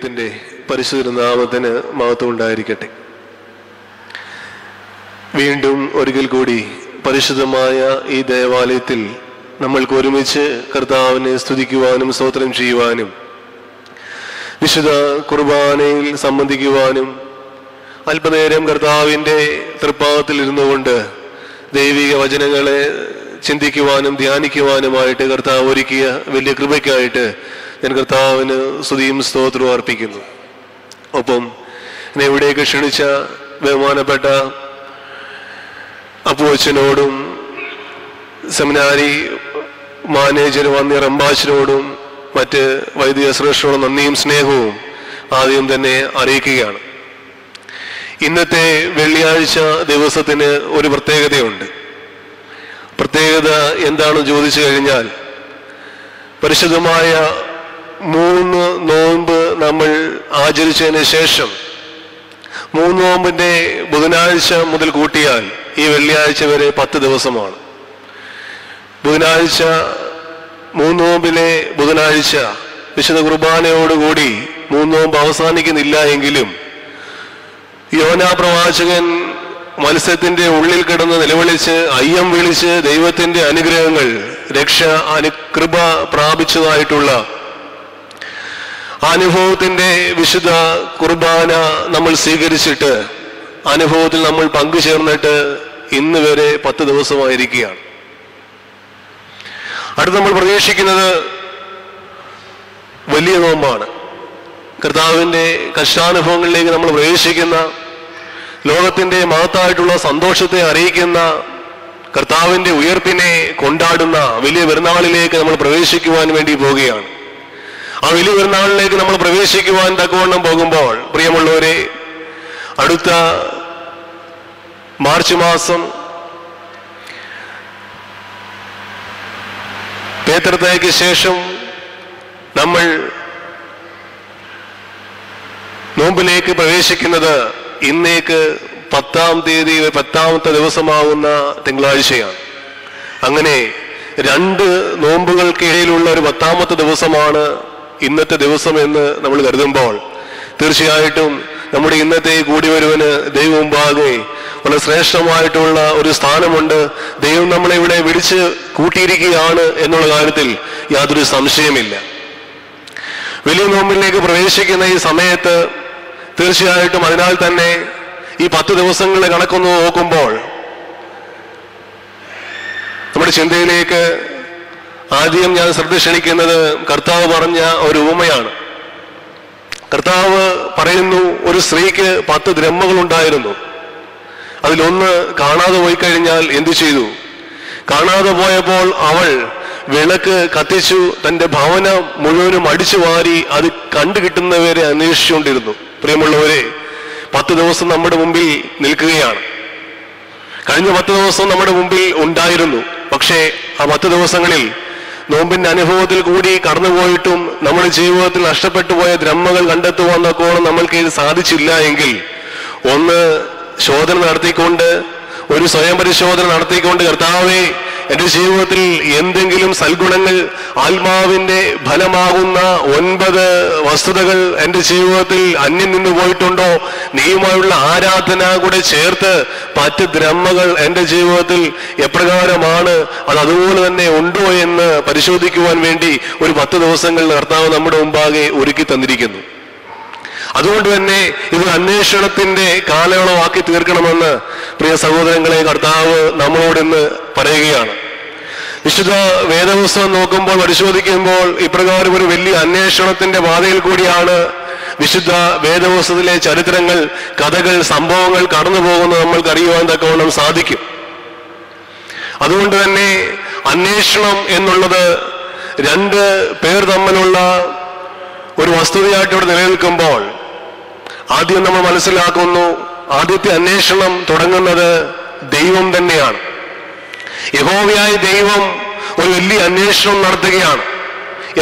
ദൈവത്തിൻ്റെ പരിശുദ്ധ നാമത്തിന് മഹത്വം ഉണ്ടായിരിക്കട്ടെ. വീണ്ടും ഒരിക്കൽ കൂടി പരിശുദ്ധമായ ഈ ദേവാലയത്തിൽ നമ്മൾക്ക് ഒരുമിച്ച് കർത്താവിനെ സ്തുതിക്കുവാനും സ്തോത്രം ചെയ്യുവാനും വിശുദ്ധ കുർബാനയിൽ സംബന്ധിക്കുവാനും അല്പനേരം കർത്താവിൻ്റെ തൃപ്പാദത്തിൽ ഇരുന്നു കൊണ്ട് ദൈവിക വചനങ്ങളെ ചിന്തിക്കുവാനും ധ്യാനിക്കുവാനുമായിട്ട് കർത്താവ് ഒരുക്കിയ വലിയ കൃപയ്ക്കായിട്ട് ഞാൻ കർത്താവിന് സ്തുതിയും സ്തോത്രവും അർപ്പിക്കുന്നു. ഒപ്പം എന്നെ ഇവിടേക്ക് ക്ഷണിച്ച ബഹുമാനപ്പെട്ട അപ്പുവച്ചനോടും സെമിനാരി മാനേജർ വന്നിയ റംബാച്ചിനോടും മറ്റ് വൈദിക ശ്രേഷ്ഠരോടും നന്ദിയും സ്നേഹവും ആദ്യം തന്നെ അറിയിക്കുകയാണ്. ഇന്നത്തെ വെള്ളിയാഴ്ച ദിവസത്തിന് ഒരു പ്രത്യേകതയുണ്ട്. പ്രത്യേകത എന്താണെന്ന് ചോദിച്ചു കഴിഞ്ഞാൽ, പരിശുദ്ധമായ 3 നോമ്പ് നമ്മൾ ആചരിച്ചതിന് ശേഷം 3 നോമ്പിന്റെ ബുധനാഴ്ച മുതൽ കൂട്ടിയാൽ ഈ വെള്ളിയാഴ്ച വരെ 10 ദിവസമാണ്. ബുധനാഴ്ച 3 നോമ്പിലെ ബുധനാഴ്ച വിശുദ്ധ കുർബാനയോടുകൂടി 3 നോമ്പ് അവസാനിക്കുന്നില്ല എങ്കിലും യോനാ പ്രവാചകൻ മത്സ്യത്തിന്റെ ഉള്ളിൽ കിടന്ന് നിലവിളിച്ച് അയ്യം വിളിച്ച് ദൈവത്തിന്റെ അനുഗ്രഹങ്ങൾ കൃപ പ്രാപിച്ചതായിട്ടുള്ള അനുഭവത്തിന്റെ വിശുദ്ധ കുർബാന നമ്മൾ സ്വീകരിച്ചിട്ട് അനുഭവത്തിൽ നമ്മൾ പങ്കുചേർന്നിട്ട് ഇന്ന് വരെ 10 ദിവസമായിരിക്കുകയാണ്. അടുത്ത് നമ്മൾ പ്രതീക്ഷിക്കുന്നത് വലിയ നോമ്പാണ്. കർത്താവിന്റെ കഷ്ടാനുഭവങ്ങളിലേക്ക് നമ്മൾ പ്രവേശിക്കുന്ന, ലോകത്തിന്റെ മഹത്തായിട്ടുള്ള സന്തോഷത്തെ അറിയിക്കുന്ന, കർത്താവിന്റെ ഉയർപ്പിനെ കൊണ്ടാടുന്ന വലിയ പെരുന്നാളിലേക്ക് നമ്മൾ പ്രവേശിക്കുവാൻ വേണ്ടി പോവുകയാണ്. ആ വലിയ പെരുന്നാളിലേക്ക് നമ്മൾ പ്രവേശിക്കുവാൻ തക്കവണ്ണം പോകുമ്പോൾ പ്രിയമുള്ളവരെ, അടുത്ത മാർച്ച് മാസം പേതൃത്വയ്ക്ക് ശേഷം നമ്മൾ നോമ്പിലേക്ക് പ്രവേശിക്കുന്നത് ഇന്നേക്ക് 10-ാം തീയതി 10ാമത്തെ ദിവസമാകുന്ന തിങ്കളാഴ്ചയാണ്. അങ്ങനെ 2 നോമ്പുകൾക്കിടയിലുള്ള ഒരു 10ാമത്തെ ദിവസമാണ് ഇന്നത്തെ ദിവസം എന്ന് നമ്മൾ കരുതുമ്പോൾ തീർച്ചയായിട്ടും നമ്മുടെ ഇന്നത്തെ കൂടിവരവിന് ദൈവം മുമ്പാകെ വളരെ ശ്രേഷ്ഠമായിട്ടുള്ള ഒരു സ്ഥാനമുണ്ട്. ദൈവം നമ്മളെ ഇവിടെ വിളിച്ച് കൂട്ടിയിരിക്കുകയാണ് എന്നുള്ള കാര്യത്തിൽ യാതൊരു സംശയമില്ല. വലിയ നോമ്പിലേക്ക് പ്രവേശിക്കുന്ന ഈ സമയത്ത് തീർച്ചയായിട്ടും അതിനാൽ തന്നെ ഈ 10 ദിവസങ്ങളുടെ കണക്കൊന്ന് നോക്കുമ്പോൾ നമ്മുടെ ചിന്തയിലേക്ക് ആദ്യം ഞാൻ ശ്രദ്ധ ക്ഷണിക്കുന്നത് കർത്താവ് പറഞ്ഞ ഒരു ഉപമയാണ്. കർത്താവ് പറയുന്നു, ഒരു സ്ത്രീക്ക് 10 ദ്രഹ്മകൾ ഉണ്ടായിരുന്നു. അതിലൊന്ന് കാണാതെ പോയി കഴിഞ്ഞാൽ എന്തു ചെയ്തു? കാണാതെ പോയപ്പോൾ അവൾ വിളക്ക് കത്തിച്ചു തന്റെ ഭവനം മുഴുവനും അടിച്ചു വാരി അത് കണ്ടുകിട്ടുന്നവരെ അന്വേഷിച്ചുകൊണ്ടിരുന്നു. പ്രിയമുള്ളവരെ, 10 ദിവസം നമ്മുടെ മുമ്പിൽ നിൽക്കുകയാണ്. കഴിഞ്ഞ 10 ദിവസം നമ്മുടെ മുമ്പിൽ ഉണ്ടായിരുന്നു. പക്ഷേ ആ 10 ദിവസങ്ങളിൽ നോമ്പിന്റെ അനുഭവത്തിൽ കൂടി കടന്നുപോയിട്ടും നമ്മുടെ ജീവിതത്തിൽ നഷ്ടപ്പെട്ടു പോയ ദ്രഹ്മകൾ കണ്ടെത്തുവാൻ തക്കോളം നമ്മൾക്ക് ഇത് സാധിച്ചില്ല എങ്കിൽ, ഒന്ന് ശോധന നടത്തിക്കൊണ്ട്, ഒരു സ്വയം പരിശോധന നടത്തിക്കൊണ്ട്, കർത്താവേ, എന്റെ ജീവിതത്തിൽ എന്തെങ്കിലും സൽഗുണങ്ങൾ, ആത്മാവിന്റെ ഫലമാകുന്ന 9 വസ്തുതകൾ എന്റെ ജീവിതത്തിൽ അന്യം നിന്ന് പോയിട്ടുണ്ടോ? നീയുമായുള്ള ആരാധന കൂടെ ചേർത്ത് 10 ദ്രഹ്മകൾ എന്റെ ജീവിതത്തിൽ എപ്രകാരമാണ്, അത് അതുപോലെ തന്നെ ഉണ്ടോ എന്ന് പരിശോധിക്കുവാൻ വേണ്ടി ഒരു 10 ദിവസങ്ങൾ കർത്താവ് നമ്മുടെ മുമ്പാകെ ഒരുക്കി തന്നിരിക്കുന്നു. അതുകൊണ്ട് തന്നെ ഇത് അന്വേഷണത്തിന്റെ കാലയളവാക്കി തീർക്കണമെന്ന് പ്രിയ സഹോദരങ്ങളെ കർത്താവ് നമ്മളോടിന്ന് പറയുകയാണ്. വിശുദ്ധ വേദപുസ്തകം നോക്കുമ്പോൾ, പരിശോധിക്കുമ്പോൾ ഇപ്രകാരം ഒരു വലിയ അന്വേഷണത്തിന്റെ പാതയിൽ കൂടിയാണ് വിശുദ്ധ വേദപുസ്തകത്തിലെ ചരിത്രങ്ങൾ, കഥകൾ, സംഭവങ്ങൾ കടന്നു പോകുന്നത് നമ്മൾക്ക് അറിയുവാൻ തക്കവണ്ണം സാധിക്കും. അതുകൊണ്ട് തന്നെ അന്വേഷണം എന്നുള്ളത് 2 പേർ തമ്മിലുള്ള ഒരു വസ്തുതയായിട്ട് ഇവിടെ നിലനിൽക്കുമ്പോൾ ആദ്യം നമ്മൾ മനസ്സിലാക്കുന്നു, ആദ്യത്തെ അന്വേഷണം തുടങ്ങുന്നത് ദൈവം തന്നെയാണ്. യഹോവയായ ദൈവം ഒരു വലിയ അന്വേഷണം നടത്തുകയാണ്.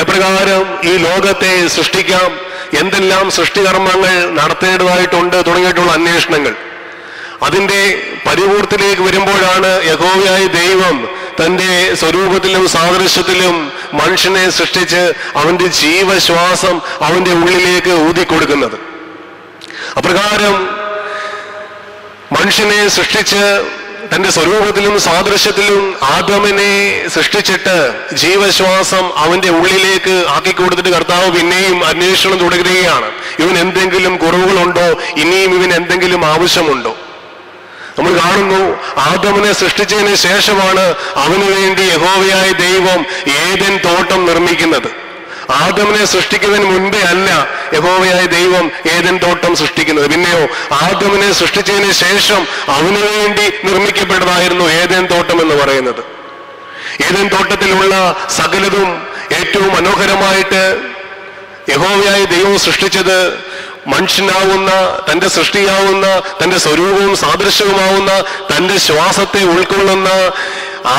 എപ്രകാരം ഈ ലോകത്തെ സൃഷ്ടിക്കാം, എന്തെല്ലാം സൃഷ്ടികർമ്മങ്ങൾ നടത്തേണ്ടതായിട്ടുണ്ട് തുടങ്ങിയിട്ടുള്ള അന്വേഷണങ്ങൾ. അതിന്റെ പരിപൂർത്തിയിലേക്ക് വരുമ്പോഴാണ് യഹോവയായ ദൈവം തന്റെ സ്വരൂപത്തിലും സാദൃശ്യത്തിലും മനുഷ്യനെ സൃഷ്ടിച്ച് അവന്റെ ജീവശ്വാസം അവന്റെ ഉള്ളിലേക്ക് ഊതിക്കൊടുക്കുന്നത്. അപ്രകാരം മനുഷ്യനെ സൃഷ്ടിച്ച് തന്റെ സ്വരൂപത്തിലും സാദൃശ്യത്തിലും ആദമിനെ സൃഷ്ടിച്ചിട്ട് ജീവശ്വാസം അവന്റെ ഉള്ളിലേക്ക് ആക്കിക്കൊടുത്തിട്ട് കർത്താവ് പിന്നെയും അന്വേഷണം തുടരുകയാണ്. ഇവൻ എന്തെങ്കിലും കുറവുകളുണ്ടോ, ഇനിയും ഇവൻ എന്തെങ്കിലും ആവശ്യമുണ്ടോ? നമ്മൾ കാണുന്നു, ആദമിനെ സൃഷ്ടിച്ചതിന് ശേഷമാണ് അവന് വേണ്ടി യഹോവയായ ദൈവം ഏദൻ തോട്ടം നിർമ്മിക്കുന്നത്. ആദമിനെ സൃഷ്ടിക്കുന്നതിന് മുൻപേ അല്ല യഹോവയായ ദൈവം ഏദൻ തോട്ടം സൃഷ്ടിക്കുന്നത്. പിന്നെയോ ആദമിനെ സൃഷ്ടിച്ചതിന് ശേഷം അവന് വേണ്ടി നിർമ്മിക്കപ്പെട്ടതായിരുന്നു ഏദൻ തോട്ടം എന്ന് പറയുന്നത്. ഏദൻ തോട്ടത്തിലുള്ള സകലതും ഏറ്റവും മനോഹരമായിട്ട് യഹോവയായ ദൈവം സൃഷ്ടിച്ചത് മനുഷ്യനാവുന്ന, തന്റെ സൃഷ്ടിയാവുന്ന, തന്റെ സ്വരൂപവും സാദൃശ്യവുമാവുന്ന, തന്റെ ശ്വാസത്തെ ഉൾക്കൊള്ളുന്ന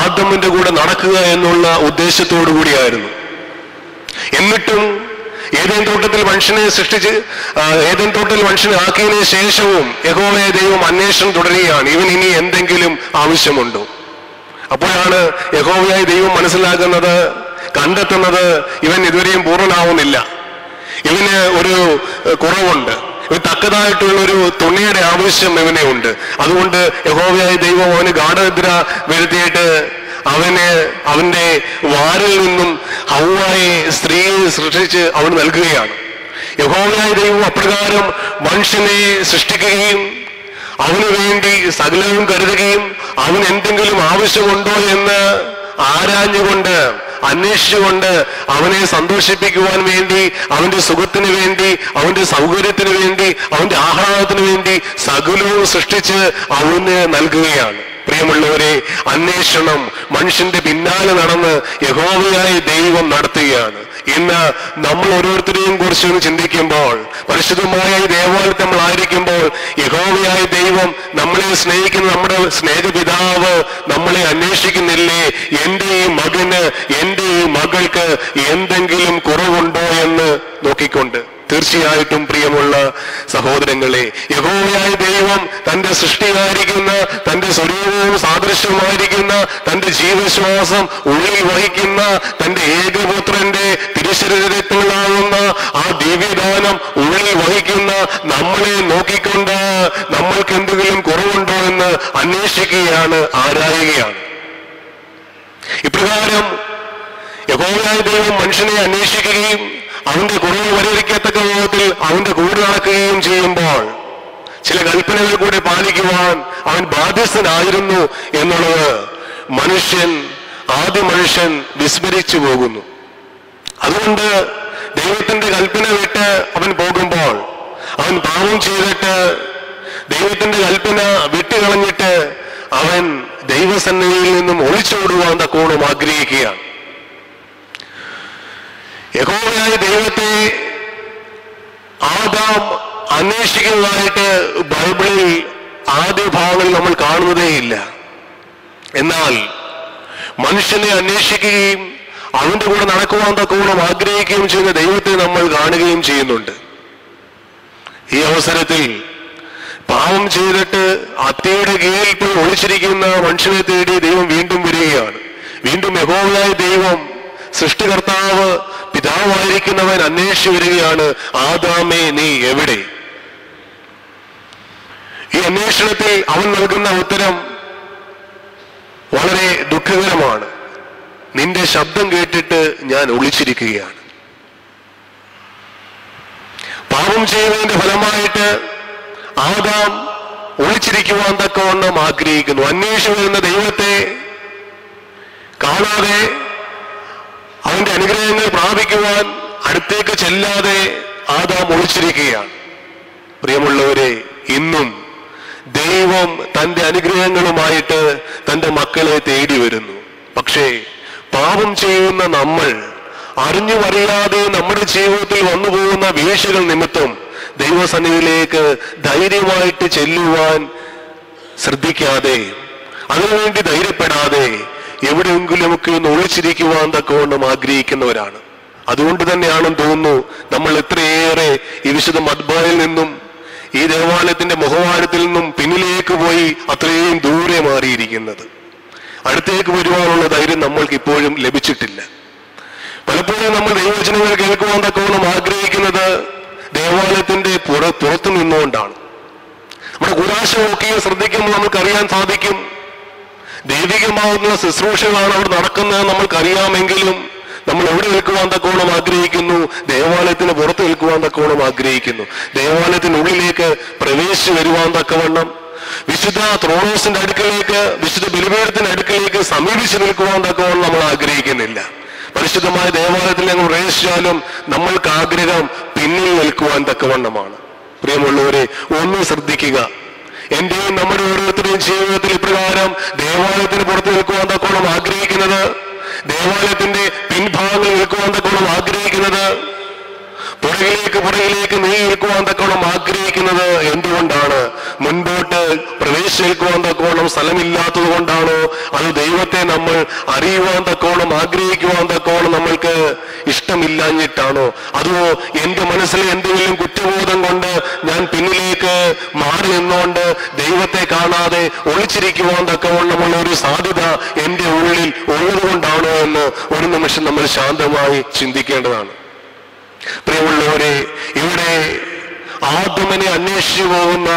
ആദമിന്റെ കൂടെ നടക്കുക എന്നുള്ള ഉദ്ദേശത്തോടു കൂടിയായിരുന്നു. എന്നിട്ടും ഏദൻ തോട്ടത്തിൽ മനുഷ്യനെ സൃഷ്ടിച്ച് ഏദൻ തോട്ടത്തിൽ മനുഷ്യനെ ആക്കിയതിനു ശേഷവും യഹോവയായ ദൈവം അന്വേഷണം തുടരുകയാണ്. ഇവൻ ഇനി എന്തെങ്കിലും ആവശ്യമുണ്ടോ? അപ്പോഴാണ് യഹോവയായ ദൈവം മനസ്സിലാക്കുന്നത്, കണ്ടെത്തുന്നത്, ഇവൻ ഇതുവരെയും പൂർണ്ണനാവുന്നില്ല, ഇവന് ഒരു കുറവുണ്ട്, ഇവന് തക്കതായിട്ടുള്ള ഒരു തുണിയുടെ ആവശ്യം ഇവനെ ഉണ്ട്. അതുകൊണ്ട് യഹോവയായ ദൈവം അവന് ഗാഠനിദ്ര വരുത്തിയിട്ട് അവന്റെ വാരിൽ നിന്നും ഹവ്വായെ, സ്ത്രീയെ സൃഷ്ടിച്ച് അവന് നൽകുകയാണ്. യഹോവയായ ദൈവം അപ്രകാരം മനുഷ്യനെ സൃഷ്ടിക്കുകയും അവന് വേണ്ടി സകലവും കരുതുകയും അവന് എന്തെങ്കിലും ആവശ്യമുണ്ടോ എന്ന് ആരാഞ്ഞുകൊണ്ട്, അന്വേഷിച്ചുകൊണ്ട് അവനെ സന്തോഷിപ്പിക്കുവാൻ വേണ്ടി, അവന്റെ സുഖത്തിന് വേണ്ടി, അവന്റെ സൗകര്യത്തിന് വേണ്ടി, അവന്റെ ആഹ്ലാദത്തിന് വേണ്ടി സകലവും സൃഷ്ടിച്ച് അവന് നൽകുകയാണ്. പ്രിയമുള്ളവരെ, അന്വേഷണം മനുഷ്യന്റെ പിന്നാലെ നടന്ന് യഹോവയായ ദൈവം നടത്തുകയാണ്. ഇന്ന് നമ്മൾ ഓരോരുത്തരെയും കുറിച്ചൊന്ന് ചിന്തിക്കുമ്പോൾ, പരിശുദ്ധമായ ഈ ദേവാലയത്തിൽ നമ്മൾ ആയിരിക്കുമ്പോൾ, യഹോവയായ ദൈവം നമ്മളെ സ്നേഹിക്കുന്ന നമ്മുടെ സ്നേഹപിതാവ് നമ്മളെ അന്വേഷിക്കുന്നില്ലേ? എന്റെ ഈ മകന്, എന്റെ ഈ മകൾക്ക് എന്തെങ്കിലും കുറവുണ്ടോ എന്ന് നോക്കിക്കൊണ്ട്. തീർച്ചയായിട്ടും പ്രിയമുള്ള സഹോദരങ്ങളെ, യഹോവയായ ദൈവം തന്റെ സൃഷ്ടിയായിരിക്കുന്ന, തന്റെ സ്വരൂപവും സാദൃശ്യമായിരിക്കുന്ന, തന്റെ ജീവശ്വാസം ഉള്ളിൽ വഹിക്കുന്ന, തന്റെ ഏകപുത്രന്റെ തിരുശരീരത്തിലാവുന്ന ആ ദിവ്യദാനം ഉള്ളിൽ വഹിക്കുന്ന നമ്മളെ നോക്കിക്കൊണ്ട് നമ്മൾക്ക് എന്തെങ്കിലും കുറവുണ്ടോ എന്ന് അന്വേഷിക്കുകയാണ്, ആരായുകയാണ്. ഇപ്രകാരം യഹോവയായ ദൈവം മനുഷ്യനെ അന്വേഷിക്കുകയും അവന്റെ കുറവ് പരിഹരിക്കത്തക്ക വിധത്തിൽ അവന്റെ കൂടെ നടക്കുകയും ചെയ്യുമ്പോൾ ചില കൽപ്പനകൾ കൂടി പാലിക്കുവാൻ അവൻ ബാധ്യസ്ഥനായിരുന്നു എന്നുള്ളത് ആദ്യ മനുഷ്യൻ വിസ്മരിച്ചു പോകുന്നു. അതുകൊണ്ട് ദൈവത്തിന്റെ കൽപ്പന വിട്ട് അവൻ പോകുമ്പോൾ, അവൻ പാപം ചെയ്തിട്ട് ദൈവത്തിന്റെ കൽപ്പന വിട്ടുകളഞ്ഞിട്ട് അവൻ ദൈവസന്നിധിയിൽ നിന്നും ഒളിച്ചോടുവാൻ തക്കോണം ആഗ്രഹിക്കുകയാണ്. യഹോവയായ ദൈവത്തെ ആദാം അന്വേഷിക്കുന്നതായിട്ട് ബൈബിളിൽ ആദ്യ ഭാഗങ്ങളിൽ നമ്മൾ കാണുന്നതേയില്ല. എന്നാൽ മനുഷ്യനെ അന്വേഷിക്കുകയും അവന്റെ കൂടെ നടക്കുവാൻ തക്കോണം ആഗ്രഹിക്കുകയും ചെയ്യുന്ന ദൈവത്തെ നമ്മൾ കാണുകയും ചെയ്യുന്നുണ്ട്. ഈ അവസരത്തിൽ പാപം ചെയ്തിട്ട് അത്തിയുടെ കീഴിൽ പോയി ഒളിച്ചിരിക്കുന്ന മനുഷ്യനെ തേടി ദൈവം വീണ്ടും വരികയാണ്. വീണ്ടും യഹോവയായ ദൈവം, സൃഷ്ടികർത്താവ്, പിതാവായിരിക്കുന്നവൻ അന്വേഷിച്ചു വരികയാണ്, ആദാമേ നീ എവിടെ? ഈ അന്വേഷണത്തിൽ അവൻ നൽകുന്ന ഉത്തരം വളരെ ദുഃഖകരമാണ്. നിന്റെ ശബ്ദം കേട്ടിട്ട് ഞാൻ ഒളിച്ചിരിക്കുകയാണ്. പാപം ചെയ്യുന്നതിന്റെ ഫലമായിട്ട് ആദാം ഒളിച്ചിരിക്കുവാൻ തക്കവണ്ണം ആഗ്രഹിക്കുന്നു. അന്വേഷിച്ചു വരുന്ന ദൈവത്തെ കാണാതെ, അവന്റെ അനുഗ്രഹങ്ങൾ പ്രാപിക്കുവാൻ അടുത്തേക്ക് ചെല്ലാതെ ആദാം ഒളിച്ചിരിക്കുകയാണ്. പ്രിയമുള്ളവരെ, ഇന്നും ദൈവം തന്റെ അനുഗ്രഹങ്ങളുമായിട്ട് തന്റെ മക്കളെ തേടി വരുന്നു. പക്ഷേ പാപം ചെയ്യുന്ന നമ്മൾ അറിഞ്ഞും അറിയാതെ നമ്മുടെ ജീവിതത്തിൽ വന്നു പോകുന്ന വീഴ്ചകൾ നിമിത്തം ദൈവസന്നിധിയിലേക്ക് ധൈര്യമായിട്ട് ചെല്ലുവാൻ ശ്രദ്ധിക്കാതെ, അതിനുവേണ്ടി ധൈര്യപ്പെടാതെ എവിടെയെങ്കിലുമൊക്കെ ഒന്ന് ഒളിച്ചിരിക്കുവാൻ തക്കവണ്ണം ആഗ്രഹിക്കുന്നവരാണ്. അതുകൊണ്ട് തന്നെയാണെന്ന് തോന്നുന്നു നമ്മൾ എത്രയേറെ ഈ വിശുദ്ധ മദ്ബായിൽ നിന്നും ഈ ദേവാലയത്തിന്റെ മുഖവാരത്തിൽ നിന്നും പിന്നിലേക്ക് പോയി അത്രയും ദൂരെ മാറിയിരിക്കുന്നത്. അടുത്തേക്ക് വരുവാനുള്ള ധൈര്യം നമ്മൾക്ക് ഇപ്പോഴും ലഭിച്ചിട്ടില്ല. പലപ്പോഴും നമ്മൾ ദൈവവചനങ്ങൾ കേൾക്കുവാൻ തക്കവണ്ണം ആഗ്രഹിക്കുന്നത് ദേവാലയത്തിന്റെ പുറത്തു നിന്നുകൊണ്ടാണ്. നമ്മുടെ കൂടാശ നോക്കിയും ശ്രദ്ധിക്കുമ്പോൾ നമുക്കറിയാൻ സാധിക്കും, ദൈവികമാവുന്ന ശുശ്രൂഷകളാണ് അവിടെ നടക്കുന്നത് നമ്മൾക്കറിയാമെങ്കിലും നമ്മൾ എവിടെ നിൽക്കുവാൻ തക്കവണ്ണം ആഗ്രഹിക്കുന്നു? ദേവാലയത്തിന് പുറത്ത് നിൽക്കുവാൻ തക്കവണ്ണം ആഗ്രഹിക്കുന്നു. ദേവാലയത്തിനുള്ളിലേക്ക് പ്രവേശിച്ചു വരുവാൻ തക്കവണ്ണം, വിശുദ്ധ ത്രോണോസിന്റെ അടുക്കലേക്ക്, വിശുദ്ധ ബലിപീഠത്തിന്റെ അടുക്കലേക്ക് സമീപിച്ചു നിൽക്കുവാൻ തക്കവണ്ണം നമ്മൾ ആഗ്രഹിക്കുന്നില്ല. പരിശുദ്ധമായ ദേവാലയത്തിൽ ഞങ്ങൾ പ്രവേശിച്ചാലും നമ്മൾക്ക് ആഗ്രഹം പിന്നിൽ നിൽക്കുവാൻ തക്കവണ്ണമാണ്. പ്രിയമുള്ളവരെ, ഒന്ന് ശ്രദ്ധിക്കുക. എന്റെയും നമ്മുടെ ഓരോരുത്തരുടെയും ജീവിതത്തിൽ ഇപ്രകാരം ദേവാലയത്തിന് പുറത്ത് നിൽക്കുവാൻ തക്കവണ്ണം ആഗ്രഹിക്കുന്നത്, ദേവാലയത്തിന്റെ പിൻഭാഗങ്ങളിൽ നിൽക്കുവാൻ തക്കവണ്ണം ആഗ്രഹിക്കുന്നത്, പുറകിലേക്ക് നീങ്ങി നിൽക്കുവാൻ തക്കവണ്ണം ആഗ്രഹിക്കുന്നത് എന്തുകൊണ്ടാണ്? മുൻപോട്ട് പ്രവേശിക്കുവാൻ തക്കവണ്ണം സ്ഥലമില്ലാത്തത് കൊണ്ടാണോ? അത് ദൈവത്തെ നമ്മൾ അറിയുവാൻ തക്കവണ്ണം ആഗ്രഹിക്കുവാൻ തക്കവണ്ണം നമ്മൾക്ക് ഇഷ്ടമില്ലാഞ്ഞിട്ടാണോ? അതോ എന്റെ മനസ്സിൽ എന്തെങ്കിലും കുറ്റബോധം കൊണ്ട് ഞാൻ പിന്നിലേക്ക് മാറി നിന്നുകൊണ്ട് ദൈവത്തെ കാണാതെ ഒളിച്ചിരിക്കുവാൻ തക്കവണ്ണമുള്ള ഒരു സാധ്യത എന്റെ ഉള്ളിൽ ഉള്ളത് കൊണ്ടാണോ എന്ന് ഒരു നിമിഷം നമ്മൾ ശാന്തമായി ചിന്തിക്കേണ്ടതാണ്. പ്രിയമുള്ളവരെ, ഇവിടെ ആദമനെ അന്വേഷിച്ചു പോകുന്ന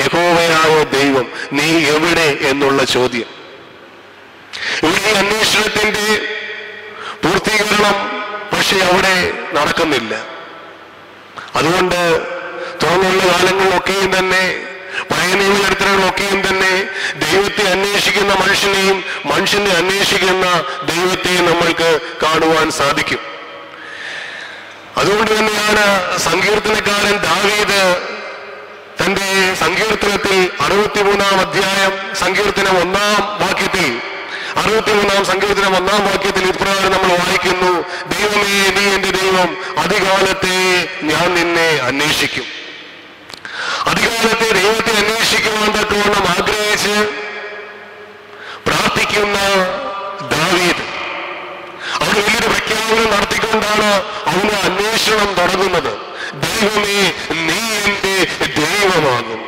യഹോവയായ ദൈവം, നീ എവിടെ എന്നുള്ള ചോദ്യം. ഇവിടെ ഈ അന്വേഷണത്തിന്റെ പൂർത്തീകരണം പക്ഷെ അവിടെ നടക്കുന്നില്ല. അതുകൊണ്ട് തുറന്നുള്ള കാലങ്ങളിലൊക്കെയും തന്നെ, പഴയ നിയമചരിത്രങ്ങളൊക്കെയും തന്നെ ദൈവത്തെ അന്വേഷിക്കുന്ന മനുഷ്യനെയും മനുഷ്യനെ അന്വേഷിക്കുന്ന ദൈവത്തെയും നമ്മൾക്ക് കാണുവാൻ സാധിക്കും. അതുകൊണ്ട് തന്നെയാണ് സങ്കീർത്തനക്കാരൻ ദാവീദ് തന്റെ സങ്കീർത്തനത്തിൽ 63-ാം അധ്യായം സങ്കീർത്തനം 1-ാം വാക്യത്തിൽ 63-ാം സങ്കീർത്തനം 1-ാം വാക്യത്തിൽ ഇപ്രകാരം നമ്മൾ വായിക്കുന്നു: ദൈവമേ, നീ എന്റെ ദൈവം, അധികാലത്തെ ഞാൻ നിന്നെ അന്വേഷിക്കും. അധികാലത്തെ ദൈവത്തെ അന്വേഷിക്കുവാൻ തക്കവണ്ണം ആഗ്രഹിച്ച് പ്രാർത്ഥിക്കുന്ന ദാവീദ് അവന് വലിയൊരു പ്രഖ്യാപനം നടത്തിക്കൊണ്ടാണ് അവന് അന്വേഷണം തുടങ്ങുന്നത്. ദൈവമേ, നീ എന്റെ ദൈവമാകും.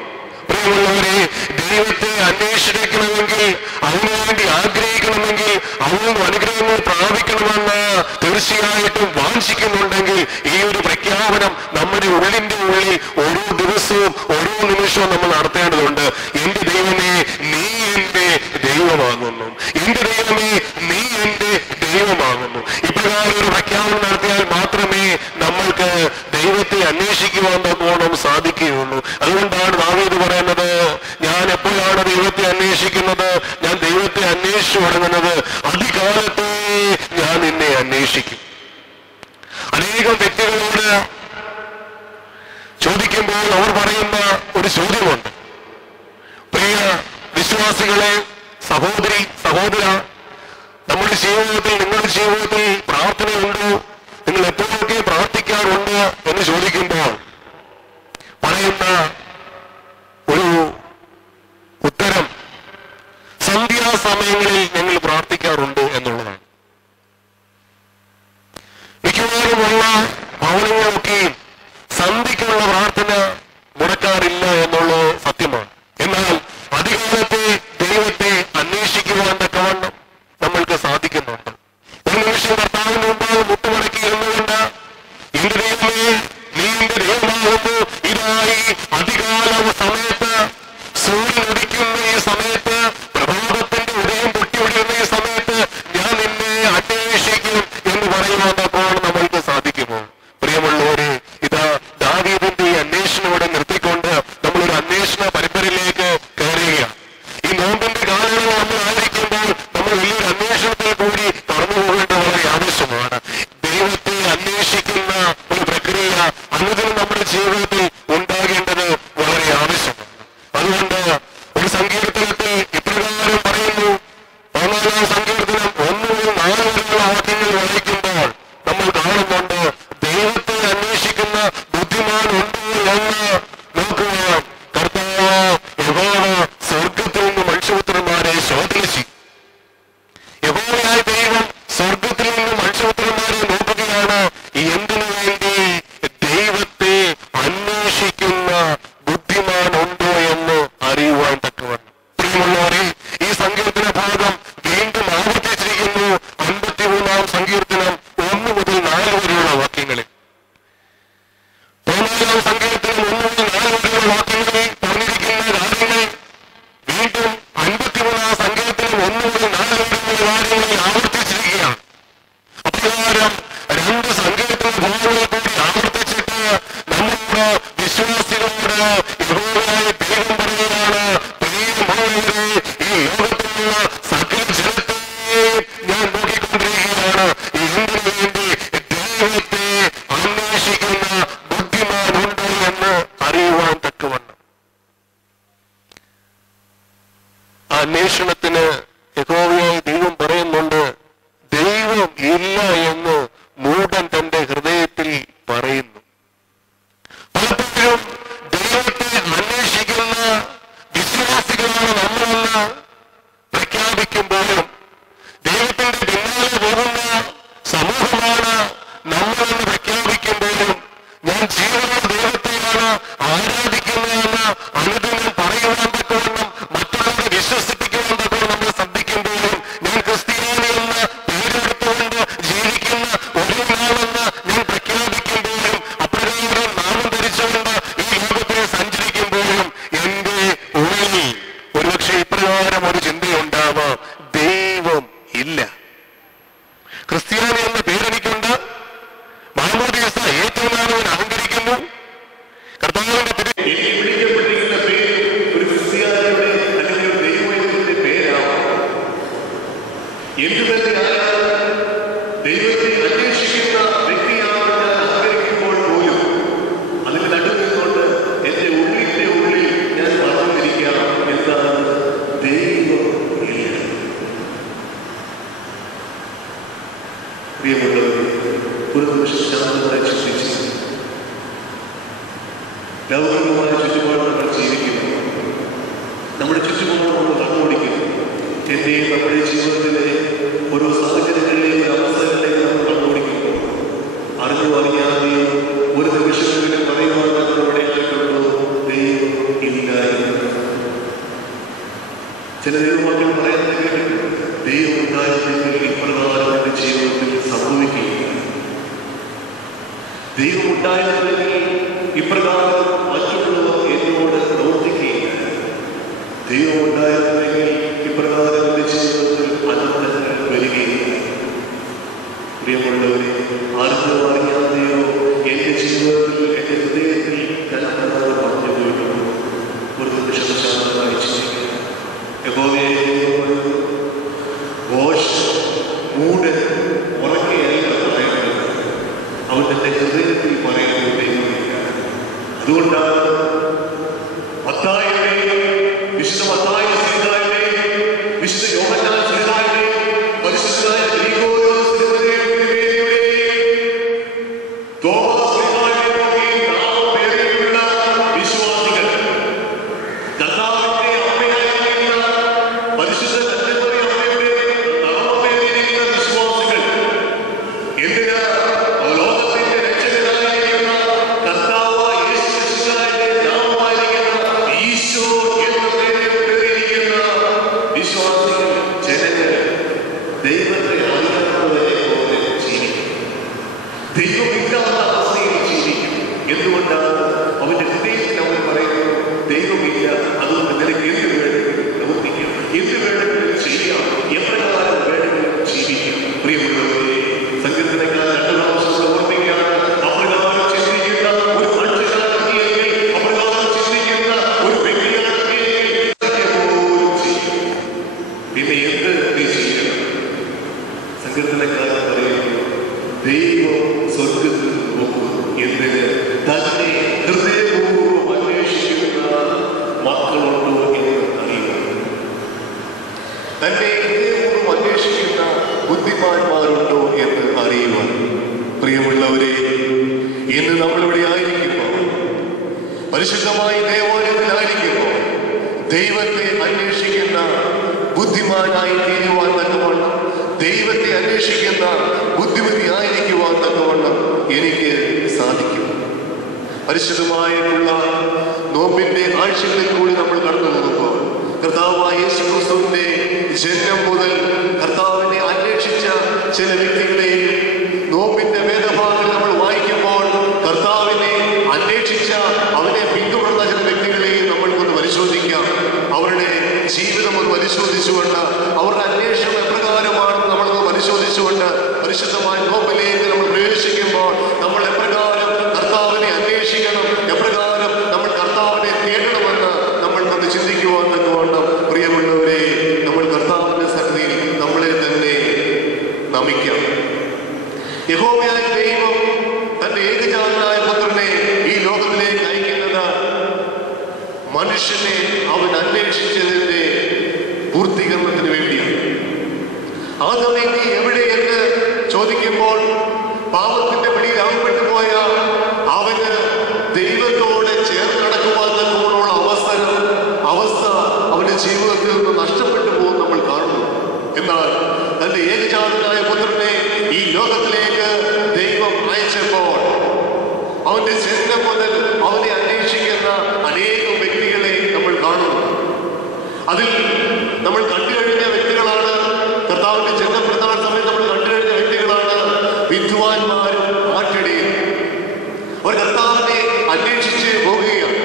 പ്രിയമുള്ളവരെ, ദൈവത്തെ അന്വേഷിക്കണമെങ്കിൽ, അവന് വേണ്ടി ആഗ്രഹിക്കണമെങ്കിൽ, അവന് അനുഗ്രഹങ്ങൾ പ്രാപിക്കണമെന്ന് തീർച്ചയായിട്ടും വാഞ്ചിക്കുന്നുണ്ടെങ്കിൽ ഈ ഒരു പ്രഖ്യാപനം നമ്മുടെ ഉള്ളിന്റെ ഉള്ളിൽ ഓരോ ദിവസവും ഓരോ നിമിഷവും നമ്മൾ നടത്തേണ്ടതുണ്ട്. എന്റെ ദൈവമേ, നീ എന്റെ ദൈവമാകുന്നു. എന്റെ ദൈവമേ, നീ എന്റെ ദൈവമാകുന്നു. ഇപ്രകാരം ഒരു പ്രഖ്യാപനം നടത്തിയാൽ മാത്രമേ നമ്മൾക്ക് ദൈവത്തെ അന്വേഷിക്കുവാൻ തക്കവണ്ണം സാധിക്കുകയുള്ളൂ. അതുകൊണ്ടാണ് ദാവീദ് പറയുന്നത്, ഞാൻ എപ്പോഴാണ് ദൈവത്തെ അന്വേഷിക്കുന്നത്? ഞാൻ ദൈവത്തെ അന്വേഷിച്ചു തുടങ്ങുന്നത് അധികാലത്തെ ഞാൻ നിന്നെ അന്വേഷിക്കും. അനേകം വ്യക്തികളോട് ചോദിക്കുമ്പോൾ അവർ പറയുന്ന ഒരു ചോദ്യമുണ്ട്. പ്രിയ വിശ്വാസികളെ, സഹോദരി സഹോദര, നമ്മുടെ ജീവിതത്തിൽ, നിങ്ങളുടെ ജീവിതത്തിൽ പ്രാർത്ഥനയുണ്ടോ? നിങ്ങൾ എപ്പോഴൊക്കെ പ്രാർത്ഥിക്കാറുണ്ട് എന്ന് ചോദിക്കുമ്പോൾ പറയുന്ന ഒരു ഉത്തരം സന്ധ്യാസമയങ്ങളിൽ ഞങ്ങൾ പ്രാർത്ഥിക്കാറുണ്ട് എന്നുള്ളതാണ്. മിക്കവാറുമുള്ള ഭവനങ്ങളൊക്കെയും സന്ധ്യയ്ക്കുള്ള പ്രാർത്ഥന മുടക്കാറില്ല എന്നുള്ളത് സത്യമാണ്. എന്നാൽ അധികാലത്തെ ദൈവത്തെ അന്വേഷിക്കുവാൻ തക്കവണ്ണം നമ്മൾക്ക് സാധിക്കുന്നുണ്ട്. ഒരു നിമിഷം കർത്താവിന് മുമ്പാകെ മുട്ടുമടക്കി ഇരുന്നുകൊണ്ട്, എന്റെ ദൈവമേ, നീ എന്റെ ദൈവമാകുന്നു, ഇതായി അധികാല സമയത്ത്, സൂര്യൻ ഉദിക്കുന്ന ഈ സമയത്ത്, പ്രഭാതത്തിന്റെ ഉദയം പൊട്ടി ഒഴിയുന്ന ഈ സമയത്ത് കാര്യങ്ങളിൽ ആവർത്തിച്ചിരിക്കുകയാണ്. അപ്രകാരം 2 സങ്കീർത്തന ഭാഗങ്ങൾ കൂടി ആവർത്തിച്ചിട്ട് നമ്മുടെ വിശ്വാസികളോട് യഹോവയായ ദൈവം പറയുകയാണ്, ഈ ലോകത്തിലുള്ള സകല ജനത്തെയും ഞാൻ നോക്കിക്കൊണ്ടിരിക്കുകയാണ്. ഇതിനു വേണ്ടി ദൈവത്തെ അന്വേഷിക്കുന്ന ബുദ്ധിമാനുണ്ടോ എന്ന് അറിയുവാൻ തക്കവണ്ണം. ആ അന്വേഷണത്തിന് യഹോവയായ ദൈവം പറയുന്നുണ്ട്, ദൈവം ഇല്ല എന്ന് മൂഢൻ തന്റെ ഹൃദയത്തിൽ പറയുന്നു. പലപ്പോഴും ദൈവത്തെ അന്വേഷിക്കുന്ന വിശ്വാസികളാണ് നമ്മളെന്ന് പ്രഖ്യാപിക്കുമ്പോഴും ദൈവത്തിന്റെ പിന്നാലെ പോകുന്ന സമൂഹമാണ് നമ്മളെന്ന് പ്രഖ്യാപിക്കുമ്പോഴും ഞാൻ ജീവനുള്ള ദൈവത്തെയാണ് ആരാധിക്കുന്നതെന്ന് അനുദിനം പറയുവാൻ തക്കവണ്ണം മറ്റുള്ളവരെ വിശ്വസിപ്പിക്കുവാൻ തക്കവണ്ണം നമ്മൾ ശ്രദ്ധിക്കുമ്പോഴും ഞാൻ ക്രിസ്ത്യാനി എന്ന് പേരെടുത്തുകൊണ്ട് ജീവിക്കുന്ന ഒരു നാളെന്ന് ഞാൻ പ്രഖ്യാപിക്കുമ്പോഴും അപ്രകാരം നാമം ധരിച്ചുകൊണ്ട് ഈ ലോകത്തെ സഞ്ചരിക്കുമ്പോഴും എന്റെ ഉള്ളിൽ ഒരുപക്ഷെ ഇപ്രകാരം ഒരു ചിന്തയുണ്ടാവാം, ദൈവം ഇല്ല. ക്രിസ്ത്യാനി എന്ന പേരെനിക്കുണ്ട്, മാമോദീസ ഏറ്റവും നാളവൻ അഹങ്കരിക്കുന്നു, കർത്താവിന്റെ വിളിക്കപ്പെട്ടിരിക്കുന്ന പേര് ഒരു ക്രിസ്ത്യാനിയുടെ അല്ലെങ്കിൽ ഒരു ദൈവത്തിന്റെ പേരാണ്. എന്തു തന്നെയായാലും ദൈവത്തെ അന്വേഷിക്കുന്ന വ്യക്തിയാണ് ഞാൻ അഹങ്കരിക്കുമ്പോൾ പോലും അതിന് നടുനിന്നുകൊണ്ട് എന്റെ ഉള്ളിൽ ഞാൻ പറഞ്ഞിരിക്കാം, എന്താണ് ദൈവം ഇല്ല. പ്രിയമുള്ളവരെ, ഒരു നിമിഷം ശാന്തമായി ചിന്തിച്ചു. ലൗകികമായ ചുറ്റുപാട് നമ്മൾ ജീവിക്കുന്നു, നമ്മുടെ ചുറ്റുപാട് നമ്മൾ കണ്ണോടിക്കുന്നു. എന്റെയും നമ്മുടെ ജീവിതത്തിലെ ഓരോ സാഹചര്യങ്ങളിലെയും അവസരങ്ങളിലേക്ക് നമ്മൾ കണ്ണോടിക്കുന്നു. അറിഞ്ഞാതെയും ഒരു നിമിഷങ്ങളിൽ പറയുവാൻ നമ്മളോടെ കേൾക്കുള്ളൂ, ദൈവം ഇല്ല എന്ന്. ചില ദൈവമക്കൾ പറയുന്നത് കേട്ടിട്ടുണ്ട്, ദൈവം ഉണ്ടായിരുന്നെങ്കിൽ ഇപ്രകാരം എന്റെ ജീവിതത്തിൽ സംഭവിക്കുകയില്ല. ദൈവം ഉണ്ടായിരുന്നെങ്കിൽ ഇപ്രകാരം മറ്റുള്ളവർ എന്നോട് പ്രവർത്തിക്കുകയില്ല. ദൈവം ഉണ്ടായിരുന്നെങ്കിൽ ഇപ്രകാരം എന്റെ ജീവിതത്തിൽ അനന്തങ്ങൾ വരികയില്ല. പ്രിയമുള്ളവരെ, ആർക്കും അറിയാതെയോ എന്റെ ജീവിതത്തിൽ എന്റെ ഹൃദയത്തിൽ ഞാൻ അപ്രകാരം പറഞ്ഞു പോയിട്ടുള്ളൂ. ഒരു നിമിഷം ശാന്തമായി ചിന്തിക്കുക. യഹോവയെ മൂടൻ ഉറക്കെയല്ല പറയുന്നത്, അവൻ തന്റെ ഹൃദയത്തിൽ പറയുന്നത് ദൈവമില്ല. അതുകൊണ്ടാണ് വിശുദ്ധ മത്തായി ശ്രീകാരുടെയും വിശുദ്ധ യോഹന്നാൻ ശ്രീകാരുടെയും പരിശുദ്ധനായ ഗ്രിഗോരിയോസ് തോമസ് ശ്രീകാരുടെയും നാമം പേരിലുള്ള വിശ്വാസികൾ, കർത്താവിന്റെ അമ്മയായിരിക്കുന്ന പരിശുദ്ധ കന്യകമറിയ അമ്മയുടെ നാമം പേരിലുള്ള വിശ്വാസികൾ, എന്തിനാ ലോകത്തിന്റെ രക്ഷകനായിരിക്കുന്ന കർത്താവായ യേശുക്രിസ്തുവിന്റെ നാമമായിരിക്കുന്ന ഈശോ എന്ന പേരിട്ടിരിക്കുന്ന വിശ്വാസികൾ, ജനങ്ങൾ ദൈവത്തെ അറിയാത്തവരെ പോലെ ജീവിക്കും. ദൈവമില്ലാത്ത അവസ്ഥയിൽ ജീവിക്കും. എന്തുകൊണ്ടാണ്? അവന്റെ ഹൃദയത്തിൽ അവൻ പറയുന്നു, ദൈവമില്ല, അതുകൊണ്ട് നിനക്ക് എന്ത് വേണമെങ്കിലും പ്രവർത്തിക്കാം, എന്ത് വേണമെങ്കിലും ചെയ്യാം, എപ്രകാരം വേണമെങ്കിലും ജീവിക്കാം. പ്രിയമുള്ളവരെ, സങ്കീർത്തനക്കാരൻ 2 പ്രാവശ്യം പ്രവർത്തിക്കുകയാണ്. അപ്രകാരം ചിന്തിക്കുന്ന ഒരു മനുഷ്യനാണെങ്കിൽ, അപ്രകാരം ചിന്തിക്കുന്ന ഒരു വ്യക്തിയാണെങ്കിൽ പോലും ചെയ്യും. പിന്നെ എന്ത് നീ ചെയ്യണം? സങ്കീർത്തനക്കാരൻ പറയുന്നു, ദൈവം സ്വർഗത്തിൽ നോക്കും, എന്തിന്? തന്നെ ഹൃദയപൂർവ്വം അന്വേഷിക്കുന്ന മക്കളുണ്ടോ എന്ന് അറിയുക. തന്നെ ഹൃദയപൂർവ്വം അന്വേഷിക്കുന്ന ബുദ്ധിമാന്മാരുണ്ടോ എന്ന് അറിയുവാൻ. പ്രിയമുള്ളവരെ, ഇന്ന് നമ്മളിവിടെ ആയിരിക്കുമ്പോൾ, പരിശുദ്ധമായി ദേവാലയത്തിലായിരിക്കുമ്പോൾ, ദൈവത്തെ അന്വേഷിക്കുന്ന ബുദ്ധിമാനായി തീരുവാൻ തക്കവണ്ണം, ദൈവത്തെ അന്വേഷിക്കുന്ന ബുദ്ധിമതിയായിരിക്കുവാൻ തക്കവണ്ണം എനിക്ക് സാധിക്കും. പരിശുദ്ധമായിട്ടുള്ള നോമ്പിന്റെ ആഴ്ചകളിൽ കൂടി നമ്മൾ കടന്നു പോകുമ്പോൾ, കർത്താവായ യേശുക്രിസ്തുവിന്റെ ജന്മം മുതൽ കർത്താവിനെ അന്വേഷിച്ച ചില വ്യക്തികളെയും നോമ്പിന്റെ വേദഭാഗങ്ങൾ നമ്മൾ വായിക്കുമ്പോൾ കർത്താവിനെ അന്വേഷിച്ച അവനെ പിന്തുടർന്ന ചില വ്യക്തികളെയും നമ്മൾക്കൊന്ന് പരിശോധിക്കാം. അവരുടെ ജീവിതം ഒന്ന് പരിശോധിച്ചുകൊണ്ട് അവരുടെ മനുഷ്യനെ അവൻ അന്വേഷിച്ചതിന്റെ പൂർത്തീകരണത്തിന് വേണ്ടിയാണ്. ആദമേ നീ എവിടെയെന്ന് ചോദിക്കുമ്പോൾ പാപത്തിന്റെ പിടിയിൽ അകപ്പെട്ടു പോയ അവന് ദൈവത്തോടെ ചേർന്ന് നടക്കുവാനുള്ള അവസ്ഥ അവന്റെ ജീവിതത്തിൽ നിന്ന് നഷ്ടപ്പെട്ടു പോകും നമ്മൾ കാണുന്നു. എന്നാൽ തന്റെ ഏകജാതനായ പുത്രനെ ഈ ലോകത്തിലേക്ക് ദൈവം അയച്ചപ്പോൾ അവന്റെ ജനനം മുതൽ അവനെ അന്വേഷിക്കുന്ന അനേകം വ്യക്തികളെ നമ്മൾ കാണുന്നു. അതിൽ നമ്മൾ കണ്ടുകഴിഞ്ഞ വ്യക്തികളാണ്, കർത്താവിന്റെ ജന്മപ്രധാന സമയത്ത് നമ്മൾ കണ്ടുകഴിഞ്ഞ വ്യക്തികളാണ് വിദ്വാൻമാരും ആട്ടിടയും. അവർ കർത്താവിനെ അന്വേഷിച്ച് പോകുകയാണ്.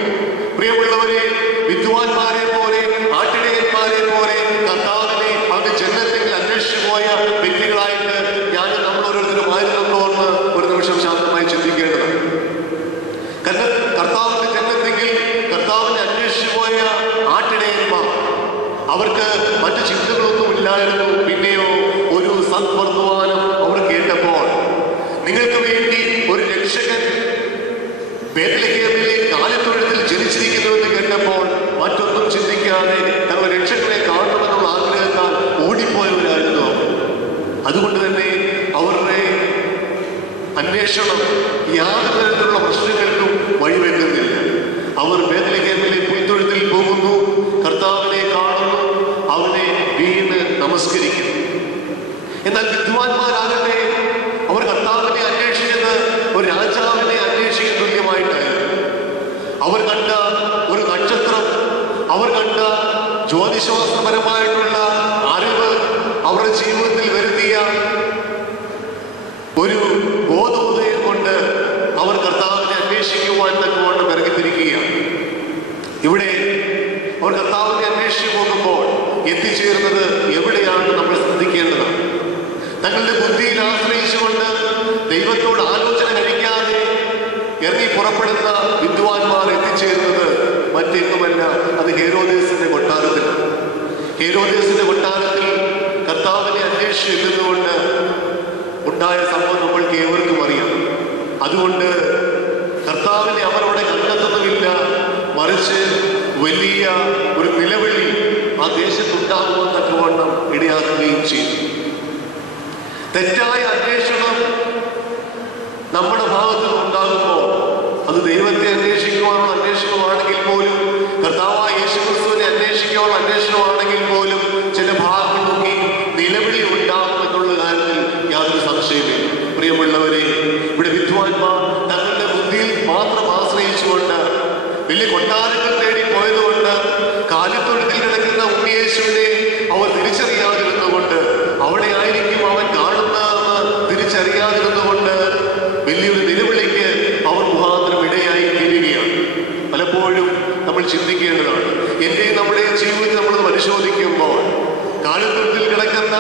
പ്രിയമുള്ളവരെ, വിദ്വാൻമാരെ പോലെ ആട്ടിടയന്മാരെ പോലെ കർത്താവിനെ അവന്റെ ജന്മത്തിൽ അന്വേഷിച്ചു പോയ വ്യക്തികളായിട്ട് ഞാൻ നമ്മൾ ഓരോരുത്തരും ആയിരുന്നോ എന്ന് ഒരു നിമിഷം ശാന്തമായി ചിന്തിക്കേണ്ടതാണ്. കർത്താവിന്റെ ജന്മത്തിൽ കർത്താവിനെ അന്വേഷിച്ചു പോയ ആട്ടിടയന്മാർ, അവർക്ക് മറ്റു ചിന്തകളൊന്നും ഇല്ലായിരുന്നു. പിന്നെയോ ഒരു സദ്വർത്തമാനം അവർ കേട്ടപ്പോൾ, നിങ്ങൾക്ക് വേണ്ടി ഒരു രക്ഷകൻ ബേത്ലഹേമിലെ കാലിത്തൊഴുത്തിൽ ജനിച്ചിരിക്കുന്നുവെന്ന് കേട്ടപ്പോൾ മറ്റൊന്നും ചിന്തിക്കാതെ തങ്ങളുടെ രക്ഷകനെ കാണണമെന്നുള്ള ആഗ്രഹത്താൽ ഓടിപ്പോയവരായിരുന്നു അവർ. അതുകൊണ്ട് തന്നെ അവരുടെ അന്വേഷണം യാതൊരു തരത്തിലുള്ള പ്രശ്നങ്ങൾക്കും വഴിവെക്കുന്നില്ല. അവർ ബേത്ലഹേമിലെ പുൽത്തൊഴുത്തിൽ പോകുന്നു, കർത്താവിനെ കാണുന്നു, അവനെ വീണ് നമസ്കരിക്കുന്നു. എന്നാൽ വിദ്വാൻമാരാകട്ടെ അവർ കർത്താവിനെ അന്വേഷിച്ചത് ഒരു രാജാവിനെ അന്വേഷിക്കുന്ന തുല്യമായിട്ടായിരുന്നു. അവർ കണ്ട ഒരു നക്ഷത്രം, അവർ കണ്ട ജ്യോതിശാസ്ത്രപരമായിട്ടുള്ള അറിവ് അവരുടെ ജീവിതത്തിൽ വരുത്തിയ ഒരു ബോധോദയം കൊണ്ട് അവർ കർത്താവിനെ അന്വേഷിക്കുവാൻ തക്കവണ്ണം ഇറങ്ങിത്തിരിക്കുകയാണ്. ഇവിടെ അവർ കർത്താവിനെ അന്വേഷിച്ചു പോകുമ്പോൾ എത്തിച്ചേർന്നത് എവിടെയാണ് നമ്മൾ ശ്രദ്ധിക്കേണ്ടതാണ്. തങ്ങളുടെ ബുദ്ധിയിൽ ആശ്രയിച്ചുകൊണ്ട് ദൈവത്തോട് ആലോചന കഴിക്കാതെ ഇറങ്ങി പുറപ്പെടുന്ന വിദ്വാൻമാർ എത്തിച്ചേരുന്നത് മറ്റെങ്ങുമല്ല, അത് ഹേരോദേസിന്റെ കൊട്ടാരത്തിലാണ്. ഹേരോദേസിന്റെ കൊട്ടാരത്തിൽ കർത്താവിനെ അന്വേഷിച്ച് എത്തുന്നതുകൊണ്ട് ഉണ്ടായ സംഭവം നമ്മൾക്ക് ഏവർക്കും അറിയാം. അതുകൊണ്ട് കർത്താവിനെ അവരവിടെ കണ്ടെത്തുന്നുമില്ല, മറിച്ച് വലിയ ഒരു നിലവിളി ആ ദേശത്തുണ്ടാകുവാൻ തക്കവണ്ണം ഇടയാക്കുകയും ചെയ്തു. തെറ്റായ അന്വേഷണം നമ്മുടെ ഭാഗത്ത് ഉണ്ടാകുമ്പോൾ അത് ദൈവത്തെ അന്വേഷിക്കുവാനുള്ള അന്വേഷണമാണെങ്കിൽ പോലും, കർത്താവായ യേശുക്രിസ്തുവിനെ അന്വേഷിക്കാനുള്ള അന്വേഷണമാണെങ്കിൽ പോലും ചില ഭാഗങ്ങൾ നോക്കി നിലവിളി ഉണ്ടാകും എന്നുള്ള കാര്യത്തിൽ യാതൊരു സംശയമില്ല. പ്രിയമുള്ളവരെ, ഇവിടെ വിദ്വാൻമാർ തങ്ങളുടെ ബുദ്ധിയിൽ മാത്രം ആശ്രയിച്ചുകൊണ്ട് വലിയ കൊട്ടാരങ്ങൾ തേടി പോയതുകൊണ്ട് കാലിത്തൊഴുത്തിൽ കിടക്കുന്ന ഉണ്ണിയേശുവിനെ അവർ തിരിച്ചറിയാതിരുന്നുകൊണ്ട്, അവിടെ ആയിരിക്കും അവൻ കാണുന്നതെന്ന് തിരിച്ചറിയാതിരുന്നുകൊണ്ട് വലിയൊരു നിലവിളിക്ക് അവർ മുഖാന്തരം ഇടയായി തീരുകയാണ്. പലപ്പോഴും നമ്മൾ ചിന്തിക്കേണ്ടതാണ്. എൻ്റെയും നമ്മുടെ ജീവിതത്തിൽ നമ്മൾ പരിശോധിക്കുമ്പോൾ കാലിത്തൊഴുത്തിൽ കിടക്കുന്ന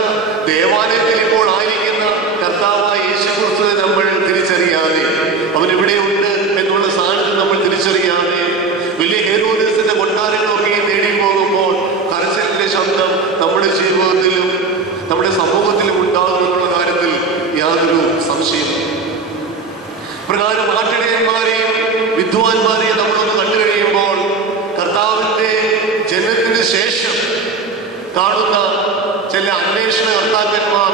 ദേവാലയത്തിൽ ഇപ്പോൾ ആയിരിക്കുന്ന കർത്താവായ യേശുക്രിസ്തുവിനെ നമ്മൾ തിരിച്ചറിയാതെ, അവൻ എവിടെയുണ്ട് എന്നുള്ള സാന്നിധ്യം നമ്മൾ തിരിച്ചറിയാതെ വലിയ ഹേരോദേസിന്റെ കൊട്ടാരങ്ങളൊക്കെ നേടി പോകുമ്പോൾ കരച്ചിലിന്റെ ശബ്ദം നമ്മുടെ ജീവിതത്തിലും നമ്മുടെ സമൂഹത്തിലും ഉണ്ടാകുമെന്നുള്ള കാര്യത്തിൽ യാതൊരു സംശയമില്ല. പ്രകാരം ആട്ടിടയന്മാരെയും വിദ്വാൻമാരെയും നമ്മളൊന്ന് കണ്ടു കഴിയുമ്പോൾ കർത്താവിന്റെ ജനനത്തിന് ശേഷം കാണുന്ന ചില അന്വേഷകന്മാർ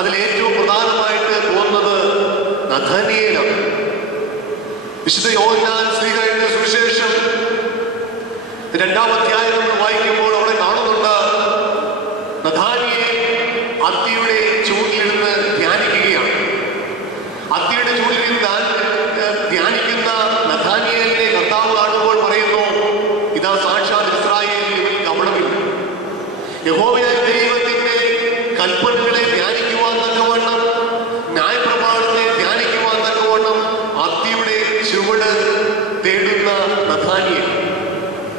അതിലേറ്റവും പ്രധാനമായിട്ട് തോന്നുന്നത് നഥാനിയേലാണ്. വിശുദ്ധ യോഹന്നാൻ ശ്ലീഹായുടെ സുവിശേഷം 2-ാം അധ്യായം നമ്മൾ വായിക്കുമ്പോൾ അവിടെ കാണുന്നുണ്ട്, നഥാനിയേൽ അത്തിയുടെ ചൂടിലിരുന്ന് ധ്യാനിക്കുകയാണ്. അത്തിയുടെ ചൂടിലിരുന്ന് ധ്യാനിക്കുന്ന നഥാനിയേലിനെ കർത്താവ് കാണുമ്പോൾ പറയുന്നു, ഇതാ സാക്ഷാൽ ഇസ്രായേലിൽ ഇവൻ കപടമില്ല. യഹോവയായ ദൈവത്തിന്റെ കൽപ്പനകളെ ധ്യാനിക്കുവാൻ തക്കവണ്ണം, ന്യായപ്രമാണത്തെ ധ്യാനിക്കുവാൻ തക്കവണ്ണം അത്തിയുടെ ചുവട് തേടുന്ന നഥാനിയേൽ.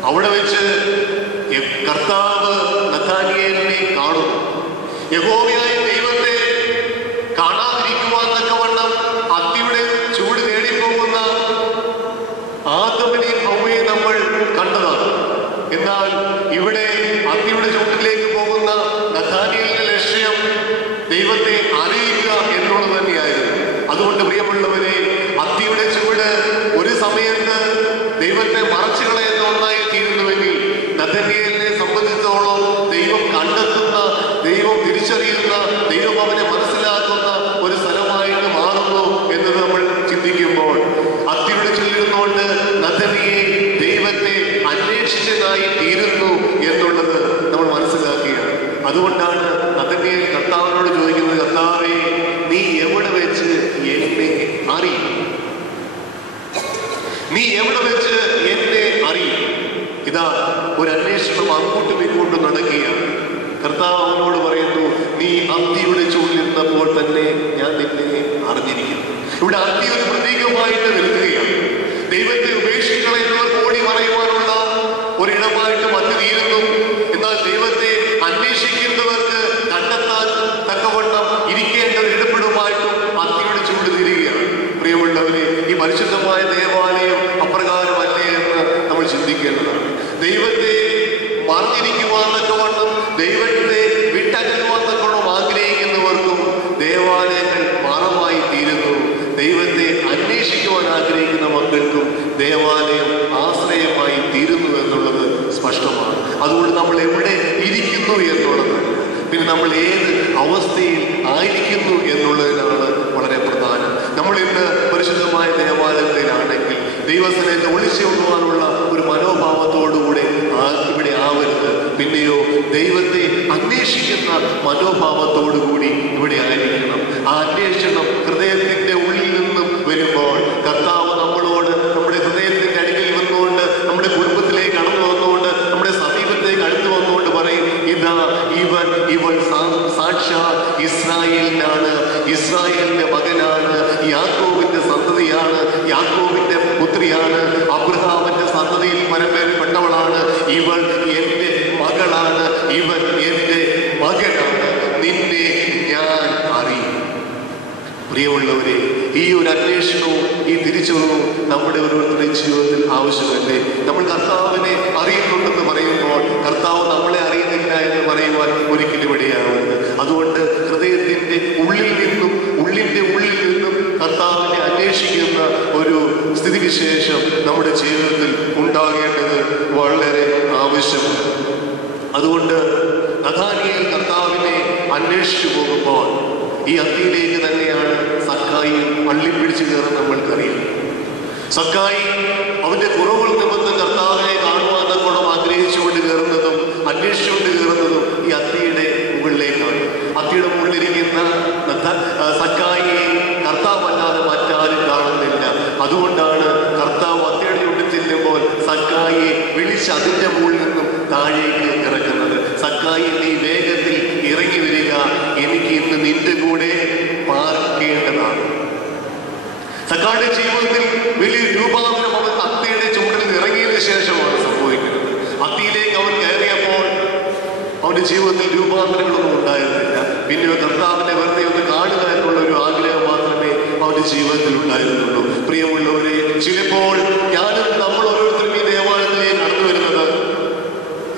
അവിടെ വെച്ച് കർത്താവ് നഥാനിയേലിനെ കാണുന്നു. യഹോവയായ ദൈവത്തെ കാണാതിരിക്കുവാൻ തക്കവണ്ണം അത്തിയുടെ ചൂട് തേടിപ്പോകുന്ന ആദമിനെയും ഹവ്വയെയും നമ്മൾ കണ്ടതാണ്. എന്നാൽ ഇവിടെ അത്തിയുടെ ചൂട്ടിലേക്ക് പോകുന്ന നഥാനിയേലിന്റെ ലക്ഷ്യം ദൈവത്തെ അറിയുക എന്നുള്ളത് തന്നെയായിരുന്നു. അതുകൊണ്ട് പ്രിയമുള്ളവരെ, അത്തിയുടെ ചൂട് ഒരു സമയത്ത് ദൈവത്തെ അതുകൊണ്ടാണ് നഥനയേൽ കർത്താവിനോട് ചോദിക്കുന്നത്, കർത്താവേ, നീ എവിടെ വെച്ച് എന്നെ അറിയും? നീ എവിടെ വെച്ച് എന്നെ അറിയും? ഇതാ ഒരു അന്വേഷണം അങ്ങോട്ടും ഇങ്ങോട്ടും നടക്കുകയാണ്. കർത്താവ് അവനോട് പറയുന്നു, നീ അത്തിയുടെ ചൂടിലിരുന്നപ്പോൾ തന്നെ ഞാൻ നിന്നെ അറിഞ്ഞിരിക്കുന്നു. ഇവിടെ അത്തി ഒരു പ്രതീകമായിട്ട് നിൽക്കുകയാണ്. ദൈവത്തെ ഉപേക്ഷിക്കളയുന്നവർ ഓടി മറയുവാനുള്ള ഒരിടമായിട്ട് അത്തി തീരുന്നു. എന്നാൽ ദൈവത്തെ അന്വേഷിക്കുന്നവർക്ക് കണ്ടെത്താൻ തക്കവണ്ണം ഇരിക്കേണ്ട ഒരു ഇടപെടുമായിട്ടും അത്തിയുടെ ചൂട് തീരുകയാണ്. പ്രിയമുള്ളവരെ, ഈ പരിശുദ്ധമായ ദേവാലയം അപ്രകാരമല്ലേ എന്ന് നമ്മൾ ചിന്തിക്കേണ്ടതാണ്. ദൈവത്തെ മറിഞ്ഞിരിക്കുവാൻ തക്കവണ്ണം, ദൈവത്തെ വിട്ടകലുവാൻ തക്കവണ്ണം ആഗ്രഹിക്കുന്നവർക്കും ദേവാലയങ്ങൾ മറമായി തീരുന്നു. ദൈവത്തെ അന്വേഷിക്കുവാൻ ആഗ്രഹിക്കുന്ന മക്കൾക്കും ദേവാലയം ആശ്രയമായി തീരുന്നു എന്നുള്ളത് സ്പഷ്ടമാണ്. അതുകൊണ്ട് നമ്മൾ എവിടെ ഇരിക്കുന്നു എന്നുള്ളത്, പിന്നെ നമ്മൾ ഏത് അവസ്ഥയിൽ ആയിരിക്കുന്നു എന്നുള്ളതിനാണ് വളരെ പ്രധാനം. നമ്മൾ ഇന്ന് പരിശുദ്ധമായ ദേവാലയത്തിലാണെങ്കിൽ ദൈവസനത്തെ ഒളിച്ചുകൊള്ളുവാനുള്ള ഒരു മനോഭാവത്തോടുകൂടെ ഇവിടെ ആവരുത്. പിന്നെയോ ദൈവത്തെ അന്വേഷിക്കുന്ന മനോഭാവത്തോടുകൂടി ഇവിടെ ആയിരിക്കണം. ആ അന്വേഷണം ഹൃദയത്തിന്റെ ഉള്ളിൽ നിന്നും വരുമ്പോൾ കർത്താവ് നമ്മളോട് നമ്മുടെ ഹൃദയത്തിന്റെ അടുക്കൽ വന്നുകൊണ്ട്, നമ്മുടെ കുടുംബത്തിലേക്ക് കടന്നു വന്നുകൊണ്ട്, നമ്മുടെ സമീപത്തേക്ക് അടുത്ത് വന്നുകൊണ്ട് പറയും, ഇതാ ഇവൾ സാക്ഷാൽ ഇസ്രായേലിനാണ്, ഇസ്രായേലിന്റെ മകനാണ്, യാക്കോബിന്റെ സന്തതിയാണ്, യാക്കോബിന്റെ പുത്രിയാണ്, അബ്രഹാമിന്റെ സന്തതിയിൽ പരമ്പരപ്പെട്ടവളാണ്, ഇവൾ എന്റെ മകളാണ്, ഇവൻ എന്റെ മകനാണ്, നിന്നെ ഞാൻ അറിയും. പ്രിയമുള്ളവരെ, ഈ ഒരു അന്വേഷണവും ഈ തിരിച്ചറിവും നമ്മുടെ ഓരോരുത്തരുടെയും ജീവിതത്തിൽ ആവശ്യമല്ലേ? നമ്മൾ കർത്താവിനെ അറിയുന്നുണ്ടെന്ന് പറയുമ്പോൾ കർത്താവ് നമ്മളെ അറിയുന്നില്ല എന്ന് പറയുവാൻ ഒരിക്കലും ഇടയാവരുത്. അതുകൊണ്ട് ഹൃദയത്തിന്റെ ഉള്ളിൽ നിന്നും കർത്താവിനെ അന്വേഷിക്കുന്ന ഒരു സ്ഥിതിവിശേഷം നമ്മുടെ ജീവിതത്തിൽ ഉണ്ടാകേണ്ടത് വളരെ ആവശ്യമാണ്. അതുകൊണ്ട് നഥാനിയേൽ കർത്താവിനെ അന്വേഷിച്ചു പോകുമ്പോൾ ഈ അത്തിയിലേക്ക് തന്നെയാണ് സക്കായി പള്ളി പിടിച്ചു കയറാൻ നമ്മൾക്കറിയാം. സക്കായി അവന്റെ കുറവുകൾ നിമിത്തം കർത്താവിനെ കാണുവാൻ തക്കോളം ആഗ്രഹിച്ചുകൊണ്ട് കയറുന്നതും അന്വേഷിച്ചുകൊണ്ട് കയറുന്നതും ഈ അത്തിയുടെ മുകളിലേക്കാണ്. അത്തിയുടെ മുകളിലിരിക്കുന്ന സക്കായിയെ കർത്താവല്ലാതെ മറ്റാരും കാണുന്നില്ല. അതുകൊണ്ടാണ് കർത്താവ് അത്തിയുടെ ഉള്ളിൽ ചെല്ലുമ്പോൾ സക്കായിയെ വിളിച്ച് അതിന്റെ മുകളിൽ നിന്നും താഴേക്ക് ഇറക്കുന്നത്. സക്കായി, നീ വേഗത്തിൽ ഇറങ്ങി വരിക, എനിക്ക് ഇന്ന് നിന്റെ കൂടെ പാർക്കേണ്ടതാണ്. സക്കായിയുടെ ജീവിതത്തിൽ വലിയ രൂപാന്തരം അവൻ അത്തിയുടെ ചൂടിൽ ഇറങ്ങിയതിനു ശേഷമാണ് സംഭവിക്കുന്നത്. അത്തിയിലേക്ക് അവൻ കയറിയപ്പോൾ അവന്റെ ജീവിതത്തിൽ രൂപാന്തരങ്ങളൊന്നും ഉണ്ടായിരുന്നില്ല. പിന്നെ കർത്താവിനെ വെറുതെ ഒന്ന് കാണുക എന്നുള്ള ഒരു ആഗ്രഹം മാത്രമേ അവന്റെ ജീവിതത്തിൽ ഉണ്ടായിരുന്നുള്ളൂ. പ്രിയമുള്ളവരെ, ചിലപ്പോൾ ഞാനും നമ്മൾ ഓരോരുത്തരും ഈ ദേവാലയത്തിലേക്ക് കടന്നു വരുന്നത്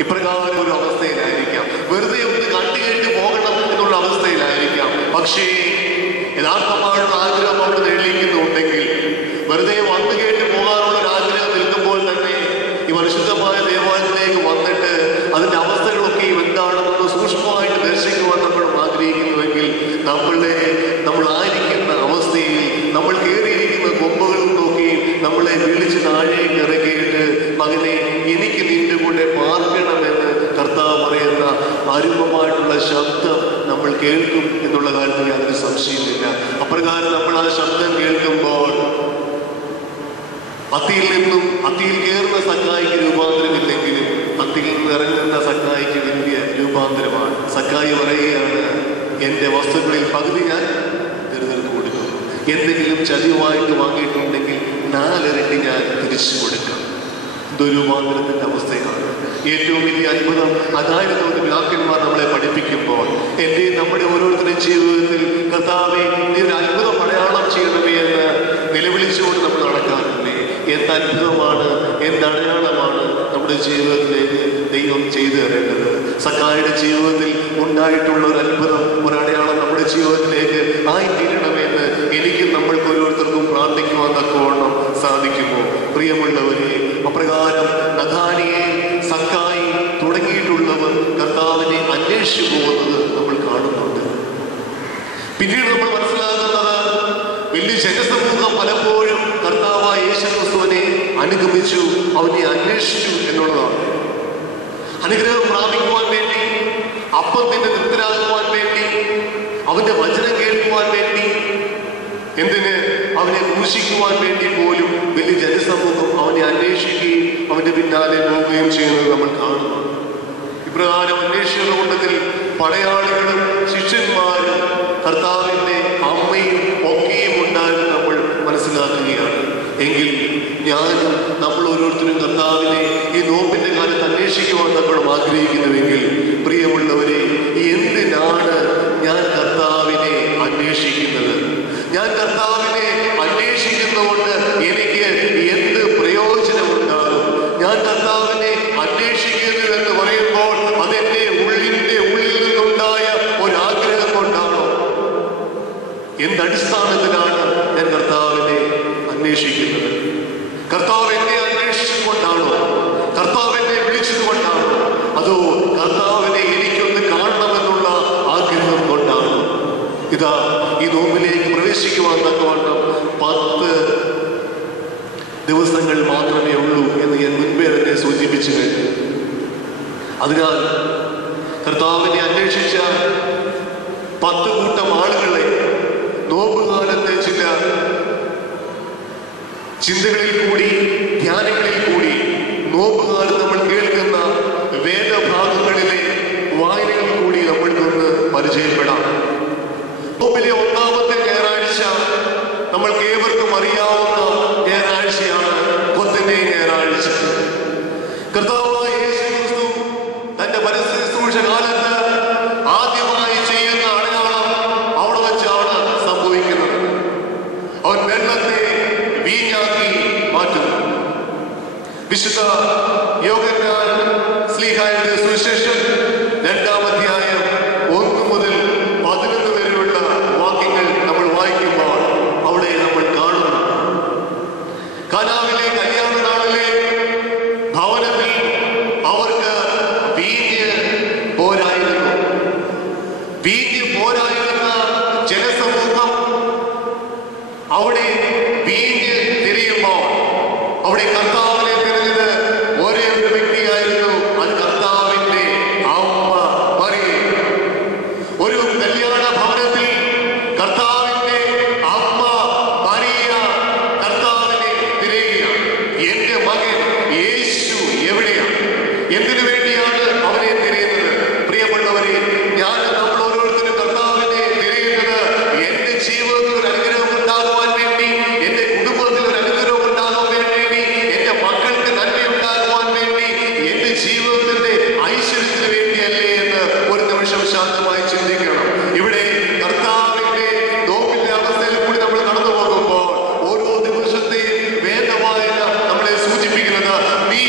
ഇപ്രകാരം ഒരു അവസ്ഥയിലായിരിക്കാം. വെറുതെ ഒന്ന് കണ്ടുകേട്ട് പോകണം എന്നുള്ള അവസ്ഥയിലായിരിക്കാം. പക്ഷേ യഥാർത്ഥമായുള്ള ആഗ്രഹം അവിടെ തെളിയിക്കുന്നുണ്ടെങ്കിൽ, വെറുതെ വന്നു കേട്ട് പോകാനുള്ള ഒരു ആഗ്രഹം നിൽക്കുമ്പോൾ തന്നെ ഈ പരിശുദ്ധമായ ദേവാലയത്തിലേക്ക് വന്നിട്ട് അതിന്റെ അവസ്ഥകളൊക്കെ എന്താണെന്ന് സൂക്ഷ്മമായിട്ട് ദർശിക്കുവാൻ നമ്മൾ ആഗ്രഹിക്കുന്നുവെങ്കിൽ, നമ്മളായിരിക്കുന്ന അവസ്ഥയിൽ നമ്മൾ കയറിയിരിക്കുന്ന കൊമ്പുകൾ നോക്കി നമ്മളെ വിളിച്ച് താഴേക്ക് ഇറങ്ങിയിട്ട്, മകനെ, എനിക്ക് നിന്റെ കൂടെ പാർക്കണമെന്ന് കർത്താവ് പറയുന്ന അരുമമായിട്ടുള്ള ശബ്ദം നമ്മൾ കേൾക്കും എന്നുള്ള കാര്യത്തിൽ യാതൊരു സംശയമില്ല. അപ്രകാരം നമ്മൾ ആ ശബ്ദം കേൾക്കുമ്പോൾ അത്തിയിൽ കയറുന്ന സക്കായിക്ക് രൂപാന്തരമില്ലെങ്കിലും അത്തിയിൽ നിന്ന് ഇറങ്ങുന്ന സക്കായിക്ക് വലിയ രൂപാന്തരമാണ്. സക്കായി പറയുകയാണ്, എൻ്റെ വസ്തുക്കളിൽ പകുതി ഞാൻ ദരിദ്രർക്ക് കൊടുക്കുന്നു. എന്തെങ്കിലും ചതിവായിട്ട് വാങ്ങിയിട്ടുണ്ടെങ്കിൽ 4 ഇരട്ടി ഞാൻ തിരിച്ചു കൊടുക്കാം. ദുരൂപാന്തരത്തിന്റെ അവസ്ഥയാണ്. ഏറ്റവും വലിയ അത്ഭുതം അതായിരുന്നു പിതാക്കന്മാർ നമ്മളെ പഠിപ്പിക്കുമ്പോൾ, നമ്മുടെ ഓരോരുത്തരുടെയും ജീവിതത്തിൽ കർത്താവേ, നീ ഒരു അത്ഭുതം അടയാളം ചെയ്യണമേ എന്ന് നിലവിളിച്ചുകൊണ്ട് നമ്മൾ നടക്കാറില്ലേ? എന്ത് അത്ഭുതമാണ്, എന്തടയാളമാണ് നമ്മുടെ ജീവിതത്തിലേക്ക് ദൈവം ചെയ്തു തരേണ്ടത്? സക്കായിയുടെ ജീവിതത്തിൽ ഉണ്ടായിട്ടുള്ള ഒരു അത്ഭുതം, ഒരടയാളം നമ്മുടെ ജീവിതത്തിലേക്ക് ആയിത്തീരണമെന്ന് എനിക്കും നമ്മൾക്ക് ഓരോരുത്തർക്കും പ്രാർത്ഥിക്കുവാൻ തക്കവണ്ണം സാധിക്കുമോ? പ്രിയമുള്ളവരെ, അപ്രകാരം നഥാനിയേൽ, സക്കായി തുടങ്ങിയിട്ടുള്ളവർ കർത്താവിനെ അന്വേഷിച്ചു പോകുന്നത് നമ്മൾ കാണുന്നുണ്ട്. പിന്നീട് നമ്മൾ മനസ്സിലാക്കുന്നത്, വലിയ ജനസമൂഹം പലപ്പോഴും കർത്താവായ യേശുക്രിസ്തുവിനെ അനുഗമിച്ചു, അവനെ അന്വേഷിച്ചു എന്നുള്ളതാണ്. അനുഗ്രഹം പ്രാപിക്കുവാൻ വേണ്ടി അപ്പത്തിന്റെ തൃപ്തരാകുവാൻ വേണ്ടി, അവന്റെ വചനം കേൾക്കുവാൻ വേണ്ടി, എന്തിന് അവനെ ക്രൂശിക്കുവാൻ വേണ്ടി പോലും വലിയ ജനസമൂഹം അവനെ അന്വേഷിക്കുകയും അവന്റെ പിന്നാലെ പോവുകയും ചെയ്യുന്നത് നമ്മൾ കാണുന്നു. ഇപ്രകാരം അന്വേഷിക്കുന്ന കൂട്ടത്തിൽ പടയാളികളും ശിഷ്യന്മാരും കർത്താവിന്റെ അമ്മയും ഒക്കെയും ഉണ്ടായെന്ന് നമ്മൾ മനസ്സിലാക്കുകയാണ്. എങ്കിൽ ഞാനും നമ്മൾ ഓരോരുത്തരും കർത്താവിനെ ഈ നോമ്പിന്റെ കാലത്ത് അന്വേഷിക്കുവാൻ നമ്മൾ ആഗ്രഹിക്കുന്നുവെങ്കിൽ, പ്രിയമുള്ളവരെ, എന്തിനാണ് ഞാൻ കർത്താവിനെ അന്വേഷിക്കുന്നത്? ഞാൻ കർത്താവിനെ അന്വേഷിക്കുന്നതുകൊണ്ട് എനിക്ക് എന്ത് പ്രയോജനമുണ്ടാകും? ഞാൻ കർത്താവിനെ അന്വേഷിക്കുന്നു എന്ന് പറയുമ്പോൾ അതെന്റെ ഉള്ളിന്റെ ഉള്ളിൽ നിന്നുണ്ടായ ഒരാഗ്രഹം കൊണ്ടാണോ? എന്തടിസ്ഥാനത്തിലാണ് ഞാൻ കർത്താവിനെ അന്വേഷിക്കുന്നത്? കർത്താവ് എന്നെ അന്വേഷിച്ചുകൊണ്ടാണോ? കർത്താവ് എന്നെ വിളിച്ചതുകൊണ്ടാണോ? അതോ കർത്താവിനെ എനിക്കൊന്ന് കാണണമെന്നുള്ള ആഗ്രഹം കൊണ്ടാണോ? ഇതാ ഈ നോമ്പിലേക്ക് പ്രവേശിക്കുവാൻ തക്കവണ്ണം 10 ദിവസങ്ങൾ മാത്രമേ ഉള്ളൂ എന്ന് ഞാൻ മുൻപേ തന്നെ സൂചിപ്പിച്ചു കഴിഞ്ഞു. അതിനാൽ കർത്താവിനെ അന്വേഷിച്ച 10 കൂട്ടം ആളുകളെ നോമ്പുകാലത്തെ ചില ചിന്തകളിൽ കൂടി, ധ്യാനങ്ങളിൽ കൂടി, നോമ്പുകാലത്ത് നമ്മൾ കേൾക്കുന്ന വേദഭാഗങ്ങളിലെ വായനകളിൽ കൂടി നമ്മൾ നിന്ന് പരിചയപ്പെടാം. നോമ്പിലെ ഒന്നാമത്തെ ഞായറാഴ്ച നമ്മൾക്ക് ഏവർക്കും അറിയാവുന്ന ഞായറാഴ്ചയാണ് കൊത്തനെ ഞായറാഴ്ച. കർത്താവായ യേശു ക്രിസ്തു തന്റെ പരസ്യ ശുശ്രൂഷ കാലത്ത് ആദ്യമായി ചെയ്യുന്ന അടയാളം അവിടെ വെച്ചാണ് സംഭവിക്കുന്നത്. അവൻ വെള്ളത്തെ വീഞ്ഞാക്കി മാറ്റുന്നു. വിശുദ്ധ യോഹന്നാൻ ശ്ലീഹായുടെ സുവിശേഷം 2-ാം അധ്യായം 1 മുതൽ 11 വരെയുള്ള വാക്യങ്ങൾ നമ്മൾ വായിക്കുമ്പോൾ അവിടെ നമ്മൾ കാണുന്നു, കാനാവിലെ കല്യാണ നാളിലെ ഭവനത്തിൽ അവർക്ക് വീഞ്ഞ് പോരായിരുന്നു. വീഞ്ഞ് പോരായിരുന്ന ജനസമൂഹം അവിടെ വീഞ്ഞ് തിരിയുമ്പോൾ അവിടെ കർത്താവിനെ തിരഞ്ഞത് ഒരേ ഒരു വ്യക്തിയായിരുന്നു. അത് കർത്താവിന്റെ അമ്മ മറിയ. ഒരു കല്യാണ ഭവനത്തിൽ കർത്താവിന്റെ അമ്മ മറിയ കർത്താവിനെ തിരയുകയാണ്. എന്റെ മകൻ യേശു എവിടെയാണ്? എന്തിനു വേണ്ടിയാണ് അവനെ തിരയുന്നത്? പ്രിയപ്പെട്ടവരെ, ഞാൻ നമ്മൾ ഓരോരുത്തരും കർത്താവിനെ തിരയുന്നത് എന്റെ ജീവിതത്തിൽ ഒരു അനുഗ്രഹം ഉണ്ടാകുവാൻ വേണ്ടി, എന്റെ കുടുംബത്തിൽ ഒരു അനുഗ്രഹം ഉണ്ടാകാൻ വേണ്ടി, എന്റെ മക്കൾക്ക് നന്മയുണ്ടാകുവാൻ വേണ്ടി, എന്റെ ജീവിതത്തിന്റെ ഐശ്വര്യത്തിന് വേണ്ടിയല്ലേ എന്ന് ഒരു നിമിഷം ശാന്തമായി ചിന്തിക്കണം. ഇവിടെ കർത്താവിന്റെ നോമ്പിന്റെ അവസ്ഥയിൽ കൂടി നമ്മൾ കടന്നു പോകുമ്പോൾ ഓരോ ദിവസത്തെയും വേദവായന നമ്മളെ സൂചിപ്പിക്കുന്നത് നീ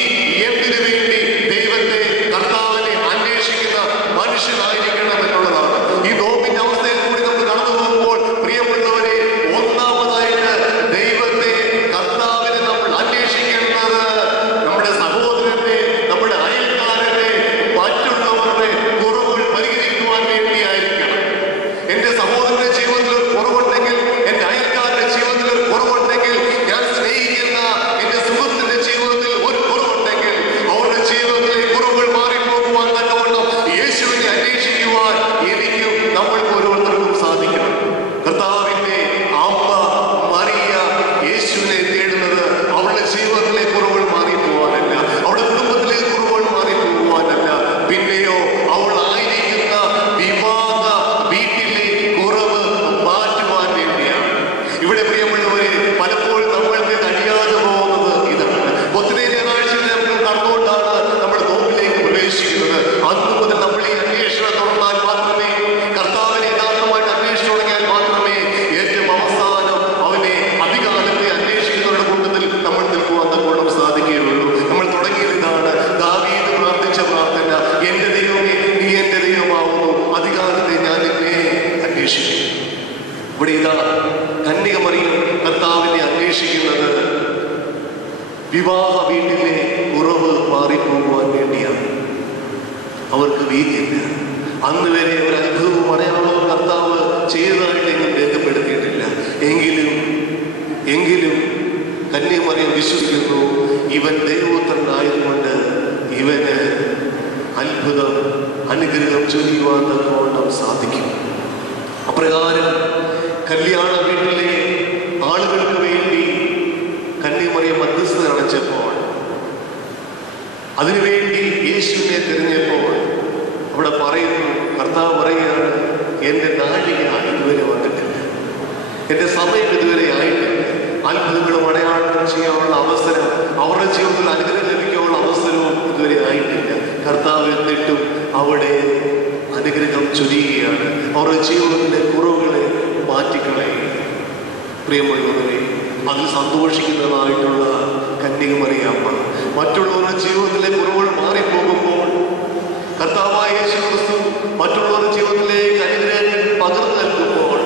എന്തിനു വേണ്ടി ദൈവത്തെ, കർത്താവിനെ അന്വേഷിക്കുന്ന മനുഷ്യനായിരിക്കണം എന്നുള്ളതാണ്. ഈ നോമ്പിന്റെ അവസ്ഥയിൽ കൂടി നമ്മൾ കടന്നു പോകുമ്പോൾ പ്രിയപ്പെട്ടവരെ, ഒന്നാമതായിട്ട് ദൈവത്തെ, കർത്താവിനെ നമ്മൾ അന്വേഷിക്കേണ്ടത് നമ്മുടെ സഹോദരന്റെ, നമ്മുടെ അയൽക്കാരന്റെ, മറ്റുള്ളവരുടെ കുറവുകൾ പരിഹരിക്കുവാൻ വേണ്ടിയായിരിക്കണം. എന്റെ സഹോദരന്റെ ജീവിതത്തിൽ ഒരു കുറവുണ്ടെങ്കിൽ, എന്റെ അയൽക്കാരന്റെ ജീവിതത്തിൽ ഒരു കുറവുണ്ടെങ്കിൽ, ഞാൻ സ്നേഹിക്കുന്ന എന്റെ സുഹൃത്തിന്റെ ജീവിതത്തിൽ ഒരു കുറവുണ്ടെങ്കിൽ, അവരുടെ ജീവിതത്തിലെ കുറവുകൾ മാറിപ്പോകുവാൻ തക്കവണ്ണം യേശുവിനെ അന്വേഷിക്കുവാൻ എനിക്കും നമ്മൾക്ക് ഓരോരുത്തർക്കും സാധിക്കണം. കർത്താവിന്റെ അമ്മ മറിയ യേശുവിനെ തേടുന്നത് അവളുടെ ജീവിതത്തിലെ കുറവുകൾ മാറിപ്പോവാനല്ല, അവളുടെ കുടുംബത്തിലെ കുറവുകൾ മാറിപ്പോകുവാനല്ല, പിന്നെയോ അവൾ ആയിരിക്കുന്ന വിവാഹ വീട്ടിലെ കുറവ് മാറ്റുവാൻ വേണ്ടിയാണ്. ഇവിടെ പ്രിയമുള്ളവരെ, പലപ്പോഴും നമ്മൾക്ക് കഴിയാതെ പോകുന്നത് ഇതാണ്. ഒത്തിരി ഞായറാഴ്ചകൾ നമ്മൾ കടന്നുകൊണ്ടാണ് നമ്മൾ നോമ്പിലേക്ക് പ്രവേശിക്കുന്നത്. അന്ന് മുതൽ നമ്മൾ ഈ അന്വേഷണം തുടർന്നാൽ മാത്രമേ, കർത്താവിനെ യഥാർത്ഥമായിട്ട് അന്വേഷിച്ചു തുടങ്ങിയാൽ മാത്രമേ ഏറ്റവും അവസാനം അവനെ അധികാലത്തെ അന്വേഷിക്കുന്നവരുടെ കൂട്ടത്തിൽ നമ്മൾ നിൽക്കുവാൻ തക്കോളം സാധിക്കുകയുള്ളൂ. നമ്മൾ തുടങ്ങിയത് ഇതാണ്. ദാവീദ് പ്രാർത്ഥിച്ച പ്രാർത്ഥന, എന്റെ ദൈവമേ, നീ എന്റെ ദൈവമാവുന്നു, അധികാലത്തെ ഞാൻ എന്നെ അന്വേഷിക്കും. ഇവിടെ ഇതാ കന്യക മറിയം കർത്താവിനെ അന്വേഷിക്കുന്നത് വിവാഹ വീട്ടിലെ കുറവ് മാറിപ്പോകുവാൻ വേണ്ടിയാണ്. അവർക്ക് വീഞ്ഞില്ല. അന്ന് വരെ ഒരു അത്ഭുതവും അടയാളവും കർത്താവ് ചെയ്തതായിട്ടെങ്കിലും രേഖപ്പെടുത്തിയിട്ടില്ല. എങ്കിലും കന്യകമറിയം വിശ്വസിക്കുന്നു, ഇവൻ ദൈവപുത്രനായതുകൊണ്ട് ഇവന് അത്ഭുതം, അനുഗ്രഹം ചൊരിയുവാൻ തക്കവണ്ണം സാധിക്കും. അപ്രകാരം കല്യാണ വീട്ടിലെ ആളുകൾക്ക് വേണ്ടി കന്യാമറിയം മധ്യസ്ഥത അടച്ചപ്പോൾ, അതിനുവേണ്ടി യേശുവിനെ തിരഞ്ഞപ്പോൾ അവിടെ പറയുന്നു, കർത്താവ് പറയുകയാണ്, എൻ്റെ നാഴിക ഇതുവരെ വന്നിട്ടില്ല, എൻ്റെ സമയം ഇതുവരെ ആയിട്ടില്ല. അത്ഭുതങ്ങളും അടയാളങ്ങളും ചെയ്യാനുള്ള അവസരം, അവരുടെ ജീവിതത്തിൽ അനുഗ്രഹം ലഭിക്കാനുള്ള അവസരവും ഇതുവരെ ആയിട്ടില്ല. കർത്താവ് എന്നിട്ടും അവിടെ അനുഗ്രഹം ചൊരിയുകയാണ്, അവരുടെ ജീവിതത്തിലെ കുറവുകളെ മാറ്റിക്കളയുക. പ്രിയമുള്ളവരെ, അതിൽ സന്തോഷിക്കുന്നതായിട്ടുള്ള കന്യകമറിയമ്മ മറ്റുള്ളവരുടെ ജീവിതത്തിലെ കുറവുകൾ മാറിപ്പോകുമ്പോൾ കർത്താവായ യേശു ക്രിസ്തു മറ്റുള്ളവരുടെ ജീവിതത്തിലേക്ക് അനുഗ്രഹങ്ങൾ പകർന്നു നൽകുമ്പോൾ,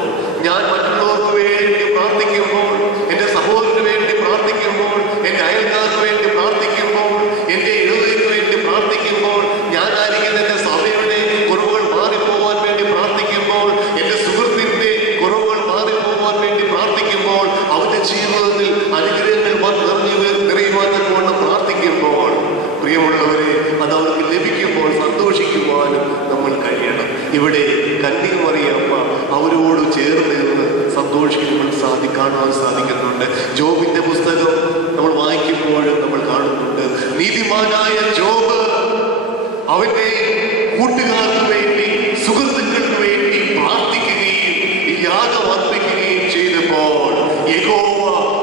ഞാൻ മറ്റുള്ളവർക്ക് വേണ്ടി പ്രാർത്ഥിക്കുമ്പോൾ, എൻ്റെ സഹോദരന് വേണ്ടി പ്രാർത്ഥിക്കുമ്പോൾ, എൻ്റെ അയൽക്കാർക്ക് വേണ്ടി പ്രാർത്ഥിക്കുമ്പോൾ, എൻ്റെ ഇടവകയ്ക്ക് വേണ്ടി പ്രാർത്ഥിക്കുമ്പോൾ, ഞാനായിരിക്കുന്ന എൻ്റെ സഭയുടെ കുറവുകൾ മാറിപ്പോകാൻ വേണ്ടി പ്രാർത്ഥിക്കുമ്പോൾ, എൻ്റെ സുഹൃത്തിൻ്റെ കുറവുകൾ മാറിപ്പോകാൻ വേണ്ടി പ്രാർത്ഥിക്കുമ്പോൾ, അവൻ്റെ ജീവിതത്തിൽ അനുഗ്രഹങ്ങൾ നിറയുവാൻ തക്കവണ്ണം പ്രാർത്ഥിക്കുമ്പോൾ, പ്രിയമുള്ളവരെ, അത് അവർക്ക് ലഭിക്കുമ്പോൾ സന്തോഷിക്കുവാനും നമ്മൾ കഴിയണം. ഇവിടെ കന്യകമറിയമ്മ അവരോട് ചേർന്ന് നിന്ന് സന്തോഷിക്കുമ്പോൾ കാണുവാൻ സാധിക്കുന്നുണ്ട്. ജോബിന്റെ പുസ്തകം നമ്മൾ വായിക്കുമ്പോഴും നമ്മൾ കാണുന്നുണ്ട്, നീതിമാനായ ജോബ് അവന്റെ കൂട്ടുകാർക്ക് വേണ്ടി, സുഹൃത്തുക്കൾക്ക് വേണ്ടി പ്രാർത്ഥിക്കുകയും യാഗം അർപ്പിക്കുകയും ചെയ്തപ്പോൾ യഹോവ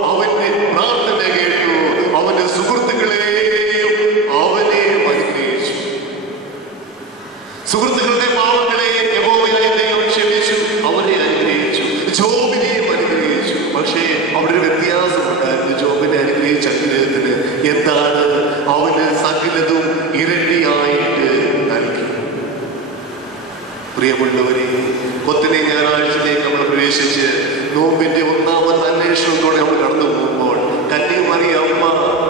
അവന്റെ പ്രാർത്ഥന കേട്ടു, അവന്റെ സുഹൃത്തുക്കളെയും അവനെ അനുഗ്രഹിച്ചു. സുഹൃത്തുക്കളുടെ പാവങ്ങളെ യഹോവയായ ദൈവം ക്ഷമിച്ചു, അവരെ അനുഗ്രഹിച്ചു, ജോബിനെയും അനുഗ്രഹിച്ചു. പക്ഷേ അവിടെ ഒരു വ്യത്യാസമുണ്ടായിരുന്നു. ജോബിനെ അനുഗ്രഹിച്ച അനുഗ്രഹത്തിന് എന്താണ്? അവന് സകലതും ഇരട്ടിയായിട്ട് നൽകി. പ്രിയമുള്ളവരെ, കൊത്തിനെ ഞായറാഴ്ചയിലേക്ക് നമ്മൾ പ്രവേശിച്ച് നോമ്പിന്റെ ഒന്നാമത്തെ അന്വേഷണത്തോടെ നമ്മൾ കടന്നു പോകുമ്പോൾ കന്യകമറിയമ്മ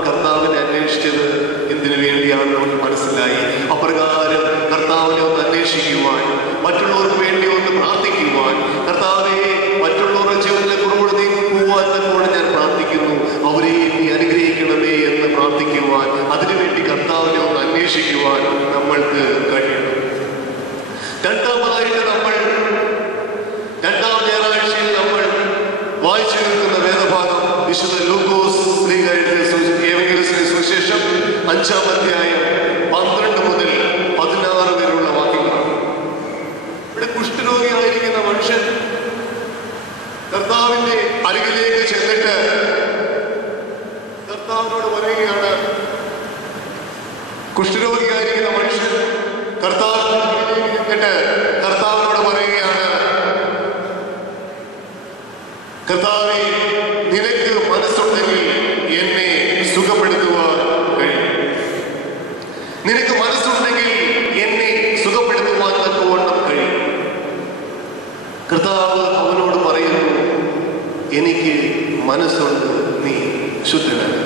കർത്താവിനെ അന്വേഷിച്ചത് എന്തിനു വേണ്ടിയാണ് നമുക്ക് മനസ്സിലായി. അപ്രകാരം കർത്താവിനെ ഒന്ന് അന്വേഷിക്കുവാൻ, മറ്റുള്ളവർക്ക് വേണ്ടി ഒന്ന് പ്രാർത്ഥിക്കുവാൻ, കർത്താവെ മറ്റുള്ളവരുടെ ജീവിതത്തിലെ കുറവുകൾ നീക്കുവാൻ തന്നോട് ഞാൻ പ്രാർത്ഥിക്കുന്നു, അവരെ നീ അനുഗ്രഹിക്കണമേ എന്ന് പ്രാർത്ഥിക്കുവാൻ, അതിനുവേണ്ടി കർത്താവിനെ ഒന്ന് അന്വേഷിക്കുവാൻ നമ്മൾക്ക് കഴിയണം. രണ്ടാമതായിട്ട് നമ്മൾ രണ്ടാം ഞായറാഴ്ചയിൽ നമ്മൾ വായിച്ചു നിൽക്കുന്ന വേദഭാഗം വിശുദ്ധ ലൂക്കോസ് എഴുതിയ സുവിശേഷം 5-ാം അധ്യായം 12 മുതൽ 16 വരെയുള്ള വാക്യങ്ങളാണ്. ഇവിടെ കുഷ്ഠരോഗിയായിരിക്കുന്ന മനുഷ്യൻ കർത്താവിന്റെ അരികിലേക്ക് ചെന്നിട്ട് കർത്താവിനോട് പറയുകയാണ്. കുഷ്ഠരോഗിയായിരിക്കുന്ന മനുഷ്യൻ കർത്താവിനോട് പറയുകയാണ്, കർത്താവേ, നിനക്ക് മനസ്സുണ്ടെങ്കിൽ എന്നെ സുഖപ്പെടുത്തുവാൻ കഴിയും. നിനക്ക് മനസ്സുണ്ടെങ്കിൽ എന്നെ സുഖപ്പെടുത്തുവാൻ തക്കവണ്ണം കഴിയും. കർത്താവ് അവനോട് പറയുന്നു, എനിക്ക് മനസ്സുണ്ട്, നീ ശുദ്ധനാണ്.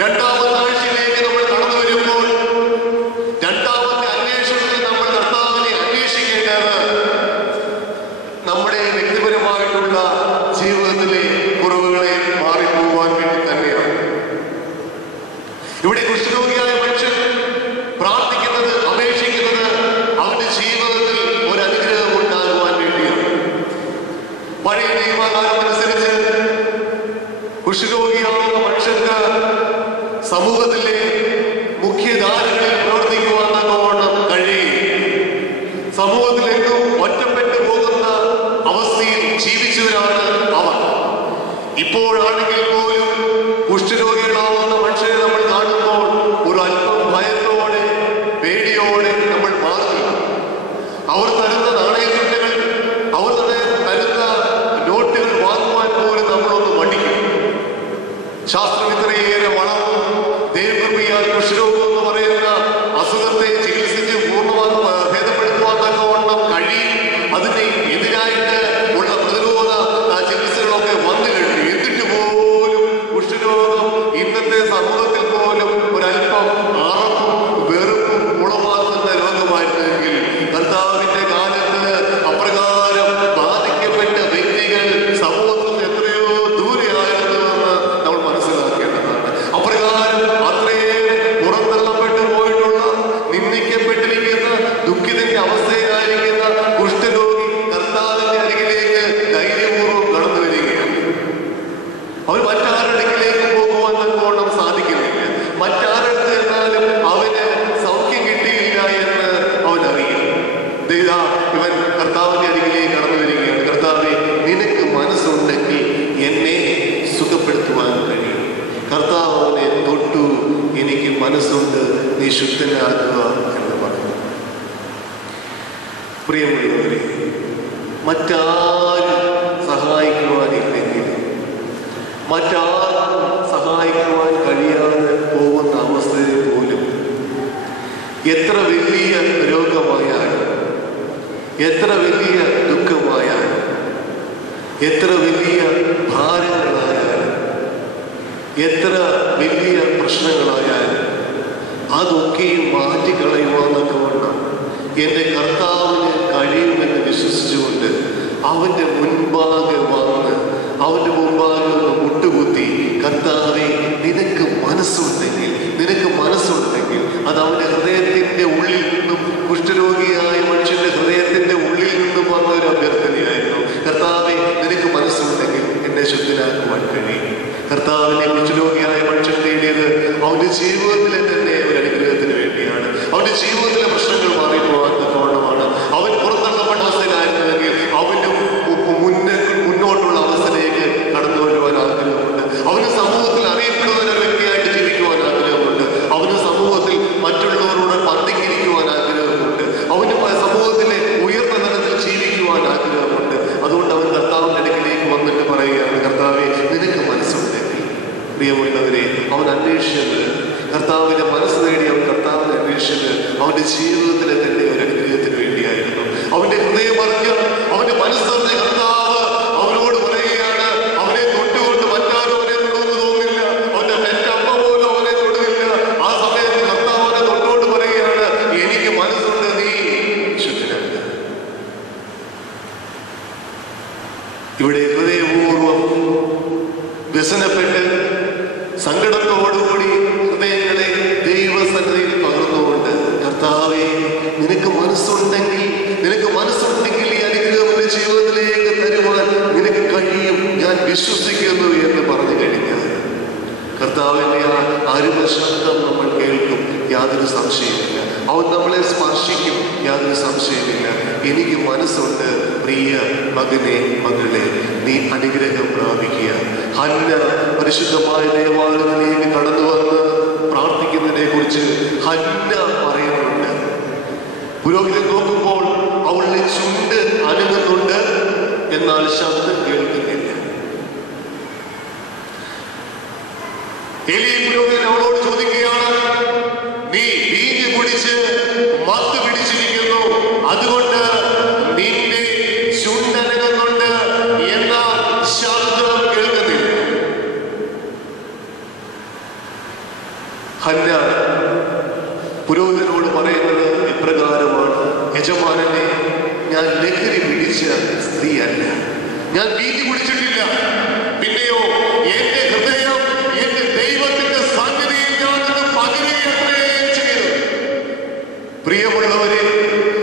രണ്ടാമത്തെ ആഴ്ചയിലേക്ക് നമ്മൾ കടന്നു വരുമ്പോൾ രണ്ടാമത്തെ അന്വേഷണത്തിൽ നമ്മൾ കർത്താവിനെ അന്വേഷിക്കേണ്ടത് നമ്മുടെ വ്യക്തിപരമായിട്ടുള്ള ജീവിതത്തിലെ കുറവുകളെ മാറിപ്പോകാൻ വേണ്ടി തന്നെയാണ്. ഇവിടെ കുഷ്ഠരോഗിയായ മനുഷ്യൻ പ്രാർത്ഥിക്കുന്നത്, അപേക്ഷിക്കുന്നത് അവന്റെ ജീവിതത്തിൽ ഒരു അനുഗ്രഹം ഉണ്ടാകുവാൻ വേണ്ടിയാണ്. പഴയ നിയമകാലം അനുസരിച്ച് കുഷ്ഠരോഗിയാവുന്ന മനുഷ്യർക്ക് സമൂഹത്തിലെ മുഖ്യധാരകളിൽ പ്രവർത്തിക്കുവാൻ തക്കവണ്ണം കഴിയും. സമൂഹത്തിലേക്കും ഒറ്റപ്പെട്ടു പോകുന്ന അവസ്ഥയിൽ ജീവിച്ചവരാണ് അവർ. ഇപ്പോഴാണെങ്കിൽ പോലും കുഷ്ഠരോഗികളാവുന്ന മനുഷ്യരെ നമ്മൾ കാണുമ്പോൾ ഒരു അല്പം ഭയത്തോടെ, പേടിയോടെ നമ്മൾ മാറി. അവർ തരുന്ന നാണയത്തുട്ടുകൾ, അവർ തരുന്ന നോട്ടുകൾ വാങ്ങുവാൻ പോലും നമ്മളൊന്ന് മടിക്കും. ശാസ്ത്രം ഇത്രയേറെ വളർന്നു. ദൈവകൃപയാൽ കുഷ്ഠരോഗം എന്ന് പറയുന്ന അസുഖത്തെ ചികിത്സിച്ച് പൂർണ്ണമായി ഭേദപ്പെടുത്തുവാൻ തക്കവണ്ണം കഴിയും. അതിന് എതിരായിട്ട് ഉള്ള പ്രതിരോധ ചികിത്സകളൊക്കെ വന്നു കഴിഞ്ഞു. എന്നിട്ട് പോലും കുഷ്ഠരോഗം ഇന്നത്തെ സമൂഹത്തിൽ പോലും ഒരല്പം ആർപ്പും വെറുപ്പും ഉളവാക്കുന്ന രോഗമായിരുന്നെങ്കിൽ കർത്താവിന്റെ കാലത്ത് നീ ശുദ്ധനാകുക എന്ന് പറഞ്ഞു. പ്രിയമുള്ളവരെ, മറ്റാരും സഹായിക്കുവാനില്ലെങ്കിൽ, മറ്റാരും സഹായിക്കുവാൻ കഴിയാതെ പോകുന്ന അവസ്ഥയിൽ പോലും എത്ര വലിയ രോഗമായാലും, എത്ര വലിയ ദുഃഖമായാലും, എത്ര വലിയ ഭാരങ്ങളായാലും, എത്ര വലിയ പ്രശ്നങ്ങളായാലും അതൊക്കെയും മാറ്റിക്കളയുവാന്നൊക്കെ വേണം എൻ്റെ കർത്താവിന് കഴിയുമെന്ന് വിശ്വസിച്ചുകൊണ്ട് അവൻ്റെ മുൻപാകെ വന്ന് അവൻ്റെ മുൻപാകെ ഒന്ന് മുട്ടുകുത്തി, കർത്താവെ നിനക്ക് മനസ്സുണ്ടെങ്കിൽ അത് അവൻ്റെ ഹൃദയത്തിൻ്റെ ഉള്ളിൽ നിന്നും, കുഷ്ഠരോഗിയായ മനുഷ്യൻ്റെ ഹൃദയത്തിൻ്റെ ഉള്ളിൽ നിന്നും വന്ന ഒരു അഭ്യർത്ഥനയായിരുന്നു. കർത്താവെ നിനക്ക് മനസ്സുണ്ടെങ്കിൽ എന്നെ ശുദ്ധനാക്കുവാൻ കഴിയും. കർത്താവിനെ കുഷ്ഠരോഗിയായ മനുഷ്യൻ തേടിയത് അവൻ്റെ ജീവിതത്തിലെ തന്നെ ഒരു അനുഗ്രഹത്തിന് വേണ്ടിയാണ്. അവൻ്റെ ജീവിതത്തിലെ പ്രശ്നങ്ങൾ മാറിപ്പോകാൻ തക്കവണ്ണമാണ്. അവൻ പുറത്തള്ളപ്പെട്ട അവസ്ഥയിലായിരുന്നെങ്കിൽ അവൻ്റെ മുന്നോട്ടുള്ള അവസ്ഥയിലേക്ക് കടന്നു വരുവാൻ ആഗ്രഹമുണ്ട്. അവന് സമൂഹത്തിൽ അറിയപ്പെടുന്ന ഒരു വ്യക്തിയായിട്ട് ജീവിക്കുവാൻ ആഗ്രഹമുണ്ട്. അവന് സമൂഹത്തിൽ മറ്റുള്ളവരോട് പന്തിക്കിരിക്കുവാൻ ആഗ്രഹമുണ്ട്. അവന് സമൂഹത്തിലെ ഉയർന്ന തലത്തിൽ ജീവിക്കുവാൻ ആഗ്രഹമുണ്ട്. അതുകൊണ്ട് അവൻ കർത്താവിൻ്റെ അടുക്കിലേക്ക് വന്നിട്ട് പറയുകയാണ്, കർത്താവെ നിനക്ക് മനസ്സുണ്ടെങ്കിൽ. പ്രിയമുള്ളവരെ, അവൻ അന്വേഷിച്ചത്, കർത്താവിന്റെ മനസ്സ് നേടി അവൻ കർത്താവിനെ അന്വേഷിച്ചത് അവന്റെ ജീവിതത്തിലെ തന്നെ ഒരു അനുഗ്രഹത്തിന് വേണ്ടിയായിരുന്നു. അവന്റെ ഹൃദയം അറിഞ്ഞ് അവന്റെ മനസ്സറിഞ്ഞ കർത്താവ് അവനോട് പറയുകയാണ്, അവനെ തൊട്ടുകൊണ്ട് മറ്റാരും അവനെ തൊടുന്നു തോന്നില്ല, അവന്റെ പെറ്റമ്മ പോലും അവനെ തൊടുന്നില്ല. ആ സമയത്ത് കർത്താവ് അവനെ തൊട്ടുകൊണ്ട് പറയുകയാണ്, എനിക്ക് മനസ്സുണ്ട്, നീ ശുദ്ധനാണ്. ഇവിടെ ഹൃദയപൂർവം വ്യസനപ്പെട്ട് സങ്കടത്തോടുകൂടി ഹൃദയങ്ങളെ ദൈവസന്നിധിയിൽ പകർന്നുകൊണ്ട്, കർത്താവേ നിനക്ക് മനസ്സുണ്ടെങ്കിൽ ഈ അനുഗ്രഹം എന്റെ ജീവിതത്തിലേക്ക് തരുവാൻ നിനക്ക് കഴിയും, ഞാൻ വിശ്വസിക്കുന്നു എന്ന് പറഞ്ഞു കഴിഞ്ഞാൽ കർത്താവിന്റെ ആ അരുമ ശബ്ദം നമ്മൾ കേൾക്കും, യാതൊരു സംശയമില്ല. അവൻ നമ്മളെ സ്പർശിക്കും, യാതൊരു സംശയമില്ല. എനിക്ക് മനസ്സുണ്ട്, പ്രിയ മകനെ മകളെ, നീ അനുഗ്രഹം പ്രാപിക്കുക. ഹന്ന പരിശുദ്ധമായ ദേവാലയത്തിലേക്ക് കടന്നു വന്ന് പ്രാർത്ഥിക്കുന്നതിനെ കുറിച്ച് ഹന്ന പറയുന്നുണ്ട്. പുരോഹിതൻ നോക്കുമ്പോൾ അവളുടെ ചുണ്ട് അനങ്ങുന്നുണ്ട്, എന്നാൽ ശബ്ദം കേൾക്കുന്നില്ല. ഏലി പുരോഹിതൻ അവളോട് ചോദിക്കുകയാണ്, നീ വീഞ്ഞ് കുടിച്ച് മത്ത് പിടിച്ചിരിക്കുന്നു, അതുകൊണ്ട് നിന്റെ ചുണ്ടനങ്ങുന്നുണ്ട്, എന്നാൽ ശബ്ദം കേൾക്കുന്നില്ല. ഹന്ന പുരോഹിതനോട് പറയുന്നത് ഇപ്രകാരമാണ്, യജമാനനെ, ഞാൻ ലഹരി പിടിച്ച സ്ത്രീയല്ല, ഞാൻ വീഞ്ഞ് കുടിച്ചിട്ടില്ല, പിന്നെയോ എന്റെ ഹൃദയം എന്റെ ദൈവത്തിന്റെ സന്നിധിയിൽ ഞാനത് പകരുകയത്രേ ചെയ്തു. പ്രിയമുള്ളവരെ,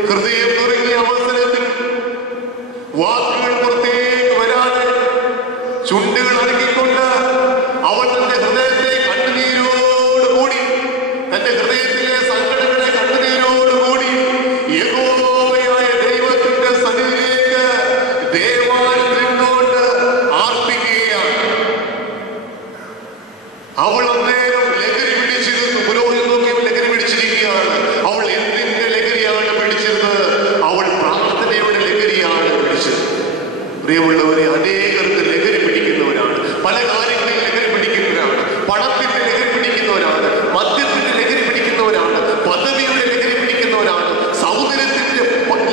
ഹൃദയം നിറങ്ങിയ അവസരത്തിൽ വാക്കുകൾ പുറത്തേക്ക് വരാതെ ചുണ്ടുകൾ അടക്കിക്കൊണ്ട് അവൾ തന്റെ ഹൃദയത്തെ കണ്ണുനീരോടുകൂടി, തന്റെ ഹൃദയത്തിലെ സങ്കടങ്ങളെ കണ്ണുനീരോടുകൂടി യഹോവയായ ദൈവത്തിന്റെ സന്നിധിയിലേക്ക് ദേവാലയത്തിൽ നിന്നുകൊണ്ട് ആർപ്പിക്കുകയാണ്. അവൾ അന്നേരം ലഹരി പിടിച്ചിരുന്നു. പുരോഹിതൻ നോക്കിയപ്പോൾ ലഹരി പിടിച്ചിരിക്കുകയാണ്. അവൾ എന്തിന്റെ ലഹരിയാണ് പിടിച്ചിരുന്നത്? അവൾ പ്രാർത്ഥനയുടെ ലഹരിയാണ് പിടിച്ചത്. പ്രിയമുള്ളവരെ, അനേകർക്ക് ലഹരി പിടിക്കുന്നവരാണ്, പല കാര്യങ്ങളിൽ ലഹരി പിടിക്കുന്നവരാണ്, പണത്തിന്റെ ലഹരി പിടിക്കുന്നവരാണ്, മദ്യത്തിന്റെ ലഹരി പിടിക്കുന്നവരാണ്, പദവിയുടെ ലഹരി പിടിക്കുന്നവരാണ്, സൗന്ദര്യത്തിന്റെ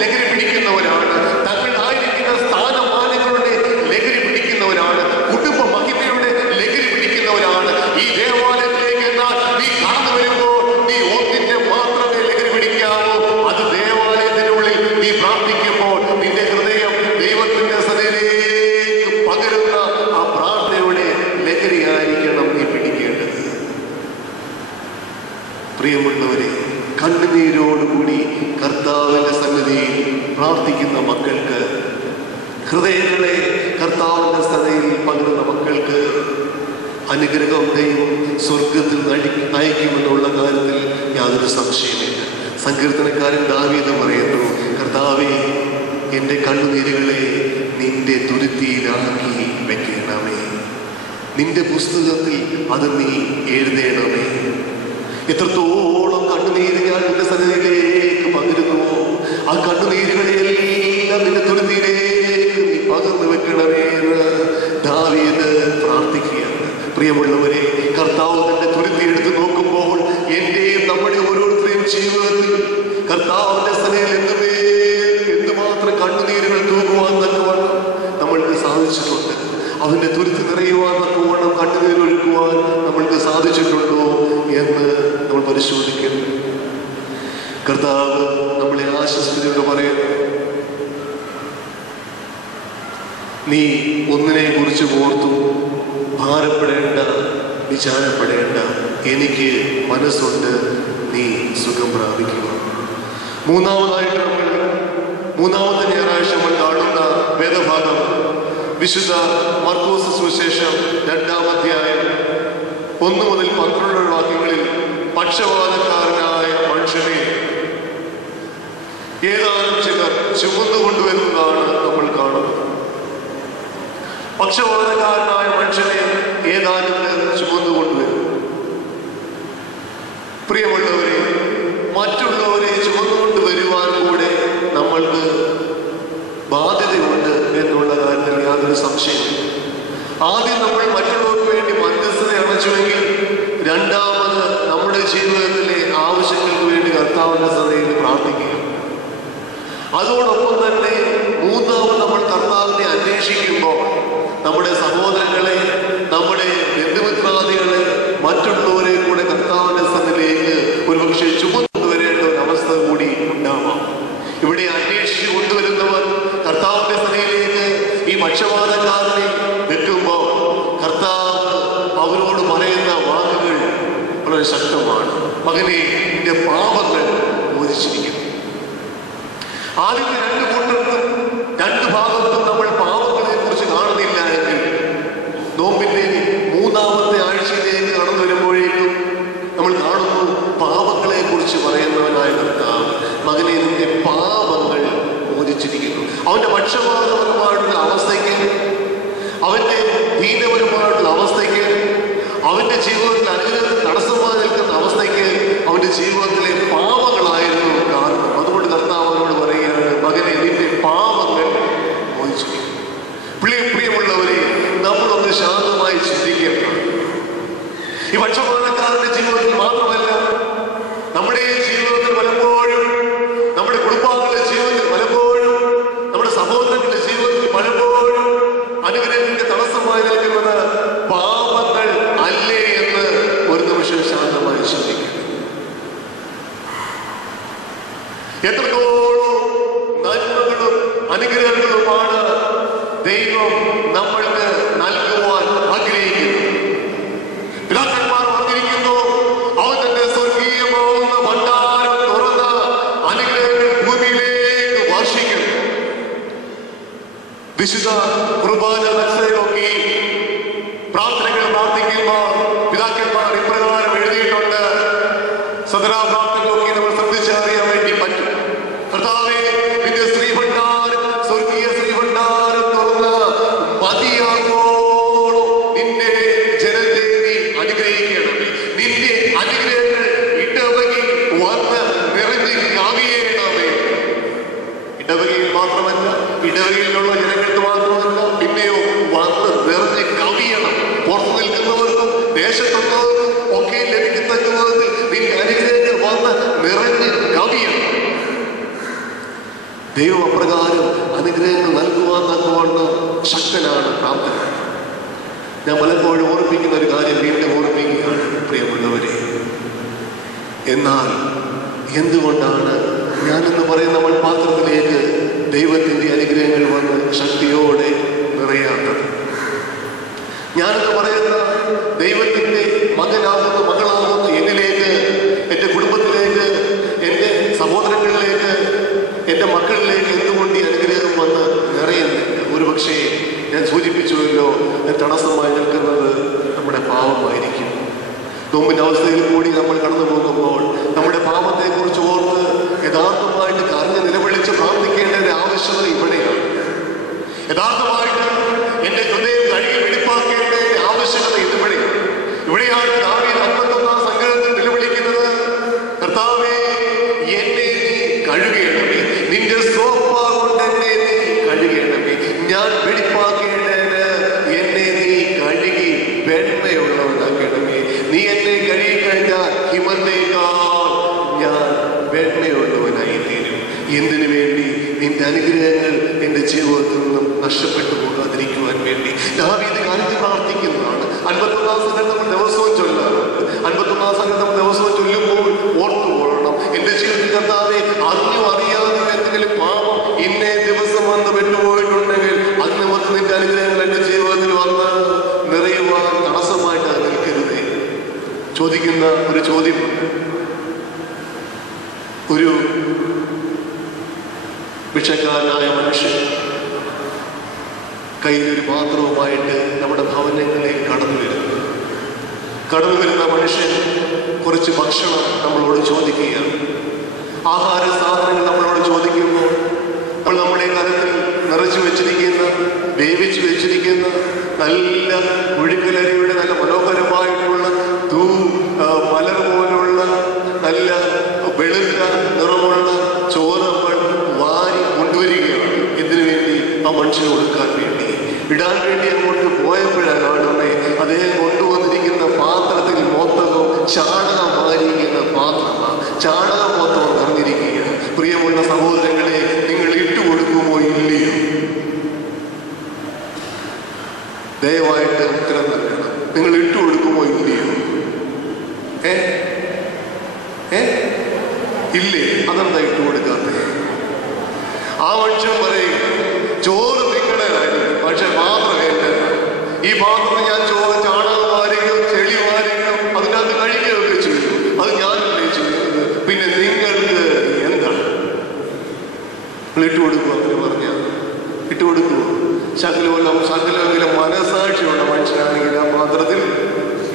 ലഹരി പിടിക്കുന്നവരാണ്, തങ്ങളായിരിക്കുന്ന സ്ഥാനമാനങ്ങളുടെ ലഹരി പിടിക്കുന്നവരാണ്, കുടുംബ മഹിമയുടെ ലഹരി പിടിക്കുന്നവരാണ്. ഈ ദേവാലയത്തിലേക്ക് എന്നാൽ നീ കടന്നു വരുമ്പോൾ നീ ഒന്നിന്റെ മാത്രമേ ലഹരി പിടിക്കാവൂ, അത് ദേവാലയത്തിനുള്ളിൽ നീ പ്രാർത്ഥിക്കുമ്പോൾ നിന്റെ ഹൃദയം ദൈവത്തിന്റെ സന്നിധിയിലേക്ക് പകരുന്ന ആ പ്രാർത്ഥനയുടെ ലഹരിയായിരിക്കണം നീ പിടിക്കേണ്ടത്. പ്രിയമുള്ളവരെ, കണ്ണുനീരോടുകൂടി കർത്താവിന്റെ സന്നിധിയിൽ പ്രാർത്ഥിക്കുന്ന മക്കൾക്ക്, ഹൃദയങ്ങളെ കർത്താവിന്റെ സന്നിധിയിൽ പകരുന്ന മക്കൾക്ക് അനുഗ്രഹം ദൈവം സ്വർഗത്തിൽ അയക്കുമെന്നുള്ള കാര്യത്തിൽ യാതൊരു സംശയമില്ല. സങ്കീർത്തനക്കാരൻ ദാവീദ് പറയുന്നു, കർത്താവേ എൻ്റെ കണ്ണുനീരുകളെ നിന്റെ തുരുത്തിയിലാക്കി വെക്കണമേ, നിന്റെ പുസ്തകത്തിൽ അത് നീ എഴുതണമേ. എത്രത്തോളം ജീവിതത്തിൽ കർത്താവിന്റെ സ്ഥലയിൽ എന്തുമാത്രം കണ്ണുനീരുകൾ തൂകുവാൻ തക്കവണ്ണം നമ്മൾക്ക് സാധിച്ചിട്ടുണ്ട്. അവന്റെ തുരുത്ത് നിറയുവാൻ തക്കവണ്ണം കണ്ണുനീർ ഒഴുക്കുവാൻ നമ്മൾക്ക് സാധിച്ചിട്ടുണ്ടോ എന്ന് നമ്മൾ പരിശോധിക്കണം. കർത്താവ് നമ്മളെ ആശ്വസിപ്പിച്ചുകൊണ്ട് പറയുന്നു, നീ ഒന്നിനെ കുറിച്ച് ഓർത്തു ഭാരപ്പെടേണ്ട, വിചാരപ്പെടേണ്ട, എനിക്ക് മനസ്സുണ്ട്, നീ സുഖം പ്രാപിക്കുക. മൂന്നാമതായിട്ട് മൂന്നാമത്തെ ഞായറാഴ്ച നമ്മൾ കാണുന്ന വേദഭാഗം വിശുദ്ധ മർക്കോസ് സുവിശേഷം 2-ാം അധ്യായം 1 മുതൽ 12 വാക്യങ്ങളിൽ പക്ഷപാതക്കാരനായ മനുഷ്യനെ ഏതാനും ചിലർ ചുമന്നുകൊണ്ടുവരുന്നതാണ് നമ്മൾ കാണുന്നത്. പക്ഷപാതക്കാരനായ മനുഷ്യനെ ഏതാനും പേർ ചുമന്നുകൊണ്ടുവരും. പ്രിയമുള്ളവരെ, മറ്റുള്ളവരെ ചുമന്നുകൊണ്ട് വരുവാൻ കൂടെ നമ്മൾക്ക് ബാധ്യതയുണ്ട് എന്നുള്ള കാര്യത്തിൽ യാതൊരു സംശയമില്ല. ആദ്യം നമ്മൾ മറ്റുള്ളവർക്ക് വേണ്ടി മധ്യസ്ഥത അണച്ചുവെങ്കിൽ രണ്ടാമത് നമ്മുടെ ജീവിതത്തിലെ ആവശ്യങ്ങൾക്ക് വേണ്ടി കർത്താവിന്റെ സന്നിധിയിൽ പ്രാർത്ഥിക്കുക. അതോടൊപ്പം തന്നെ മൂന്നാമത് നമ്മൾ കർത്താവിനെ അന്വേഷിക്കുമ്പോൾ നമ്മുടെ സഹോദരങ്ങളെ, നമ്മുടെ ബന്ധുമിത്രാദികളെ, മറ്റുള്ളവരെ കൂടെ കർത്താവിന്റെ സന്നിധിയിലേക്ക് ഒരുപക്ഷെ ചുമന്നുകൊണ്ടുവരേണ്ട ഒരു അവസ്ഥ കൂടി ഉണ്ടാവാം. ഇവിടെ അന്വേഷിച്ച് കൊണ്ടുവരുന്നവർ കർത്താവിന്റെ സന്നിധിയിലേക്ക് ഈ പക്ഷപാതക്കാരനെ വെക്കുമ്പോൾ കർത്താവ് അവരോട് പറയുന്ന വാക്കുകൾ വളരെ ശക്തമാണ്. മകനെ, നിന്റെ പാപങ്ങൾ മോചിച്ചിരിക്കുന്നു. ആദ്യത്തെ രണ്ട് കൂട്ടർക്കും രണ്ട് ഭാഗത്തും നമ്മൾ പാപങ്ങളെ കുറിച്ച് കാണുന്നില്ല എങ്കിൽ നോമ്പിന്റെ മൂന്നാമത്തെ ആഴ്ചയിലേക്ക് കടന്നു വരുമ്പോഴേക്കും നമ്മൾ കാണുന്നു പാപങ്ങളെ കുറിച്ച് പറയുന്നവനായ കർത്താവ്, മകനെ, നിന്റെ പാപങ്ങൾ മോചിച്ചിരിക്കുന്നു. അവന്റെ പക്ഷപാതപരമായിട്ടുള്ള അവസ്ഥയ്ക്ക്, അവന്റെ ദീനപരമായിട്ടുള്ള അവസ്ഥയ്ക്ക്, അവന്റെ ജീവിതത്തിൽ അനുഗ്രഹത്തിൽ തടസ്സമായി നിൽക്കുന്ന അവസ്ഥയ്ക്ക് അവന്റെ ജീവിതത്തിലെ പാപങ്ങളായിരുന്നു കാരണം. അതുകൊണ്ട് കർത്താവ് അവനോട് പറയുകയാണ്, മകനെ, നിന്റെ പാപങ്ങൾ മോചിച്ചിരിക്കുന്നു. പ്രിയമുള്ളവരെ, നമ്മളൊന്ന് ശാന്തമായി ചിന്തിക്കണം. ഈ പക്ഷപാതക്കാരന്റെ ജീവിതത്തിൽ മാത്രമല്ല, നമ്മുടെ ജീവിതത്തിൽ പലപ്പോഴും, നമ്മുടെ കുടുംബാംഗങ്ങളുടെ ജീവിതത്തിൽ പലപ്പോഴും, നമ്മുടെ സഹോദരങ്ങളുടെ ജീവിതത്തിൽ പലപ്പോഴും അനുഗ്രഹത്തിന്റെ തടസ്സമായി നിൽക്കുന്നത് പാപങ്ങൾ അല്ലേ എന്ന് ഒരു നിമിഷം ശാന്തമായി ചിന്തിക്കുക. എത്രത്തോളം നന്മകളും അനുഗ്രഹങ്ങളുമാണ് ദൈവം നമ്മൾക്ക് നൽകുവാൻ ആഗ്രഹിക്കുന്നത്. പിതാക്കന്മാർ പറഞ്ഞിരിക്കുന്നു, അവൻ തന്റെ സ്വർഗീയമാവുന്ന ഭണ്ഡാരം തുറന്ന് അനുഗ്രഹങ്ങൾ ഭൂമിയിലേക്ക് വർഷിക്കുന്നു. വിശുദ്ധ കുർബാന നോക്കി പ്രാർത്ഥനകൾ പ്രാർത്ഥിക്കുമ്പോൾ പിതാക്കന്മാർ ഇപ്രകാരം എഴുതിയിട്ടുണ്ട്. സദരാ പ്രാർത്ഥന നോക്കി നമ്മൾ ശ്രദ്ധിച്ചറിയാൻ വേണ്ടി പറ്റും. കർത്താവേ, നിന്റെ ശ്രീഭണ്ഡാരം, സ്വർഗീയ ശ്രീഭണ്ഡാരം തുറന്ന് മതിയാകോളം നിന്റെ ജനത്തെ നീ അനുഗ്രഹിക്കണമേ. നിന്റെ അനുഗ്രഹങ്ങൾ ഇടവകി വന്ന് നിറഞ്ഞ് കവിയണമേ. ഇടവകയിൽ മാത്രമല്ല, ഇടവകയിലുള്ള ജനങ്ങൾക്ക് മാത്രമല്ല, പിന്നെയോ വന്ന് നിറഞ്ഞ് കവിയണം. പുറത്തു നിൽക്കുന്നവർക്കും ദേശത്തുള്ളവർക്കും ഒക്കെ ലഭിക്കുന്ന വിധത്തിൽ നിന്റെ അനുഗ്രഹങ്ങൾ വന്ന് നിറഞ്ഞ് കവിയണം. ദൈവം അപ്രകാരം അനുഗ്രഹങ്ങൾ നൽകുവാൻ തക്കവണ്ണം ശക്തനാണ് പ്രാർത്ഥന. ഞാൻ പലപ്പോഴും ഓർമ്മിപ്പിക്കുന്ന ഒരു കാര്യം വീണ്ടും ഓർമ്മിക്കുകയാണ് പ്രിയമുള്ളവരെ. എന്നാൽ എന്തുകൊണ്ടാണ് ഞാനെന്ന് പറയുന്ന നമ്മൾ പാത്രത്തിലേക്ക് ദൈവത്തിന്റെ അനുഗ്രഹങ്ങൾ വന്ന് ശക്തിയോടെ നിറയാത്തത്? ഞാനെന്ന് പറയുന്ന ദൈവത്തിന്റെ മകനാകുന്ന, മകളാകുന്ന എന്നിലേക്ക്, എൻ്റെ കുടുംബത്തിലേക്ക്, എൻ്റെ സഹോദരങ്ങളിലേക്ക്, എൻ്റെ മക്കളിലേക്ക് എന്തുകൊണ്ട് ഈ അനുഗ്രഹം വന്ന് നിറയുന്നില്ല? ഒരുപക്ഷെ ഞാൻ സൂചിപ്പിച്ചുവല്ലോ, തടസ്സമായി നിൽക്കുന്നത് നമ്മുടെ പാപമായിരിക്കും. നോമ്പിന്റെ അവസ്ഥയിൽ കൂടി നമ്മൾ കടന്നു പോകുമ്പോൾ നമ്മുടെ പാപത്തെക്കുറിച്ച് ഓർത്ത് യഥാർത്ഥമായിട്ട് കരഞ്ഞ് നിലവിളിച്ച് പ്രാർത്ഥിക്കേണ്ട ഒരു ആവശ്യകത ഇവിടെയാണ്. യഥാർത്ഥമായിട്ട് എൻ്റെ ഹൃദയം കഴുകി വെടിപ്പാക്കേണ്ട ആവശ്യകത ഇവിടെയാണ്. ഇവിടെയാണ് ദാവീദ് 51-ാം സങ്കീർത്തനത്തിൽ നിലവിളിക്കുന്നത്, കർത്താവേ, എന്നെ നീ കഴുകണമേ, നിന്റെ സോപ്പ കൊണ്ട് എന്നെ നീ കഴുകണമേ. ഞാൻ വെടിപ്പാക്കേണ്ടതിന് എന്നെ നീ കഴുകി വെണ്മയുള്ളവനാക്കണമേ. നീ എന്നെ കഴുകിക്കഴിഞ്ഞാൽ ഹിമത്തേക്കാൾ ഞാൻ മേന്മയുള്ളവനായി തീരും. എന്തിനു വേണ്ടി? നിന്റെ അനുഗ്രഹങ്ങൾ എന്റെ ജീവിതത്തിൽ നിന്നും നഷ്ടപ്പെട്ടു പോകാതിരിക്കുവാൻ വേണ്ടി. ദാവീദ് കാലത്ത് പ്രാർത്ഥിക്കുന്നതാണ്. 51 സംഘം നമ്മൾ ദിവസവും ചൊല്ലാറുണ്ട്. 51 സംഘം നമ്മൾ ദിവസവും ചൊല്ലുമ്പോൾ ഓർത്തു കൊള്ളണം, എന്റെ ജീവിതത്തിൽ കർത്താവേ അറിഞ്ഞു അറിയാതെ എന്തെങ്കിലും പാപം ഇന്നേ ദിവസം വന്ന് പെട്ടുപോയിട്ടുണ്ടെങ്കിൽ അതിന് മൊത്തം നിന്റെ അനുഗ്രഹങ്ങൾ എന്റെ ജീവിതത്തിൽ വന്ന് നിറയുവാൻ തടസ്സമായിട്ട് നിൽക്കരുതേ. ചോദിക്കുന്ന ഒരു ചോദ്യമുണ്ട്. ഒരു ഭിക്ഷക്കാരനായ മനുഷ്യൻ കയ്യിലൊരു പാത്രവുമായിട്ട് നമ്മുടെ ഭവനങ്ങളിലേക്ക് കടന്നു വരുന്ന മനുഷ്യൻ കുറച്ച് ഭക്ഷണം നമ്മളോട് ചോദിക്കുകയാണ്. ആഹാര സാധനങ്ങൾ നമ്മളോട് ചോദിക്കുമ്പോൾ നമ്മൾ നമ്മുടെ കരത്തിൽ നിറച്ചു വെച്ചിരിക്കുന്ന, വേവിച്ചു വെച്ചിരിക്കുന്ന നല്ല മുഴുക്കലരിയുടെ നല്ല മനോഹരമായിട്ടുള്ള മലർ പോലുള്ള നല്ല വെളുത്ത നിറമുള്ള ചോറ് നമ്മൾ വാരി കൊണ്ടുവരികയാണ്. എന്തിനു വേണ്ടി? ആ മനുഷ്യന് കൊടുക്കാൻ വേണ്ടി, ഇടാൻ വേണ്ടി അങ്ങോട്ട് പോയപ്പോഴാണ് കാണുന്നേ അദ്ദേഹം കൊണ്ടുവന്നിരിക്കുന്ന പാത്രത്തിൽ മൊത്തവും ചാണകം മാറിയിരിക്കുന്ന പാത്രമാണ്. ചാണകം മൊത്തം നിറഞ്ഞിരിക്കുകയാണ്. പ്രിയമുള്ള സഹോദരങ്ങളെ, നിങ്ങൾ ഇട്ടുകൊടുക്കുമോ ഇല്ലയോ? ദയവായിട്ട് ഉത്തരം നൽകണം. നിങ്ങൾ ഇട്ടുകൊടുക്കുമോ ഇല്ലയോ? ഇല്ലേ? അതെന്താ ഇട്ടുകൊടുക്കാത്തത്? ആ മനുഷ്യൻ പറയും, ചോറ് നിങ്ങളുടെ കാര്യം, പക്ഷെ പാത്രം എന്റെ. ഈ പാത്രം ഞാൻ ചോറ് ചാണകം വാരിക്കും ചെളി വാരിക്കും അതിനകത്ത് കഴിക്കുകയൊക്കെ ചെയ്തു. അത് ഞാനല്ലേ ചെയ്യുന്നത്. പിന്നെ നിങ്ങൾക്ക് എന്താണ്? നിങ്ങൾ ഇട്ടുകൊടുക്കുമോ? അങ്ങനെ പറഞ്ഞാൽ ഇട്ടുകൊടുക്കുമോ? ശകലമെങ്കിലും മനസാക്ഷിയുള്ള മനുഷ്യനാണെങ്കിൽ ആ പാത്രത്തിൽ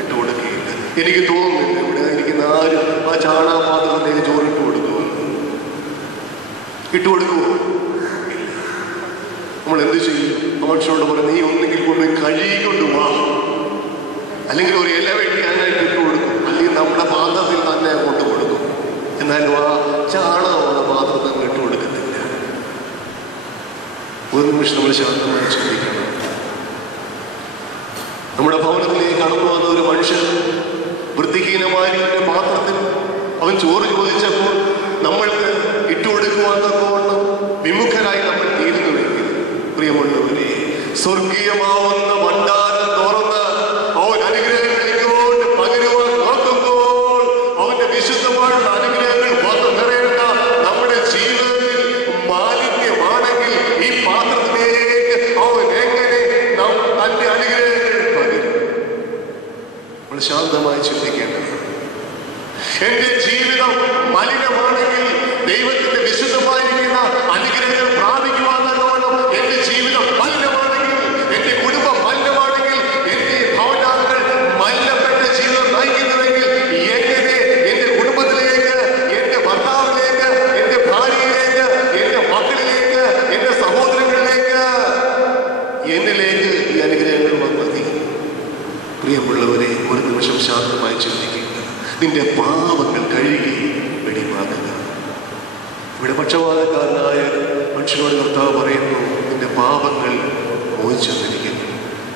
ഇട്ടുകൊടുക്കുകയില്ല. എനിക്ക് തോന്നുന്നില്ല ഇവിടെ ഇരിക്കുന്ന ആരും ആ ചാണകപാത്രത്തിലേക്ക് ചോറിട്ട് കൊടുക്കുമോ? ഇട്ടുകൊടുക്കുമോ? നമ്മൾ എന്ത് ചെയ്യും? മനുഷ്യനോട് പറയും, നീ ഒന്നെങ്കിൽ കൊണ്ടുപോയി കഴുകിക്കൊണ്ട് വാ, അല്ലെങ്കിൽ ഒരു ഇല വെട്ടിയാനായിട്ട് ഇട്ട് കൊടുക്കും, അല്ലെങ്കിൽ നമ്മുടെ പാത്രത്തിൽ തന്നെ കൊണ്ട് കൊടുക്കും. എന്നാലും ആ ചാണകമുള്ള പാത്രത്തിൽ ഇട്ട് കൊടുക്കത്തില്ല. ഒരു നിമിഷം നമ്മൾ ശാന്തമായി ചിന്തിക്കണം. നമ്മുടെ ഭവനത്തിലേക്ക് കടന്നു വന്ന ഒരു മനുഷ്യൻ വൃത്തിഹീനമായിരിക്കുന്ന പാത്രത്തിൽ അവൻ ചോറ് ചോദിച്ചപ്പോൾ നമ്മൾക്ക് ഇട്ടുകൊടുക്കുവാൻ വിമുഖരായി നമ്മൾ തീരുന്നുവെങ്കിൽ, പ്രിയമുള്ളവരെ, സ്വർഗീയമാവുന്ന ഭണ്ഡാരം തുറന്ന് അവൻ അനുഗ്രഹങ്ങളിലേക്ക് പകരുവാൻ നോക്കുമ്പോൾ അവന്റെ വിശുദ്ധമായുള്ള അനുഗ്രഹങ്ങൾ വന്നു നിറയേണ്ട നമ്മുടെ ജീവിതത്തിൽ മാലിന്യമാണെങ്കിൽ ഈ പാത്രത്തിലേക്ക് അവൻ എങ്ങനെ തന്റെ അനുഗ്രഹങ്ങൾ പകരും? നമ്മൾ ശാന്തമായി ചിന്തിക്കേണ്ടത്. എന്റെ ജീവിതം മലിനമാണെങ്കിൽ ദൈവത്തിന്റെ വിശുദ്ധമായിരിക്കുന്ന അനുഗ്രഹങ്ങൾ പ്രാപിക്കുവാനോളം എന്റെ ജീവിതം മലിനമാണെങ്കിൽ, എന്റെ കുടുംബം മലിനമാണെങ്കിൽ, എന്റെ ഭവനാംഗങ്ങൾ മലിനപ്പെട്ട ജീവിതം നയിക്കുന്നുവെങ്കിൽ എങ്ങനെ എന്റെ കുടുംബത്തിലേക്ക്, എന്റെ ഭർത്താവിലേക്ക്, എന്റെ ഭാര്യയിലേക്ക്, എന്റെ മക്കളിലേക്ക്, എന്റെ സഹോദരങ്ങളിലേക്ക്, എന്നിലേക്ക് ഈ അനുഗ്രഹങ്ങൾ വന്നെത്തി? പ്രിയമുള്ളവരെ, ഒരു നിമിഷം ശാന്തമായി ചിന്തിക്കുക. നിന്റെ പാപങ്ങൾ കഴുകി വെടിവാക്കുക. ഇവിടെ പക്ഷപാതക്കാരനായ മനുഷ്യനോട് കർത്താവ് പറയുന്നു, നിന്റെ പാപങ്ങൾ മോചിച്ചു തന്നിരിക്കുന്നു.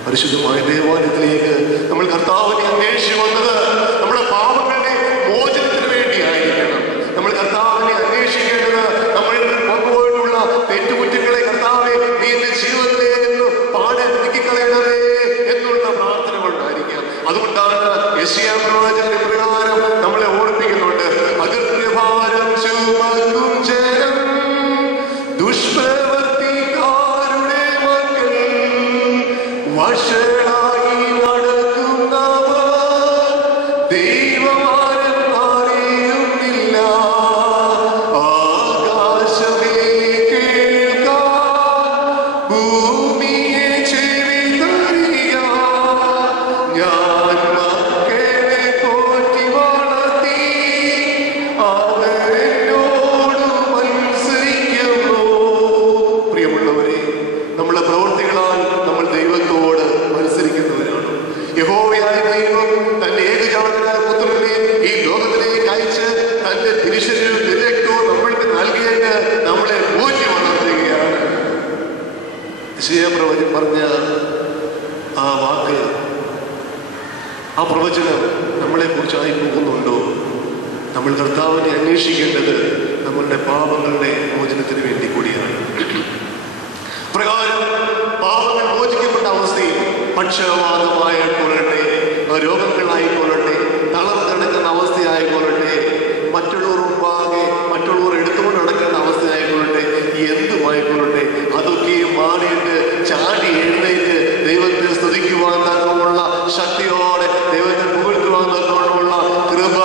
പരിശുദ്ധമായ ദേവാലയത്തിലേക്ക് നമ്മൾ കർത്താവിനെ അന്വേഷിച്ചു വന്നത് നമ്മുടെ പാപങ്ങളുടെ മോചനത്തിന് വേണ്ടിയായിരിക്കണം. നമ്മൾ കർത്താവിനെ അന്വേഷിക്കേണ്ടത് നമ്മൾ പങ്കുപോയിട്ടുള്ള തെറ്റുകുറ്റങ്ങളെ കർത്താവെ നീ എന്റെ ജീവിതത്തിലേക്ക് പാടെ നീക്കിക്കളയണമേ എന്നുള്ള പ്രാർത്ഥന കൊണ്ടായിരിക്കാം. അതുകൊണ്ടാണ് യെശയ്യാ പ്രവാചകന്റെ പ്രകാരം നമ്മളെ ഓർപ്പിക്കുന്നുണ്ട്, അകൃത്യഭാരം ചുമക്കും ജനം, ദുഷ്പ്രവൃത്തിക്കാരുടെ മക്കൾ, വഷളായി നടക്കുന്നവർ ദൈവമാരം അറിയുന്നില്ല. ആകാശമേ കേൾക്കാം, ഭൂമിയെ ചെവി തരിക. ഞാൻ മക്കളെ പോറ്റി വളർത്തി, അവരോട് മത്സരിക്കുന്നു. പ്രിയമുള്ളവരെ, നമ്മുടെ പ്രവൃത്തികളാൽ നമ്മൾ ദൈവത്തോട് മത്സരിക്കുന്നവരാണ്. യഹോവയായ ദൈവം തന്റെ ഏകജാതനായ പുത്രനെ ഈ ലോകത്തിലേക്ക് അയച്ച് തന്റെ തിരുശരീരവും രക്തവും നമ്മൾക്ക് നൽകിയിട്ട് നമ്മളെ പോറ്റി വളർത്തുകയാണ്. യെശയ്യാ പ്രവചനം പറഞ്ഞ ആ വാക്ക്, ആ പ്രവചനം നമ്മളെ കുറിച്ചായി പോകുന്നുണ്ടോ? നമ്മൾ കർത്താവിനെ അന്വേഷിക്കേണ്ടത് പാപങ്ങളുടെ മോചനത്തിന് വേണ്ടി കൂടിയാണ്. പ്രകാരം പാപങ്ങൾ മോചിക്കപ്പെട്ട അവസ്ഥയിൽ പക്ഷപാതമായിക്കൊള്ളട്ടെ, രോഗങ്ങളായിക്കൊള്ളട്ടെ, തളർന്നു കിടക്കുന്ന അവസ്ഥയായിക്കൊള്ളട്ടെ, മറ്റുള്ളവർ മുമ്പാകെ മറ്റുള്ളവർ എടുത്തുകൊണ്ട് നടക്കുന്ന അവസ്ഥയായിക്കൊള്ളട്ടെ, എന്തുമായിക്കൊള്ളട്ടെ, അതൊക്കെ മാറിയിട്ട് ചാടി എഴുന്നേറ്റ് ദൈവത്തെ സ്തുതിക്കുവാൻ തക്കമുള്ള ശക്തിയോടെ ദൈവത്തെ പുകഴ്ത്തുവാൻ തക്കമുള്ള കൃപ,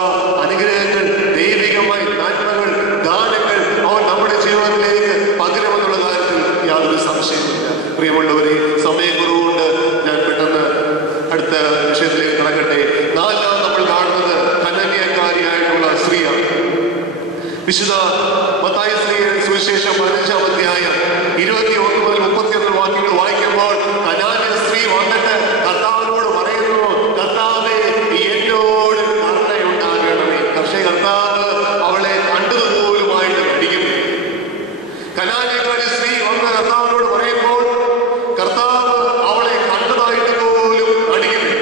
അനുഗ്രഹങ്ങൾ, ദൈവികമായ നന്മകൾ, ദാനങ്ങൾ അവൻ നമ്മുടെ ജീവിതത്തിലേക്ക് പകരുമെന്നുള്ള കാര്യത്തിൽ യാതൊരു സംശയമില്ല. പ്രിയമുള്ളവരെ, സമയക്കുറവുകൊണ്ട് ഞാൻ പെട്ടെന്ന് അടുത്ത വിഷയത്തിലേക്ക് കടക്കട്ടെ. നാലാം നമ്മൾ കാണുന്നത് കനാന്യക്കാരിയായിട്ടുള്ള സ്ത്രീയാണ്. വിശുദ്ധ മത്തായി സുവിശേഷം 15-ാം അധ്യായം 21 മുതൽ 31 വാക്യങ്ങൾ വായിക്കുമ്പോൾ കനാന്യ സ്ത്രീ വന്നിട്ട് കർത്താവിനോട് പറയുന്നു, കർത്താവേ, എന്നോട് കരുണയുണ്ടാകണമേ. പക്ഷേ കർത്താവ് അവളെ കണ്ടതുപോലുമായിട്ട് പഠിക്കുന്നു. കനാന്യക്കാരി സ്ത്രീ വന്ന് കർത്താവിനോട് പറയുമ്പോൾ കർത്താവ് അവളെ കണ്ടതായിട്ട് പോലും പഠിക്കുന്നു.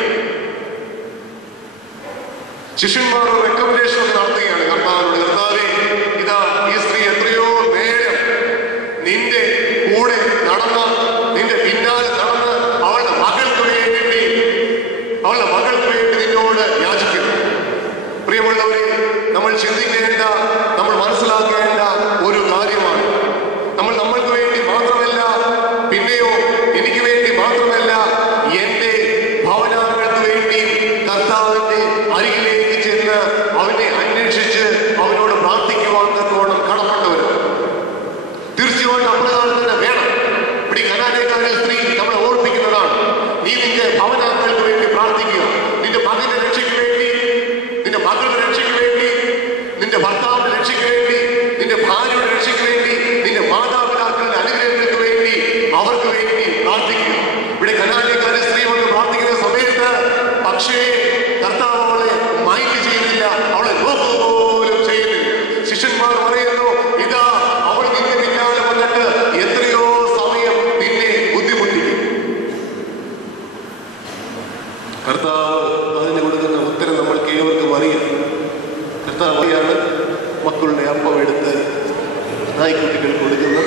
ശിഷ്യന്മാർ റെക്കമെൻഡേഷൻ ഒക്കെ നടത്തുകയാണ് കർത്താവിനോട്, കർത്താവേ, ഇതാ ഈ സ്ത്രീ എത്രയോ നേരം നിന്റെ കൂടെ നടന്ന, നിന്റെ പിന്നാലെ നടന്ന് അവളുടെ മകൾക്ക് വേണ്ടി നിന്നോട് യാചിക്കുന്നു. പ്രിയമുള്ളവരെ, നമ്മൾ ചിന്തിക്കേണ്ട, നമ്മൾ മനസ്സിലാക്കേണ്ട ഒരു കാര്യമാണ്. നമ്മൾക്ക് വേണ്ടി മാത്രമല്ല, പിന്നെയോ എനിക്ക് വേണ്ടി മാത്രമല്ല, എന്റെ ഭവനങ്ങൾക്ക് വേണ്ടി കർത്താവിന്റെ അരികിലേക്ക് ചെന്ന് അവനെ അന്വേഷിച്ച് അവനോട് പ്രാർത്ഥിക്കുവാൻ തക്കോണം കടപ്പെട്ടവർ. തീർച്ചയായിട്ടും അപ്രകാരം തന്നെ വേണം. ഇവിടെ കനാന്യക്കാരി സ്ത്രീ നമ്മളെ ഓർപ്പിക്കുന്നതാണ്, നീ നിന്റെ ഭവനങ്ങൾക്ക് വേണ്ടി പ്രാർത്ഥിക്കുക. നിന്റെ മകന്റെ രക്ഷയ്ക്ക് വേണ്ടി, നിന്റെ മകളുടെ രക്ഷയ്ക്ക് വേണ്ടി, നിന്റെ ഭർത്താവിന്റെ രക്ഷയ്ക്ക് വേണ്ടി, നിന്റെ ഭാര്യയുടെ രക്ഷയ്ക്ക് വേണ്ടി, നിന്റെ മാതാപിതാക്കളുടെ അനുഗ്രഹങ്ങൾക്ക് വേണ്ടി, അവർക്ക് വേണ്ടി പ്രാർത്ഥിക്കുക. ഇവിടെ കനാന്യക്കാരി സ്ത്രീ വന്ന് പ്രാർത്ഥിക്കുന്ന സമയത്ത് പക്ഷേ കർത്താവ് അവളെ മൈൻഡ് ചെയ്യുന്നില്ല, അവളെ നോക്കുക പോലും ചെയ്യുന്നില്ല. ശിഷ്യന്മാർ പറയുന്നു, ഇതാ അവൾ നിന്റെ പിന്നാലെ വന്നിട്ട് എത്രയോ സമയം നിന്നെ ബുദ്ധിമുട്ടിക്കും. കർത്താവ് അതിന് കൊടുക്കുന്ന ഉത്തരം നമ്മൾക്ക് ഏവർക്കും അറിയാം. കർത്താവ് അറിയാണ് മക്കളുടെ അപ്പം എടുത്ത് നായ്ക്കുട്ടികൾ കൊടുക്കുന്ന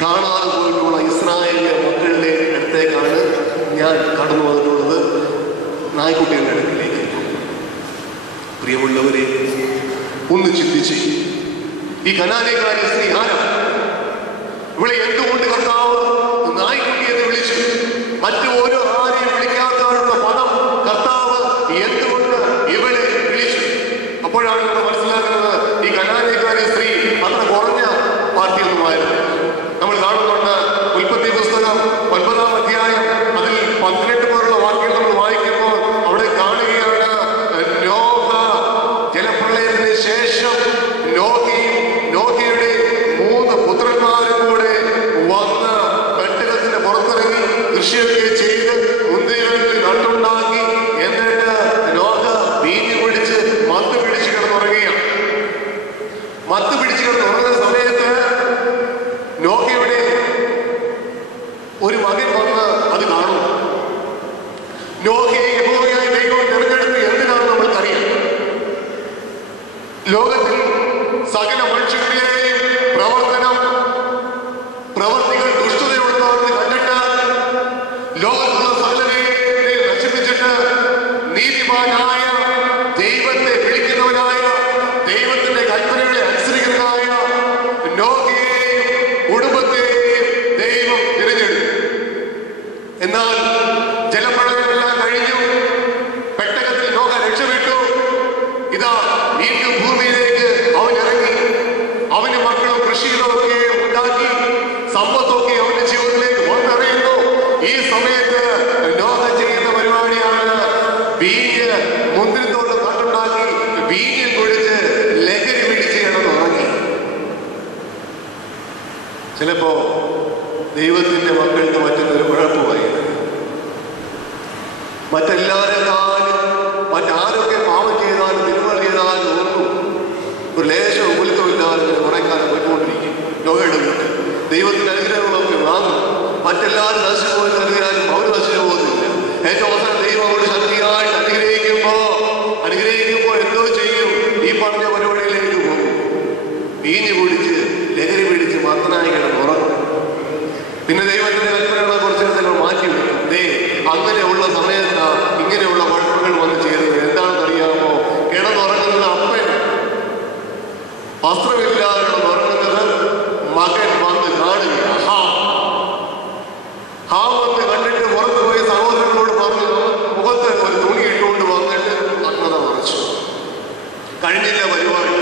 കാണാതെ പോയിട്ടുള്ള ഇസ്രായേലിലെ മക്കളുടെ അടുത്തേക്കാണ് ഞാൻ കടന്നു വന്നിട്ടുള്ളത്, നായ്ക്കുട്ടികളുടെ അടുക്കിലേക്ക്. പ്രിയമുള്ളവരെ, ഒന്ന് ചിന്തിച്ച്, ഈ കനാന്യക്കാരി സ്ത്രീ ആരാണ്? ഇവിടെ എന്തുകൊണ്ട് കർത്താവ് നായ്ക്കുട്ടിയെ വിളിച്ചു? മറ്റു ഓരോ ആരെയും വിളിക്കാത്തവരുടെ പദം കർത്താവ് എന്തുകൊണ്ട് ഇവളെ വിളിച്ചു? അപ്പോഴാണ് നമ്മൾ മനസ്സിലാക്കുന്നത്, ഈ കനാന്യക്കാരി സ്ത്രീ അത്ര കുറഞ്ഞ പാർട്ടിയൊന്നുമായിരുന്നു. നമ്മൾ കാണുന്നുണ്ട് ഉൽപ്പത്തി പുസ്തകം 9-ാം അധ്യായം അതിൽ 18 പേരുള്ള വാക്യം നമ്മൾ വായിക്കുമ്പോൾ അവിടെ കാണുകയാണ്, നോഹ ജലപ്രളയത്തിന് ശേഷം നോഹയുടെ 3 പുത്രന്മാരും കൂടെ വന്ന് പെട്ടകത്തിന്റെ പുറത്തിറങ്ങി കൃഷിയൊക്കെ ചെയ്ത് മുന്തിരികളിൽ നട്ടുണ്ടാക്കി. എന്നിട്ട് നോഹ വീഞ്ഞു പിടിച്ച് മത്ത് പിടിച്ച് കിടന്നുറങ്ങുകയാണ്. മത്ത് പിടിച്ച് കിടന്നുറങ്ങുന്ന സമയത്ത് നോഹയുടെ ഒരു മകൻ വന്ന് അത് കാണുന്നു. നോഹയെ യഹോവയായ ദൈവം തിരഞ്ഞെടുത്ത് എന്തിനാണ് നമ്മൾക്കറിയാം. ലോകത്തിൽ സകല മനുഷ്യരുടെയും പ്രവർത്തികൾ ദുഷ്ടതയുള്ളതാണെന്ന് കണ്ടിട്ട് ലോകത്തുള്ള സകലരെയും നശിപ്പിച്ചിട്ട് നീതിമാനായ ദൈവത്തെ വിളിക്കുന്നവനായ, ദൈവത്തിന്റെ കൽപ്പനകളെ അനുസരിക്കുന്നതായ നോഹയെയും കുടുംബത്തെയും ദൈവം തിരഞ്ഞെടുത്തു. എന്നാൽ ജലപ്രളയമെല്ലാം കഴിഞ്ഞു, പെട്ടകത്തിൽ നോഹ രക്ഷപ്പെട്ടു. ഇതാ വീണ്ടും ഭൂമിയിലേക്ക് അവൻ ഇറങ്ങി. അവന് മക്കളും കൃഷികളൊക്കെ ഉണ്ടാക്കി, സമ്പത്തൊക്കെ അവന്റെ ജീവിതത്തിലേക്ക് വന്നറിയുന്നു. ഈ സമയത്ത് നോഹ ചെയ്യുന്ന പരിപാടിയാണ് വീഞ്ഞ്, മുന്തിരിത്തോട്ടം നട്ടുണ്ടാക്കി വീഞ്ഞ് കുഴിച്ച് ലഹരി പിടിച്ച് കിടന്നുറങ്ങി. ചിലപ്പോ ദൈവത്തിന്റെ മക്കൾക്ക് മറ്റൊരു കുഴപ്പമായി. മറ്റെല്ലാവരെക്കാളും മറ്റാരൊക്കെ പാപം ചെയ്താലും തിന്മകൾ ചെയ്താലും ഒന്നും ഒരു ലേശം ഉത്സവമില്ലാതെ ഉറങ്ങാൻ പോയിക്കൊണ്ടിരിക്കും. നോഹയുടെ വീട്ടിൽ ദൈവത്തിന്റെ അനുഗ്രഹങ്ങളൊക്കെ വാങ്ങും. മറ്റെല്ലാവരും നശിച്ചു പോയി നൽകിയാലും അവർ നശിച്ചു പോകുന്നില്ല. ഏറ്റവും അവസാനം ദൈവം അവരുടെ ശക്തിയായിട്ട് അനുഗ്രഹിക്കുമ്പോ എന്തോ ചെയ്യും? ഈ പറഞ്ഞ പരിപാടിയിലേക്ക് പോകും. വീഞ്ഞു കുടിച്ച് ലഹരി പിടിച്ച് മത്തനായി കിടന്ന് ഉറങ്ങും. പിന്നെ ദൈവത്തിന്റെ കൽപ്പനകളെ കുറിച്ച് മാറ്റി വെക്കും. അങ്ങനെയുള്ള സമയത്ത് ഇങ്ങനെയുള്ള കുഴപ്പങ്ങൾ വന്ന് ചേരുന്നത് എന്താണെന്ന് അറിയാമോ? കിടന്നുറങ്ങുന്നത് അപ്പൻ, വസ്ത്രമില്ലാതെ കിടന്നുറങ്ങുന്നത് മകൻ വന്ന് കാണുകയാണ്. വന്ന് കണ്ടിട്ട് പുറത്ത് പോയി സഹോദരനോട് പറഞ്ഞു, മുഖത്ത് ഒരു തുണി ഇട്ടുകൊണ്ട് വന്നിട്ട് നഗ്നത മറിച്ചു. കഴിഞ്ഞില്ല പരിപാടി.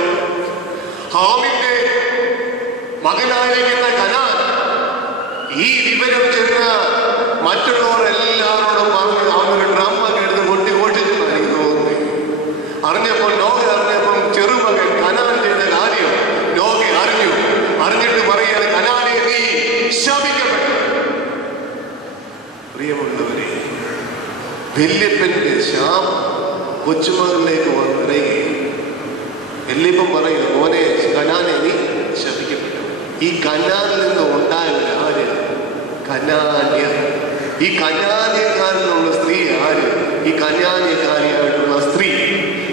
ഹാമിന്റെ മകനായിരിക്കുന്ന കനാൻ ഈ വിവരം ചെന്ന് മറ്റുള്ളവർ എല്ലാവരോടും പറഞ്ഞ് അവനൊരു ഡ്രമ്മൊക്കെ എടുത്ത് പൊട്ടി ഓടിച്ചെന്നാണ് എനിക്ക് തോന്നുന്നത്. അറിഞ്ഞപ്പോൾ നോഗ അറിഞ്ഞപ്പം ചെറുമകൻ കനാൻ ചെയ്ത കാര്യം നോഗ അറിഞ്ഞിട്ട് പറയുകയാണ്, കനാനെ നീ ശപിക്കപ്പെട്ടു. പ്രിയമുള്ളവരെ, വല്യപ്പന്റെ ശാപം കൊച്ചുമകളിലേക്ക് വന്നിറങ്ങി. വല്യപ്പൻ പറയുക, മോനെ കനാനെ നീ ശപിക്കപ്പെട്ടു. ഈ കനാനിൽ നിന്ന് ഉണ്ടായവർ ആര്? കനാന്യർ. ഈ കനാന്യക്കാരിലുള്ള സ്ത്രീ ആര്? ഈ കനാന്യക്കാരിയായിട്ടുള്ള സ്ത്രീ.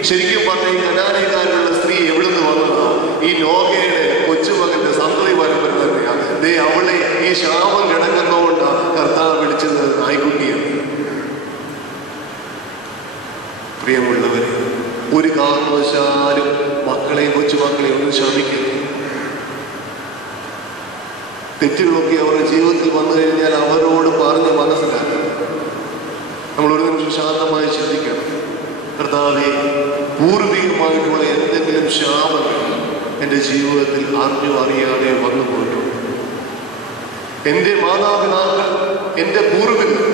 ശരിക്കും പറഞ്ഞ ഈ കനാന്യക്കാരിലുള്ള സ്ത്രീ എവിടുന്ന് വന്നതാ? ഈ നോഗയുടെ കൊച്ചുമകന്റെ സന്തതി പരമ്പര തന്നെയാണ്. അവളെ ഈ ശാപം കിടക്കുന്നതുകൊണ്ടാണ് കർത്താവ് വിളിച്ചത് നായ്ക്കുട്ടിയാണ്. പ്രിയമുള്ളവരെ, ഒരു കാരണവശാലും മക്കളെയും കൊച്ചുമക്കളെയും ഒന്നും ശമിക്കുന്നു. തെറ്റുകളൊക്കെ അവരുടെ ജീവിതത്തിൽ വന്നു കഴിഞ്ഞാൽ അവരോട് പറഞ്ഞ് മനസ്സിലാക്കണം. നമ്മൾ ഒരു നിമിഷം ശാന്തമായി ചിന്തിക്കണം. കർത്താവേ, പൂർവികമായിട്ടുള്ള എന്തെങ്കിലും ശാപങ്ങൾ എൻ്റെ ജീവിതത്തിൽ അറിയാതെ വന്നു പോയിട്ടുണ്ട്. എൻ്റെ മാതാപിതാക്കൾ, എൻ്റെ പൂർവികർ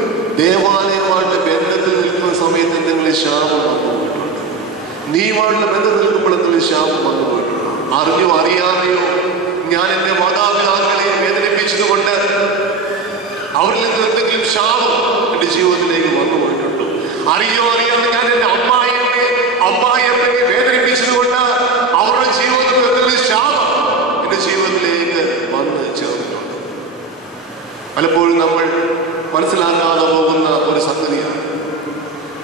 ദേവാലയമായിട്ട് ബന്ധത്തിൽ നിൽക്കുന്ന സമയത്ത് എന്തെങ്കിലും ശാപം വന്നു പോയിട്ടുണ്ട്. നീയുമായിട്ടുള്ള ബന്ധത്തിൽ നിൽക്കുമ്പോൾ എന്തെങ്കിലും ശാപം വന്നു പോയിട്ടുണ്ട്. അറിയാതെയോ ഞാൻ എൻ്റെ മാതാപിതാക്കളെ വേദനിപ്പിച്ചതുകൊണ്ട് അവരിൽ നിന്ന് എന്തെങ്കിലും ശാപം എൻ്റെ ജീവിതത്തിലേക്ക് വന്നു പോയിട്ടുണ്ടോ? അറിയാതെ ഞാൻ എൻ്റെ അമ്മായിയമ്മയെ വേദനിപ്പിച്ചതുകൊണ്ട് അവരുടെ ജീവിതത്തിൽ എന്തെങ്കിലും ശാപം എൻ്റെ ജീവിതത്തിലേക്ക് വന്ന് ചേർന്നിട്ടുണ്ട്. പലപ്പോഴും നമ്മൾ മനസ്സിലാക്കാതെ പോകുന്ന ഒരു സംഗതിയാണ്.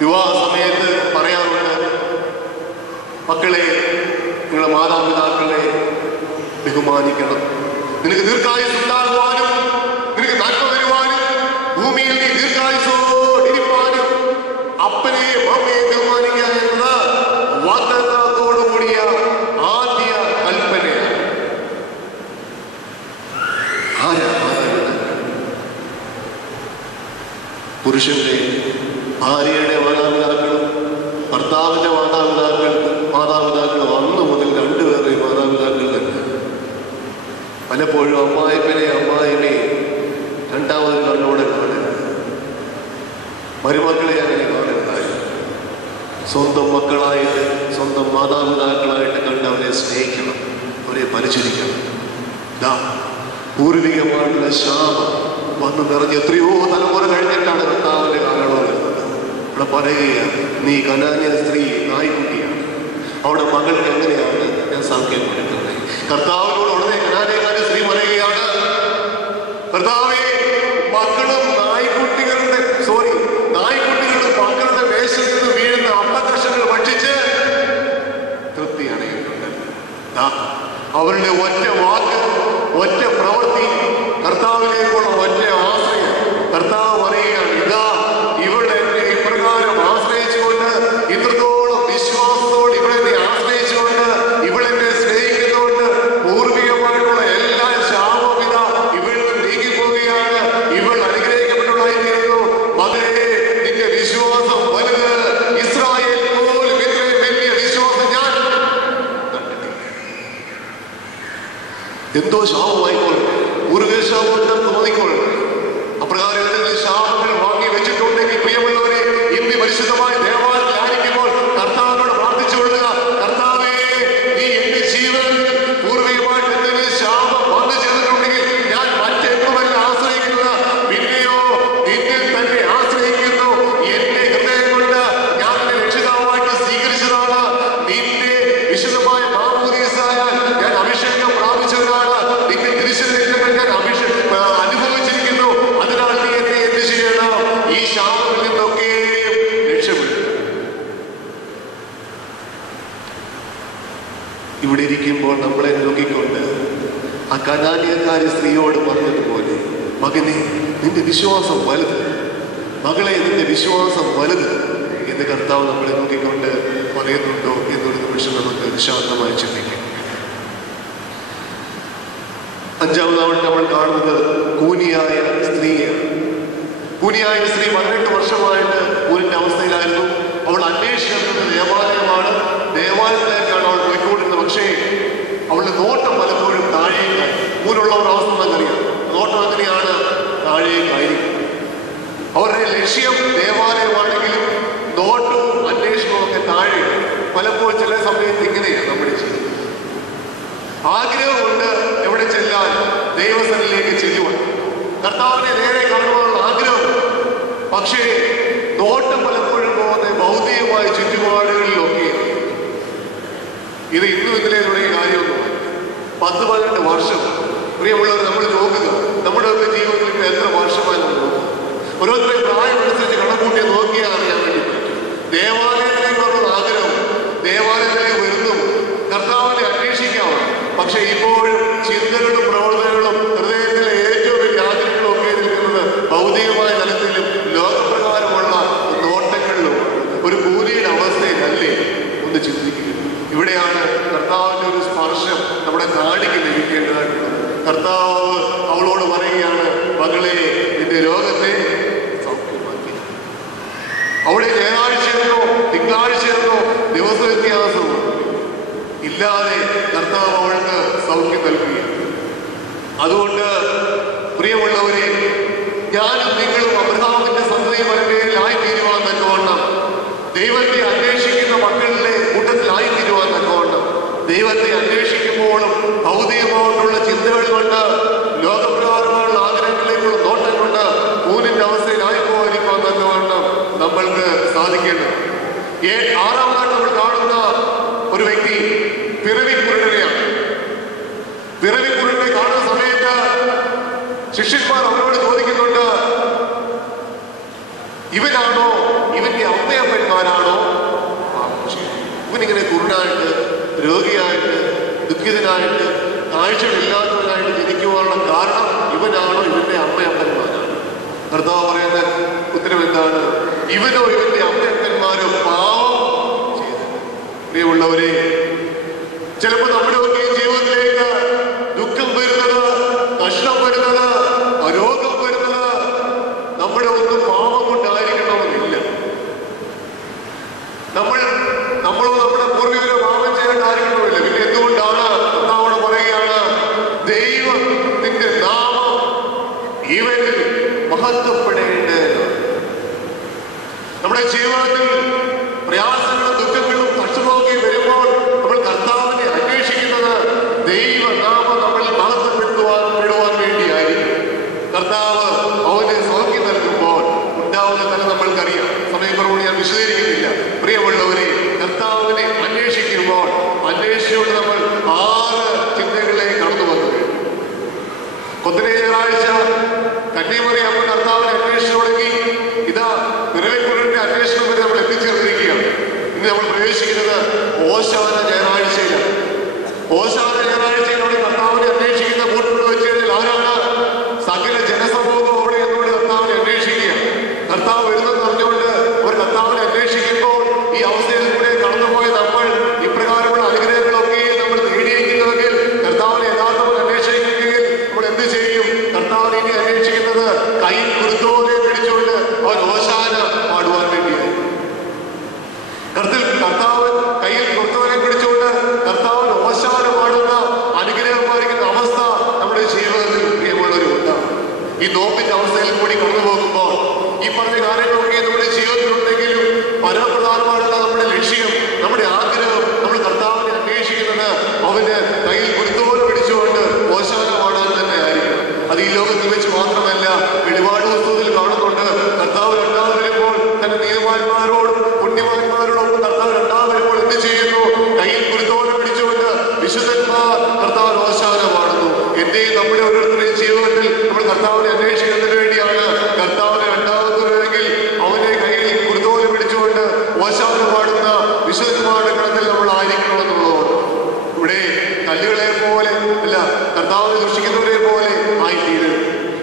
വിവാഹ സമയത്ത് പറയാറുണ്ട്, മക്കളെ, നിങ്ങളുടെ മാതാപിതാക്കളെ ബഹുമാനിക്കണം. നിനക്ക് ദീർഘായുസ് ഉണ്ടാകുവാനും നിനക്ക് നന്മ വരുവാനും ഭൂമിയിൽ നീ ദീർഘായുസോടിരിപ്പാനും അപ്പനെയും അമ്മയെ ബഹുമാനിക്കുക എന്നത് വാഗ്ദത്തത്തോടുകൂടിയ ആദ്യ കൽപ്പനയാണ്. പുരുഷന്റെ ഭാര്യയുടെ മാതാപിതാക്കളും ഭർത്താവിന്റെ മാതാപിതാക്കളും അന്ന് മുതൽ രണ്ടുപേരുടെയും മാതാപിതാക്കൾ തന്നെ. പലപ്പോഴും അമ്മായിയെ രണ്ടാമത് കണ്ണോടെ കാണരുത്. മരുമക്കളെ അങ്ങനെ കാണരുതായി. സ്വന്തം മക്കളായിട്ട്, സ്വന്തം മാതാപിതാക്കളായിട്ട് കണ്ട് അവരെ സ്നേഹിക്കണം, അവരെ പരിചരിക്കണം. പൂർവികമായിട്ടുള്ള ശാപം വന്ന് നിറഞ്ഞ് എത്രയോ തലമുറ കഴിഞ്ഞിട്ടാണ് കർത്താവിന്റെ കാലയളവ് വരുന്നത്. ഇവിടെ പറയുകയാണ്, നീ കനാന്യ സ്ത്രീ നായ്ക്കുട്ടിയാണ്. അവിടെ മകൾക്ക് എങ്ങനെയാണ് ഞാൻ സൗഖ്യം കൊടുക്കുന്നത്? കർത്താവിനോട് ഉടനെ കനാന്യക്കാരി സ്ത്രീ പറയുകയാണ്, കർത്താവേ, മക്കളും നായ്ക്കുട്ടികളുടെ മക്കളുടെ വേഷത്തിൽ നിന്ന് വീഴുന്ന അപ്പകർഷങ്ങൾ ഭക്ഷിച്ച് തൃപ്തി അടയുന്നുണ്ട്. അവരുടെ ഒറ്റ വാക്ക്, ഒറ്റ പ്രവൃത്തി, കർത്താവിലേക്കുള്ള ഒറ്റ ആശ്രയം. കർത്താവ് പറയുകയാണ്, ഇവിടെ എന്നെ ഇപ്രകാരം ആശ്രയിച്ചുകൊണ്ട്, ഇത്രത്തോളം വിശ്വാസത്തോട് ഇവിടെ ആശ്രയിച്ചുകൊണ്ട്, ഇവളെന്നെ സ്നേഹിക്കുന്നതുകൊണ്ട് പൂർവികമായിട്ടുള്ള എല്ലാ ശാപവും ഇവളിൽ നീങ്ങിപ്പോവുകയാണ്. ഇവൾ അനുഗ്രഹിക്കപ്പെട്ടുള്ളായിരിക്കുന്നു. മകനെ, നിന്റെ വിശ്വാസം വലുത്. ഇസ്രായേൽ പോലും ഇത്രയും വലിയ വിശ്വാസം ഞാൻ കണ്ടിട്ടില്ല. എന്തോ ശാപമായിക്കോളും, ശാപം തോന്നിക്കോളും. അപ്രകാരം എന്തെങ്കിലും ശാപങ്ങൾ വാങ്ങി വെച്ചിട്ടുണ്ടെങ്കിൽ പ്രിയമുള്ളവരെ, ഇന്ന് പരിശുദ്ധമായ ദേവാലയത്തിൽ ആയിരിക്കുമ്പോൾ കർത്താവിനോട് പ്രാർത്ഥിച്ചു കൊടുക്കുക, കർത്താവേ, നീ എന്റെ ജീവൻ പൂർവികമായിട്ട് എന്തെങ്കിലും ശാപം വന്നു ചേർന്നിട്ടുണ്ടെങ്കിൽ ഞാൻ മറ്റെങ്ങുമല്ല ആശ്രയിക്കുന്നത്, പിന്നെയോ നിന്നിൽ തന്നെ ആശ്രയിക്കുന്നു. എന്റെ ഹൃദയം കൊണ്ട് ഞാൻ എന്നെ രക്ഷിതാവായിട്ട് സ്വീകരിച്ചതാണ്. നിന്റെ വിശുദ്ധമായ മാമോദീസായാൽ ഞാൻ അഭിഷേകം പ്രാപിച്ചവരാണ്. നിന്റെ തിരിച്ചറിഞ്ഞ ഞാൻ അനുഭവിച്ചിരിക്കുന്നു. അതിനാൽ നീ എന്നെ എന്ത് ചെയ്യണം? ഈ ശാപത്തിൽ നിന്നൊക്കെ രക്ഷപ്പെടും. ഇവിടെ ഇരിക്കുമ്പോൾ നമ്മളെ നോക്കിക്കൊണ്ട് ആ കനാനിയക്കാരി സ്ത്രീയോട് പറഞ്ഞതുപോലെ, മകനെ നിന്റെ വിശ്വാസം വലുത്, മകളെ നിന്റെ വിശ്വാസം വലുത് എന്ന് കർത്താവ് നമ്മളെ നോക്കിക്കൊണ്ട് പറയുന്നുണ്ടോ എന്നൊരു നിമിഷം നമുക്ക് ശാന്തമായി ചിന്തിക്കും. അഞ്ചാമതാവട്ടെ നമ്മൾ കാണുന്നത് കൂനിയായ സ്ത്രീയാണ്. കൂനിയായ സ്ത്രീ 18 വർഷമായിട്ട് ഊരിന്റെ അവസ്ഥയിലായിരുന്നു. അവൾ അന്വേഷിക്കുന്നത് ദേവാലയമാണ്, ദേവാലയത്തിലേക്കാണ് അവൾ പോയിക്കൊണ്ടിരുന്നത്. പക്ഷേ അവളുടെ നോട്ടം പലപ്പോഴും താഴേക്കായി. ഊരുള്ളവരുടെ അവസ്ഥ നമുക്കറിയാം, നോട്ടം എങ്ങനെയാണ്, താഴേക്കായിരിക്കും. അവരുടെ ലക്ഷ്യം ദേവാലയമാണെങ്കിലും നോട്ടവും അന്വേഷണവും ഒക്കെ താഴെ. പലപ്പോൾ ചില സമയത്ത് ഇങ്ങനെയാണ് നമ്മുടെ ജീവിതം. ആഗ്രഹമുണ്ട് എവിടെ ചെല്ലാൻ, ദൈവസന്നിധിയിലേക്ക് ചെല്ലുവാൻ, കർത്താവിനെ നേരെ കാണുവാനുള്ള ആഗ്രഹം. പക്ഷേ നോട്ടം പലപ്പോഴും പോകുന്ന ഭൗതികമായ ചുറ്റുപാടുകളിലൊക്കെ. ഇത് ഇന്നും ഇന്നലെ തുടങ്ങിയ കാര്യമൊന്നും 10-12 വർഷം. പ്രിയമുള്ളവർ, നമ്മൾ നോക്കുക, നമ്മുടെ ഒക്കെ ജീവിതത്തിൽ ഇപ്പൊ എത്ര വർഷമായി നമ്മൾ നോക്കുക. ഓരോരുത്തരെയും പ്രായമനുസരിച്ച് കണക്കൂട്ടി നോക്കിയാൽ അറിയാൻ വേണ്ടി ദേവാലയത്തിലേക്ക് വന്ന ആഗ്രഹം, ദേവാലയത്തിലേക്ക് വരുന്നു, കർത്താവിനെ അന്വേഷിക്കാമാണ്. പക്ഷെ ഇപ്പോഴും ചിന്തകളും പ്രവർത്തനങ്ങളും ഹൃദയത്തിലെ ഏറ്റവും വലിയ ആഗ്രഹങ്ങളും ഒക്കെ നിൽക്കുന്നത് ഭൗതികമായ തലത്തിലും ലോകപ്രകാരമുള്ള നോട്ടങ്ങളിലും ഒരു കൂലിയുടെ അവസ്ഥയിലല്ലേ ഒന്ന് ചിന്തിക്കുക. ഇവിടെയാണ് കർത്താവിന്റെ ഒരു സ്പർശം നമ്മുടെ നാടിക്ക് ലഭിക്കേണ്ടതായിട്ടുള്ളത്. കർത്താവ് അവളോട് പറയുകയാണ്, മകളെ നിന്റെ രോഗത്തെ സൗഖ്യമാക്കി. അവിടെ ഞായറാഴ്ചയെന്നോ തിങ്കളാഴ്ചയെന്നോ ദിവസ വ്യത്യാസമോ ഇല്ലാതെ കർത്താവ് അവൾക്ക് സൗഖ്യം നൽകുകയാണ്. അതുകൊണ്ട് പ്രിയമുള്ളവരെ, ഞാനും നിങ്ങളും അബ്രഹാമിന്റെ സന്തതി പരമ്പരയിലായി തീരുവാൻ തക്കവണ്ണം, ദൈവത്തെ അന്വേഷിക്കുന്ന മക്കളിലെ കൂട്ടത്തിലായി തീരുവാൻ തക്കവണ്ണം, ദൈവത്തെ അന്വേഷിക്കുമ്പോഴും ഭൗതികമായിട്ടുള്ള ചിന്തകൾ കൊണ്ട്, ലോകപ്രകാരമായുള്ള ആഗ്രഹങ്ങളിലേക്കുള്ള നോട്ടം കൊണ്ട് ഊരിന്റെ അവസ്ഥയിലായി പോകാതിരിക്കാൻ തക്കവണ്ണം നമ്മൾക്ക് സാധിക്കേണ്ടത്. 6-ാമതായിട്ട് നമ്മൾ കാണുന്ന ഒരു വ്യക്തി പിറവിക്കുരുടനെയാണ്. പിറവിക്കുരുടനെ കാണുന്ന സമയത്ത് ശിഷ്യന്മാർ അവരോട് ചോദിക്കുന്നുണ്ട്, ഇവനാണോ, ഇവന്റെ അമ്മയപ്പന്മാരാണോ ഇവനിങ്ങനെ കുരുടായിട്ട്, രോഗിയായിട്ട്, ദുഃഖിതനായിട്ട്, കാഴ്ചകളില്ലാത്തവനായിട്ട് ജനിക്കുവാനുള്ള കാരണം ഇവനാണോ, ഇവന്റെ അമ്മയപ്പന്മാരാണ്? കർത്താവ് പറയുന്ന ഉത്തരം എന്താണ്? ഇവനോ ഇവന്റെ അമ്മയപ്പന്മാരോ പാവം ചെയ്തു. പ്രിയമുള്ളവരെ, ചിലപ്പോൾ നമ്മുടെ ഒക്കെ ജീവിതത്തിലേക്ക് ദുഃഖം വരുന്നത്, കഷ്ടം വരുന്നത്, രോഗം വരുന്നത് നമ്മുടെ ഒന്നും പാവം കൊണ്ടായിരിക്കണമെന്നില്ല. നമ്മളോ നമ്മുടെ പൂർവികരോ പാപം ചെയ്യാണ്ടായിരിക്കണമില്ല. പിന്നെ എന്തുകൊണ്ടാണ് കർത്താവോട് പറയുകയാണ്, ദൈവത്തിന്റെ നാമം ഇവനിൽ മഹത്വപ്പെടേണ്ടത്. നമ്മുടെ ജീവിതത്തിൽ പ്രയാസങ്ങളും ദുഃഖങ്ങളും കഷ്ടമൊക്കെ വരുമ്പോൾ നമ്മൾ കർത്താവിനെ അന്വേഷിക്കുന്നത് ദൈവനാമം നമ്മളിൽ മഹത്വപ്പെടുവാൻ വേണ്ടിയായിരിക്കും. കർത്താവ് അവന് സൗഖ്യം നൽകുമ്പോൾ ഉണ്ടാവുന്ന തന്നെ നമ്മൾക്കറിയാം. സമയക്കുറവുകൊണ്ട് ഞാൻ വിശദീകരിക്കുന്നില്ല. പ്രിയമുള്ളവരെ, കർത്താവിനെ അന്വേഷിക്കുമ്പോൾ അന്വേഷിച്ചുകൊണ്ട് നമ്മൾ 6 ചിന്തകളിലേക്ക് കടന്നു വന്നു. കൊത്തനെ ഞായറാഴ്ച കന്യാമറിയാമ്മ കർത്താവിനെ അന്വേഷിച്ചു തുടങ്ങി. ഇതാ പിറവിക്കുരുടന്റെ അന്വേഷണം വരെ നമ്മൾ എത്തിച്ചേർന്നിരിക്കുകയാണ്. ഇന്ന് നമ്മൾ പ്രവേശിക്കുന്നത് ഓശാന ഞായറാഴ്ചയിലാണ്. ഓശാന ഞായറാഴ്ചയിൽ അവിടെ കർത്താവിനെ അന്വേഷിക്കുന്ന കൂട്ടുകൾ വെച്ച് കഴിഞ്ഞാൽ ആരാണ്? സകല ജനസമൂഹം അവിടെ എന്നോട് കർത്താവിനെ അന്വേഷിക്കുക. കർത്താവ് വരുന്നെന്ന് പറഞ്ഞുകൊണ്ട് അവർ കർത്താവിനെ അന്വേഷിക്കുമ്പോൾ ഈ അവസ്ഥയിൽ കൂടെ കടന്നുപോയ നമ്മൾ ഇപ്രകാരമുള്ള അനുഗ്രഹങ്ങളൊക്കെ നമ്മൾ നേടിയിരിക്കുന്നുവെങ്കിൽ, കർത്താവിനെ യഥാർത്ഥമായി അന്വേഷിക്കുമെങ്കിൽ നമ്മൾ എന്ത് ചെയ്യും? കർത്താവിനെ ഇനി അന്വേഷിക്കുന്നത് കയ്യിൽ കുരുത്തോലെ പിടിച്ചുകൊണ്ട് അവൻ ഓശാന പാടുവാൻ വേണ്ടിയായി. കർത്താവ് കയ്യിൽ കുരുത്തോലെ പിടിച്ചുകൊണ്ട് കർത്താവിന് ഓശാന പാടുന്ന കർത്താവിനെ ദുഷിക്കുന്നവരെ പോലെ ആയിത്തീരുന്നത്.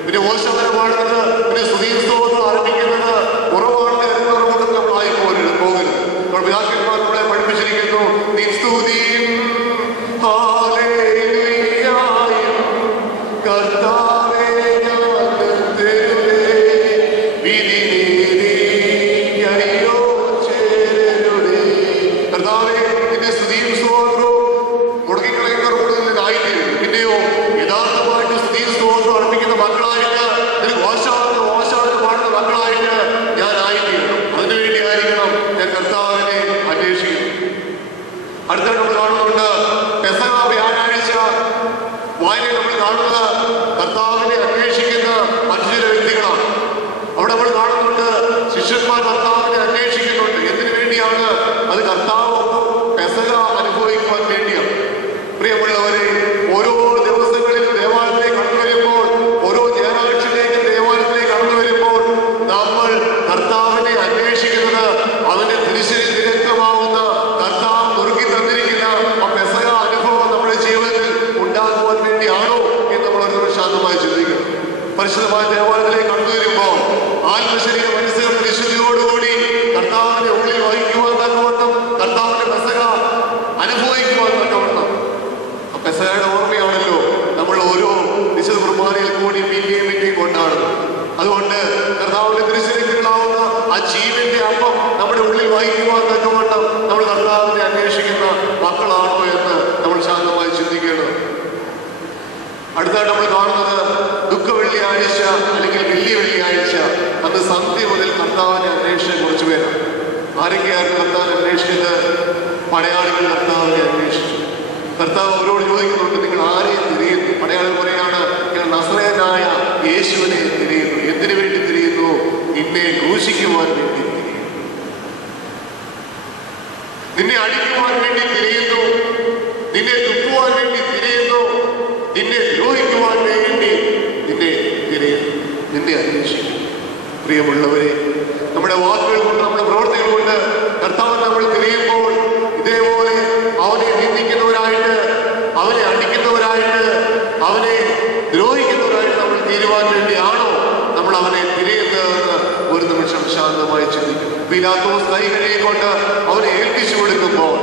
പിന്നെ ഓശാന പാടുന്നത്, പിന്നെ സ്തുതിയും സ്തോത്രം ആരംഭിക്കുന്നത് കുറവാണ് എന്നവർ കൂട്ടത്തിൽ നമ്മളായി പോകരുത്. നമ്മൾ പിതാക്കന്മാർ നമ്മളെ പഠിപ്പിച്ചിരിക്കുന്നു, നീ സ്തുതിയും ഹല്ലേലൂയയും കർത്താവേ ഞാൻ തരുവേ, വിധി നീതിയറിയോ ചേരുവേ. കർത്താവേ നിന്റെ സ്തുതിയും സ്തോത്രവും മുടക്കിക്കളയുന്നവർ കൂടുതൽ ആയിത്തീരുന്നു. പിന്നെയോ യഥാർത്ഥമായിട്ട് സ്തുതിയും സ്തോത്രം അർപ്പിക്കുന്ന മക്കളായിട്ട്, നിനക്ക് ഓശാന പാടുന്ന മക്കളായിട്ട് ഞാൻ ആയിത്തീരണം. അതിനുവേണ്ടി ആയിരിക്കണം ഞാൻ കർത്താവിനെ അന്വേഷിക്കുന്നു. അടുത്തായിട്ട് നമ്മൾ കാണുന്നുണ്ട് പെസഹ വ്യാഴാഴ്ച വായനയിൽ നമ്മൾ കാണുന്നത് കർത്താവിനെ അന്വേഷിക്കുന്ന മറ്റു ചില വ്യക്തികളാണ്. അവിടെ നമ്മൾ കാണുന്നുണ്ട് ശിഷ്യന്മാർ കർത്താവിനെ അന്വേഷിക്കുന്നുണ്ട്. എന്തിനു വേണ്ടിയാണ്? അത് കർത്താവ് പെസഹ അനുഭവിക്കുവാൻ വേണ്ടിയാണ്. പ്രിയമുള്ളവരെ, ഓരോ ദിവസങ്ങളിലും ദേവാലയത്തിലേക്ക് കടന്നു വരുമ്പോൾ, ഓരോ ഞായറാഴ്ചയിലേക്ക് ദേവാലയത്തിലേക്ക് കടന്നു വരുമ്പോൾ നമ്മൾ കർത്താവിനെ അന്വേഷിക്കുന്നത് അവന്റെ തിരിച്ചറിയിൽ വിരക്തമാവുന്ന കർത്താവ് നുറുക്കി തന്നിരിക്കുന്ന ആ പെസഹ അനുഭവം നമ്മുടെ ജീവിതത്തിൽ ഉണ്ടാകുവാൻ വേണ്ടിയാണോ എന്ന് നമ്മൾ ഒരു ശാന്തമായി ചിന്തിക്കണം. പരിശുദ്ധമായ ദേവാലയത്തിലേക്ക് കടന്നു വരുമ്പോൾ ആത്മശരീര മനസ്സുകളുടെ വിശുദ്ധിയോടുകൂടി കർത്താവിന്റെ ഉള്ളിൽ വഹിക്കുവാൻ തക്കവണ്ണം, കർത്താവിന്റെ പെസഹ അനുഭവിക്കുവാൻ തക്കവണ്ണം. ആ പെസഹയുടെ ഓർമ്മയാണല്ലോ നമ്മൾ ഓരോ വിശുദ്ധ കുർബാനയിൽ കൂടി പിന്നെയും കൊണ്ടാടുന്നത്. അതുകൊണ്ട് കർത്താവിന്റെ തിരുശരീരങ്ങളാവുന്ന ആ ജീവന്റെ അപ്പം നമ്മുടെ ഉള്ളിൽ വഹിക്കുവാൻ തക്കവണ്ണം നമ്മൾ കർത്താവിനെ അന്വേഷിക്കുന്ന മക്കളാണോ എന്ന് നമ്മൾ ശാന്തമായി ചിന്തിക്കണം. അടുത്തായിട്ട് നമ്മൾ കാണുന്നത് ദുഃഖ വെള്ളിയാഴ്ച അല്ലെങ്കിൽ വലിയ വെള്ളിയാഴ്ച. അന്ന് സന്ധ്യ മുതൽ കർത്താവിനെ അന്വേഷിച്ച കുറച്ചു പേരാണ്. ആരൊക്കെയായിരുന്നു കർത്താവിനെ അന്വേഷിച്ചത്? പടയാളികൾ കർത്താവിനെ അന്വേഷിച്ചു. കർത്താവ് അവരോട് ചോദിക്കുന്നുണ്ട്, നിങ്ങൾ ആരെയും തിരിയുന്നു? പടയാളികൾ പറയാണ്, നിങ്ങൾ നസറേയനായ യേശുവിനെ തിരിയുന്നു. എന്തിനു വേണ്ടി തിരിയുന്നു? നിന്നെ ക്രൂശിക്കുവാൻ വേണ്ടി തിരിയുന്നു, നിന്നെ അടിക്കുവാൻ വേണ്ടി തിരിയുന്നു, നിന്നെ തുപ്പുവാൻ വേണ്ടി തിരിയുന്നു, നിന്നെ ദ്രോഹിക്കുവാൻ വേണ്ടി നിന്നെ തിരിയുന്നു, നിന്നെ അന്വേഷിക്കുന്നു. പ്രിയമുള്ളവരെ, നമ്മുടെ വാക്കുകൾ കൊണ്ട്, നമ്മുടെ പ്രവർത്തികൾ കൊണ്ട് കർത്താവ് നമ്മൾ തിരിയുമ്പോൾ ഇതേപോലെ അവനെ നിന്ദിക്കുന്നവരായിട്ട്, അവനെ അടിക്കുന്നവരായിട്ട്, അവനെ ദ്രോഹിക്കുന്നവരായിട്ട് നമ്മൾ തീരുവാൻ വേണ്ടിയാണോ നമ്മൾ അവനെ തിരിയുന്നതെന്ന് ഒരു നിമിഷം ശാന്തമായി ചിന്തിക്കും. പീലാത്തോസ് കൈ കഴുകിക്കൊണ്ട് അവനെ ഏൽപ്പിച്ചു കൊടുക്കുമ്പോൾ,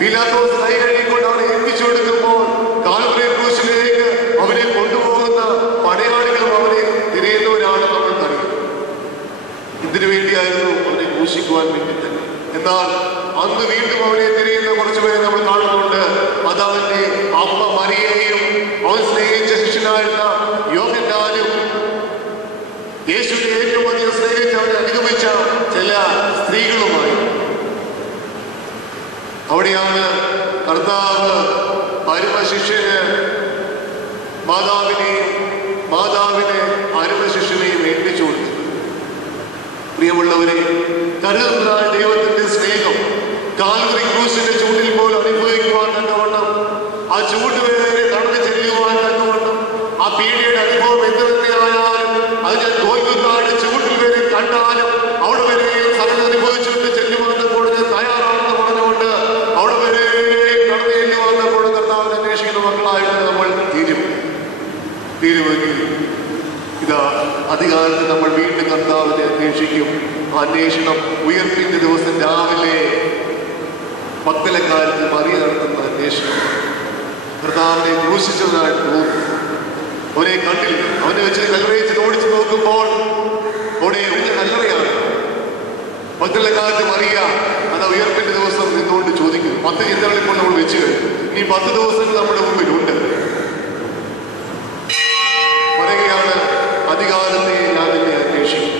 പീലാത്തോസ് കൈ കഴുകിക്കൊണ്ട് അവനെ ഏൽപ്പിച്ചു കൊടുക്കുമ്പോൾ കാൽവരി ക്രൂശിലേക്ക് അവനെ കൊണ്ടുപോകുന്ന പടയാളികളും അവനെ തിരിയുന്നവരാണ് നമ്മൾക്കറിയാം. ഇതിനു വേണ്ടിയായിരുന്നു അവനെ ക്രൂശിക്കുവാൻ വേണ്ടി തന്നെ. എന്നാൽ അന്ന് വീണ്ടും അവനെ തിരിയുന്ന കുറച്ചുപേരെ നമ്മൾ കാണുന്നുണ്ട്. അത് അവന്റെ അമ്മ മറിയയെയും അവൻ സ്നേഹിച്ച ശിഷ്യനായിരുന്ന യോഹന്നാനും യേശുവിനെ ഏറ്റവും അധികം സ്നേഹിച്ച് അവനെ അനുഗമിച്ച ചില സ്ത്രീകളുമായി. അവിടെയാണ് കർത്താവ് അരുമ ശിഷ്യന് മാതാവിനെ അരുമ ശിഷ്യനെയും ഏൽപ്പിച്ചു കൊടുത്തത്. പ്രിയമുള്ളവരെ, കരുതുന്ന ദൈവത്തിന്റെ സ്നേഹം കാൽവരി ക്രൂശിന്റെ ചൂടിൽ പോലും അനുഭവിക്കുവാൻ തക്കവണ്ണം, ആ ചൂട് വരെ കടന്നു ചെല്ലുവാൻ തക്കവണ്ണം, ആ പീഡയുടെ അനുഭവം എന്ത് തന്നെയായാലും അത് ഞാൻ തോൽക്കുന്നാട് ചൂടിൽ വരെ കണ്ടാലും അവിടെ വരെ സകല അനുഭവിച്ചുകൊണ്ട് ചെല്ലുവാൻ ഞാൻ തയ്യാറാണെന്ന് പറഞ്ഞുകൊണ്ട് അവിടെ വരെ കടന്നു ചെല്ലുവാൻ കൂടെ കർത്താവിനെ അന്വേഷിക്കുന്ന മക്കളായിട്ട് നമ്മൾ തീരുമെങ്കിൽ ഇതാ അധികാരത്തിൽ നമ്മൾ വീണ്ടും കർത്താവിനെ അന്വേഷിക്കും. അന്വേഷണം ഉയർപ്പിന്റെ ദിവസം രാവിലെ മക്കളെക്കാലത്ത് മറിയ നടത്തുന്ന അന്വേഷണം. കർത്താവിനെ ക്രൂശിച്ചതായിട്ട് തോന്നുന്നു. അവനെ കണ്ടില്ല. അവനെ വെച്ച് കല്ലറയിച്ച് ഓടിച്ചു നോക്കുമ്പോൾ അവിടെ കല്ലറയാണ്. മക്കളെക്കാലത്ത് മറിയ അത് ഉയർപ്പിന്റെ ദിവസം നിന്നുകൊണ്ട് ചോദിക്കുന്നു. 10 ചിന്തകൾ ഇപ്പോൾ നമ്മൾ വെച്ച് കഴിഞ്ഞു. ഇനി 10 ദിവസങ്ങൾ നമ്മുടെ മുമ്പിലുണ്ട്. പറയുകയാണ്, അധികാരത്തെ ഞാൻ നിന്നെ അന്വേഷിക്കും.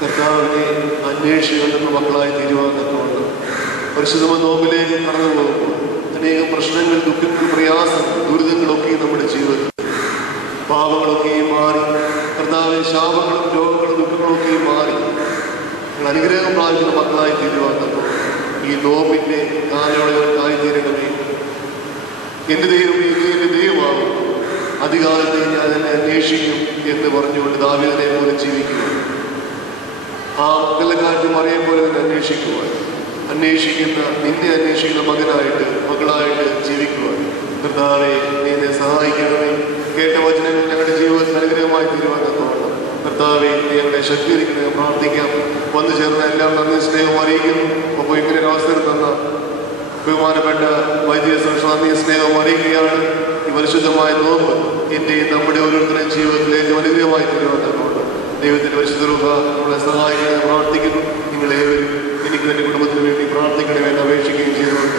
കർത്താവിനെ അന്വേഷിക്കുന്ന മക്കളായി തീരുമാനമാണ്. പരിശുദ്ധ നോമ്പിലേക്ക് കടന്നു പോകുമ്പോൾ അനേകം പ്രശ്നങ്ങൾ, ദുഃഖങ്ങൾ, പ്രയാസങ്ങൾ, ദുരിതങ്ങളൊക്കെ നമ്മുടെ ജീവിതത്തിൽ, പാപങ്ങളൊക്കെയും മാറി, കർത്താവിന്റെ ശാപങ്ങളും രോഗങ്ങളും ദുഃഖങ്ങളൊക്കെയും മാറി അനുഗ്രഹം പ്രാപിക്കുന്ന മക്കളായി തീരുമാനപ്പോൾ ഈ നോമ്പിന്റെ കാലയളവുകൾക്കായി തീരണമേ. എന്റെ ദൈവമേ, എന്റെ ദൈവമാകും, അധികാലത്തെ ഞാൻ എന്നെ അന്വേഷിക്കും എന്ന് പറഞ്ഞുകൊണ്ട് ദാവീദിനെ പോലെ ജീവിക്കുക. ആ മക്കളെക്കാട്ടും അറിയാൻ പോലെ തന്നെ നിന്നെ അന്വേഷിക്കുന്ന മകനായിട്ട്, മകളായിട്ട് ജീവിക്കുവാൻ കർത്താവേ നീ എന്നെ സഹായിക്കണമേ. കേട്ട വചനങ്ങൾ ഞങ്ങളുടെ ജീവിതത്തിൽ അനുഗ്രഹമായി തീരുമാനത്തോളം കർത്താവേ നീ ഞങ്ങളെ ശക്തീകരിക്കണമേ. പ്രാർത്ഥിക്കാം. വന്നു ചേർന്ന എല്ലാം നന്ദി സ്നേഹം അറിയിക്കുന്നു. അപ്പോൾ ഇങ്ങനെ ഒരു അവസരം തന്ന ബഹുമാനപ്പെട്ട വൈദ്യ നന്ദി സ്നേഹം അറിയിക്കുകയാണ്. ഈ പരിശുദ്ധമായ നോമ്പ് എൻ്റെയും നമ്മുടെ ഓരോരുത്തരുടെയും ജീവിതത്തിലേക്ക് അനുഗ്രഹമായി തീരുമാനത്തോളം ദൈവത്തിന്റെ പരിശുദ്ധ രൂപ നമ്മളെ സഹായിക്കാൻ പ്രാർത്ഥിക്കുന്നു. നിങ്ങളേവരും എനിക്ക് എൻ്റെ കുടുംബത്തിന് വേണ്ടി പ്രാർത്ഥിക്കണമെന്ന് അപേക്ഷിക്കുകയും ചെയ്തുകൊണ്ട്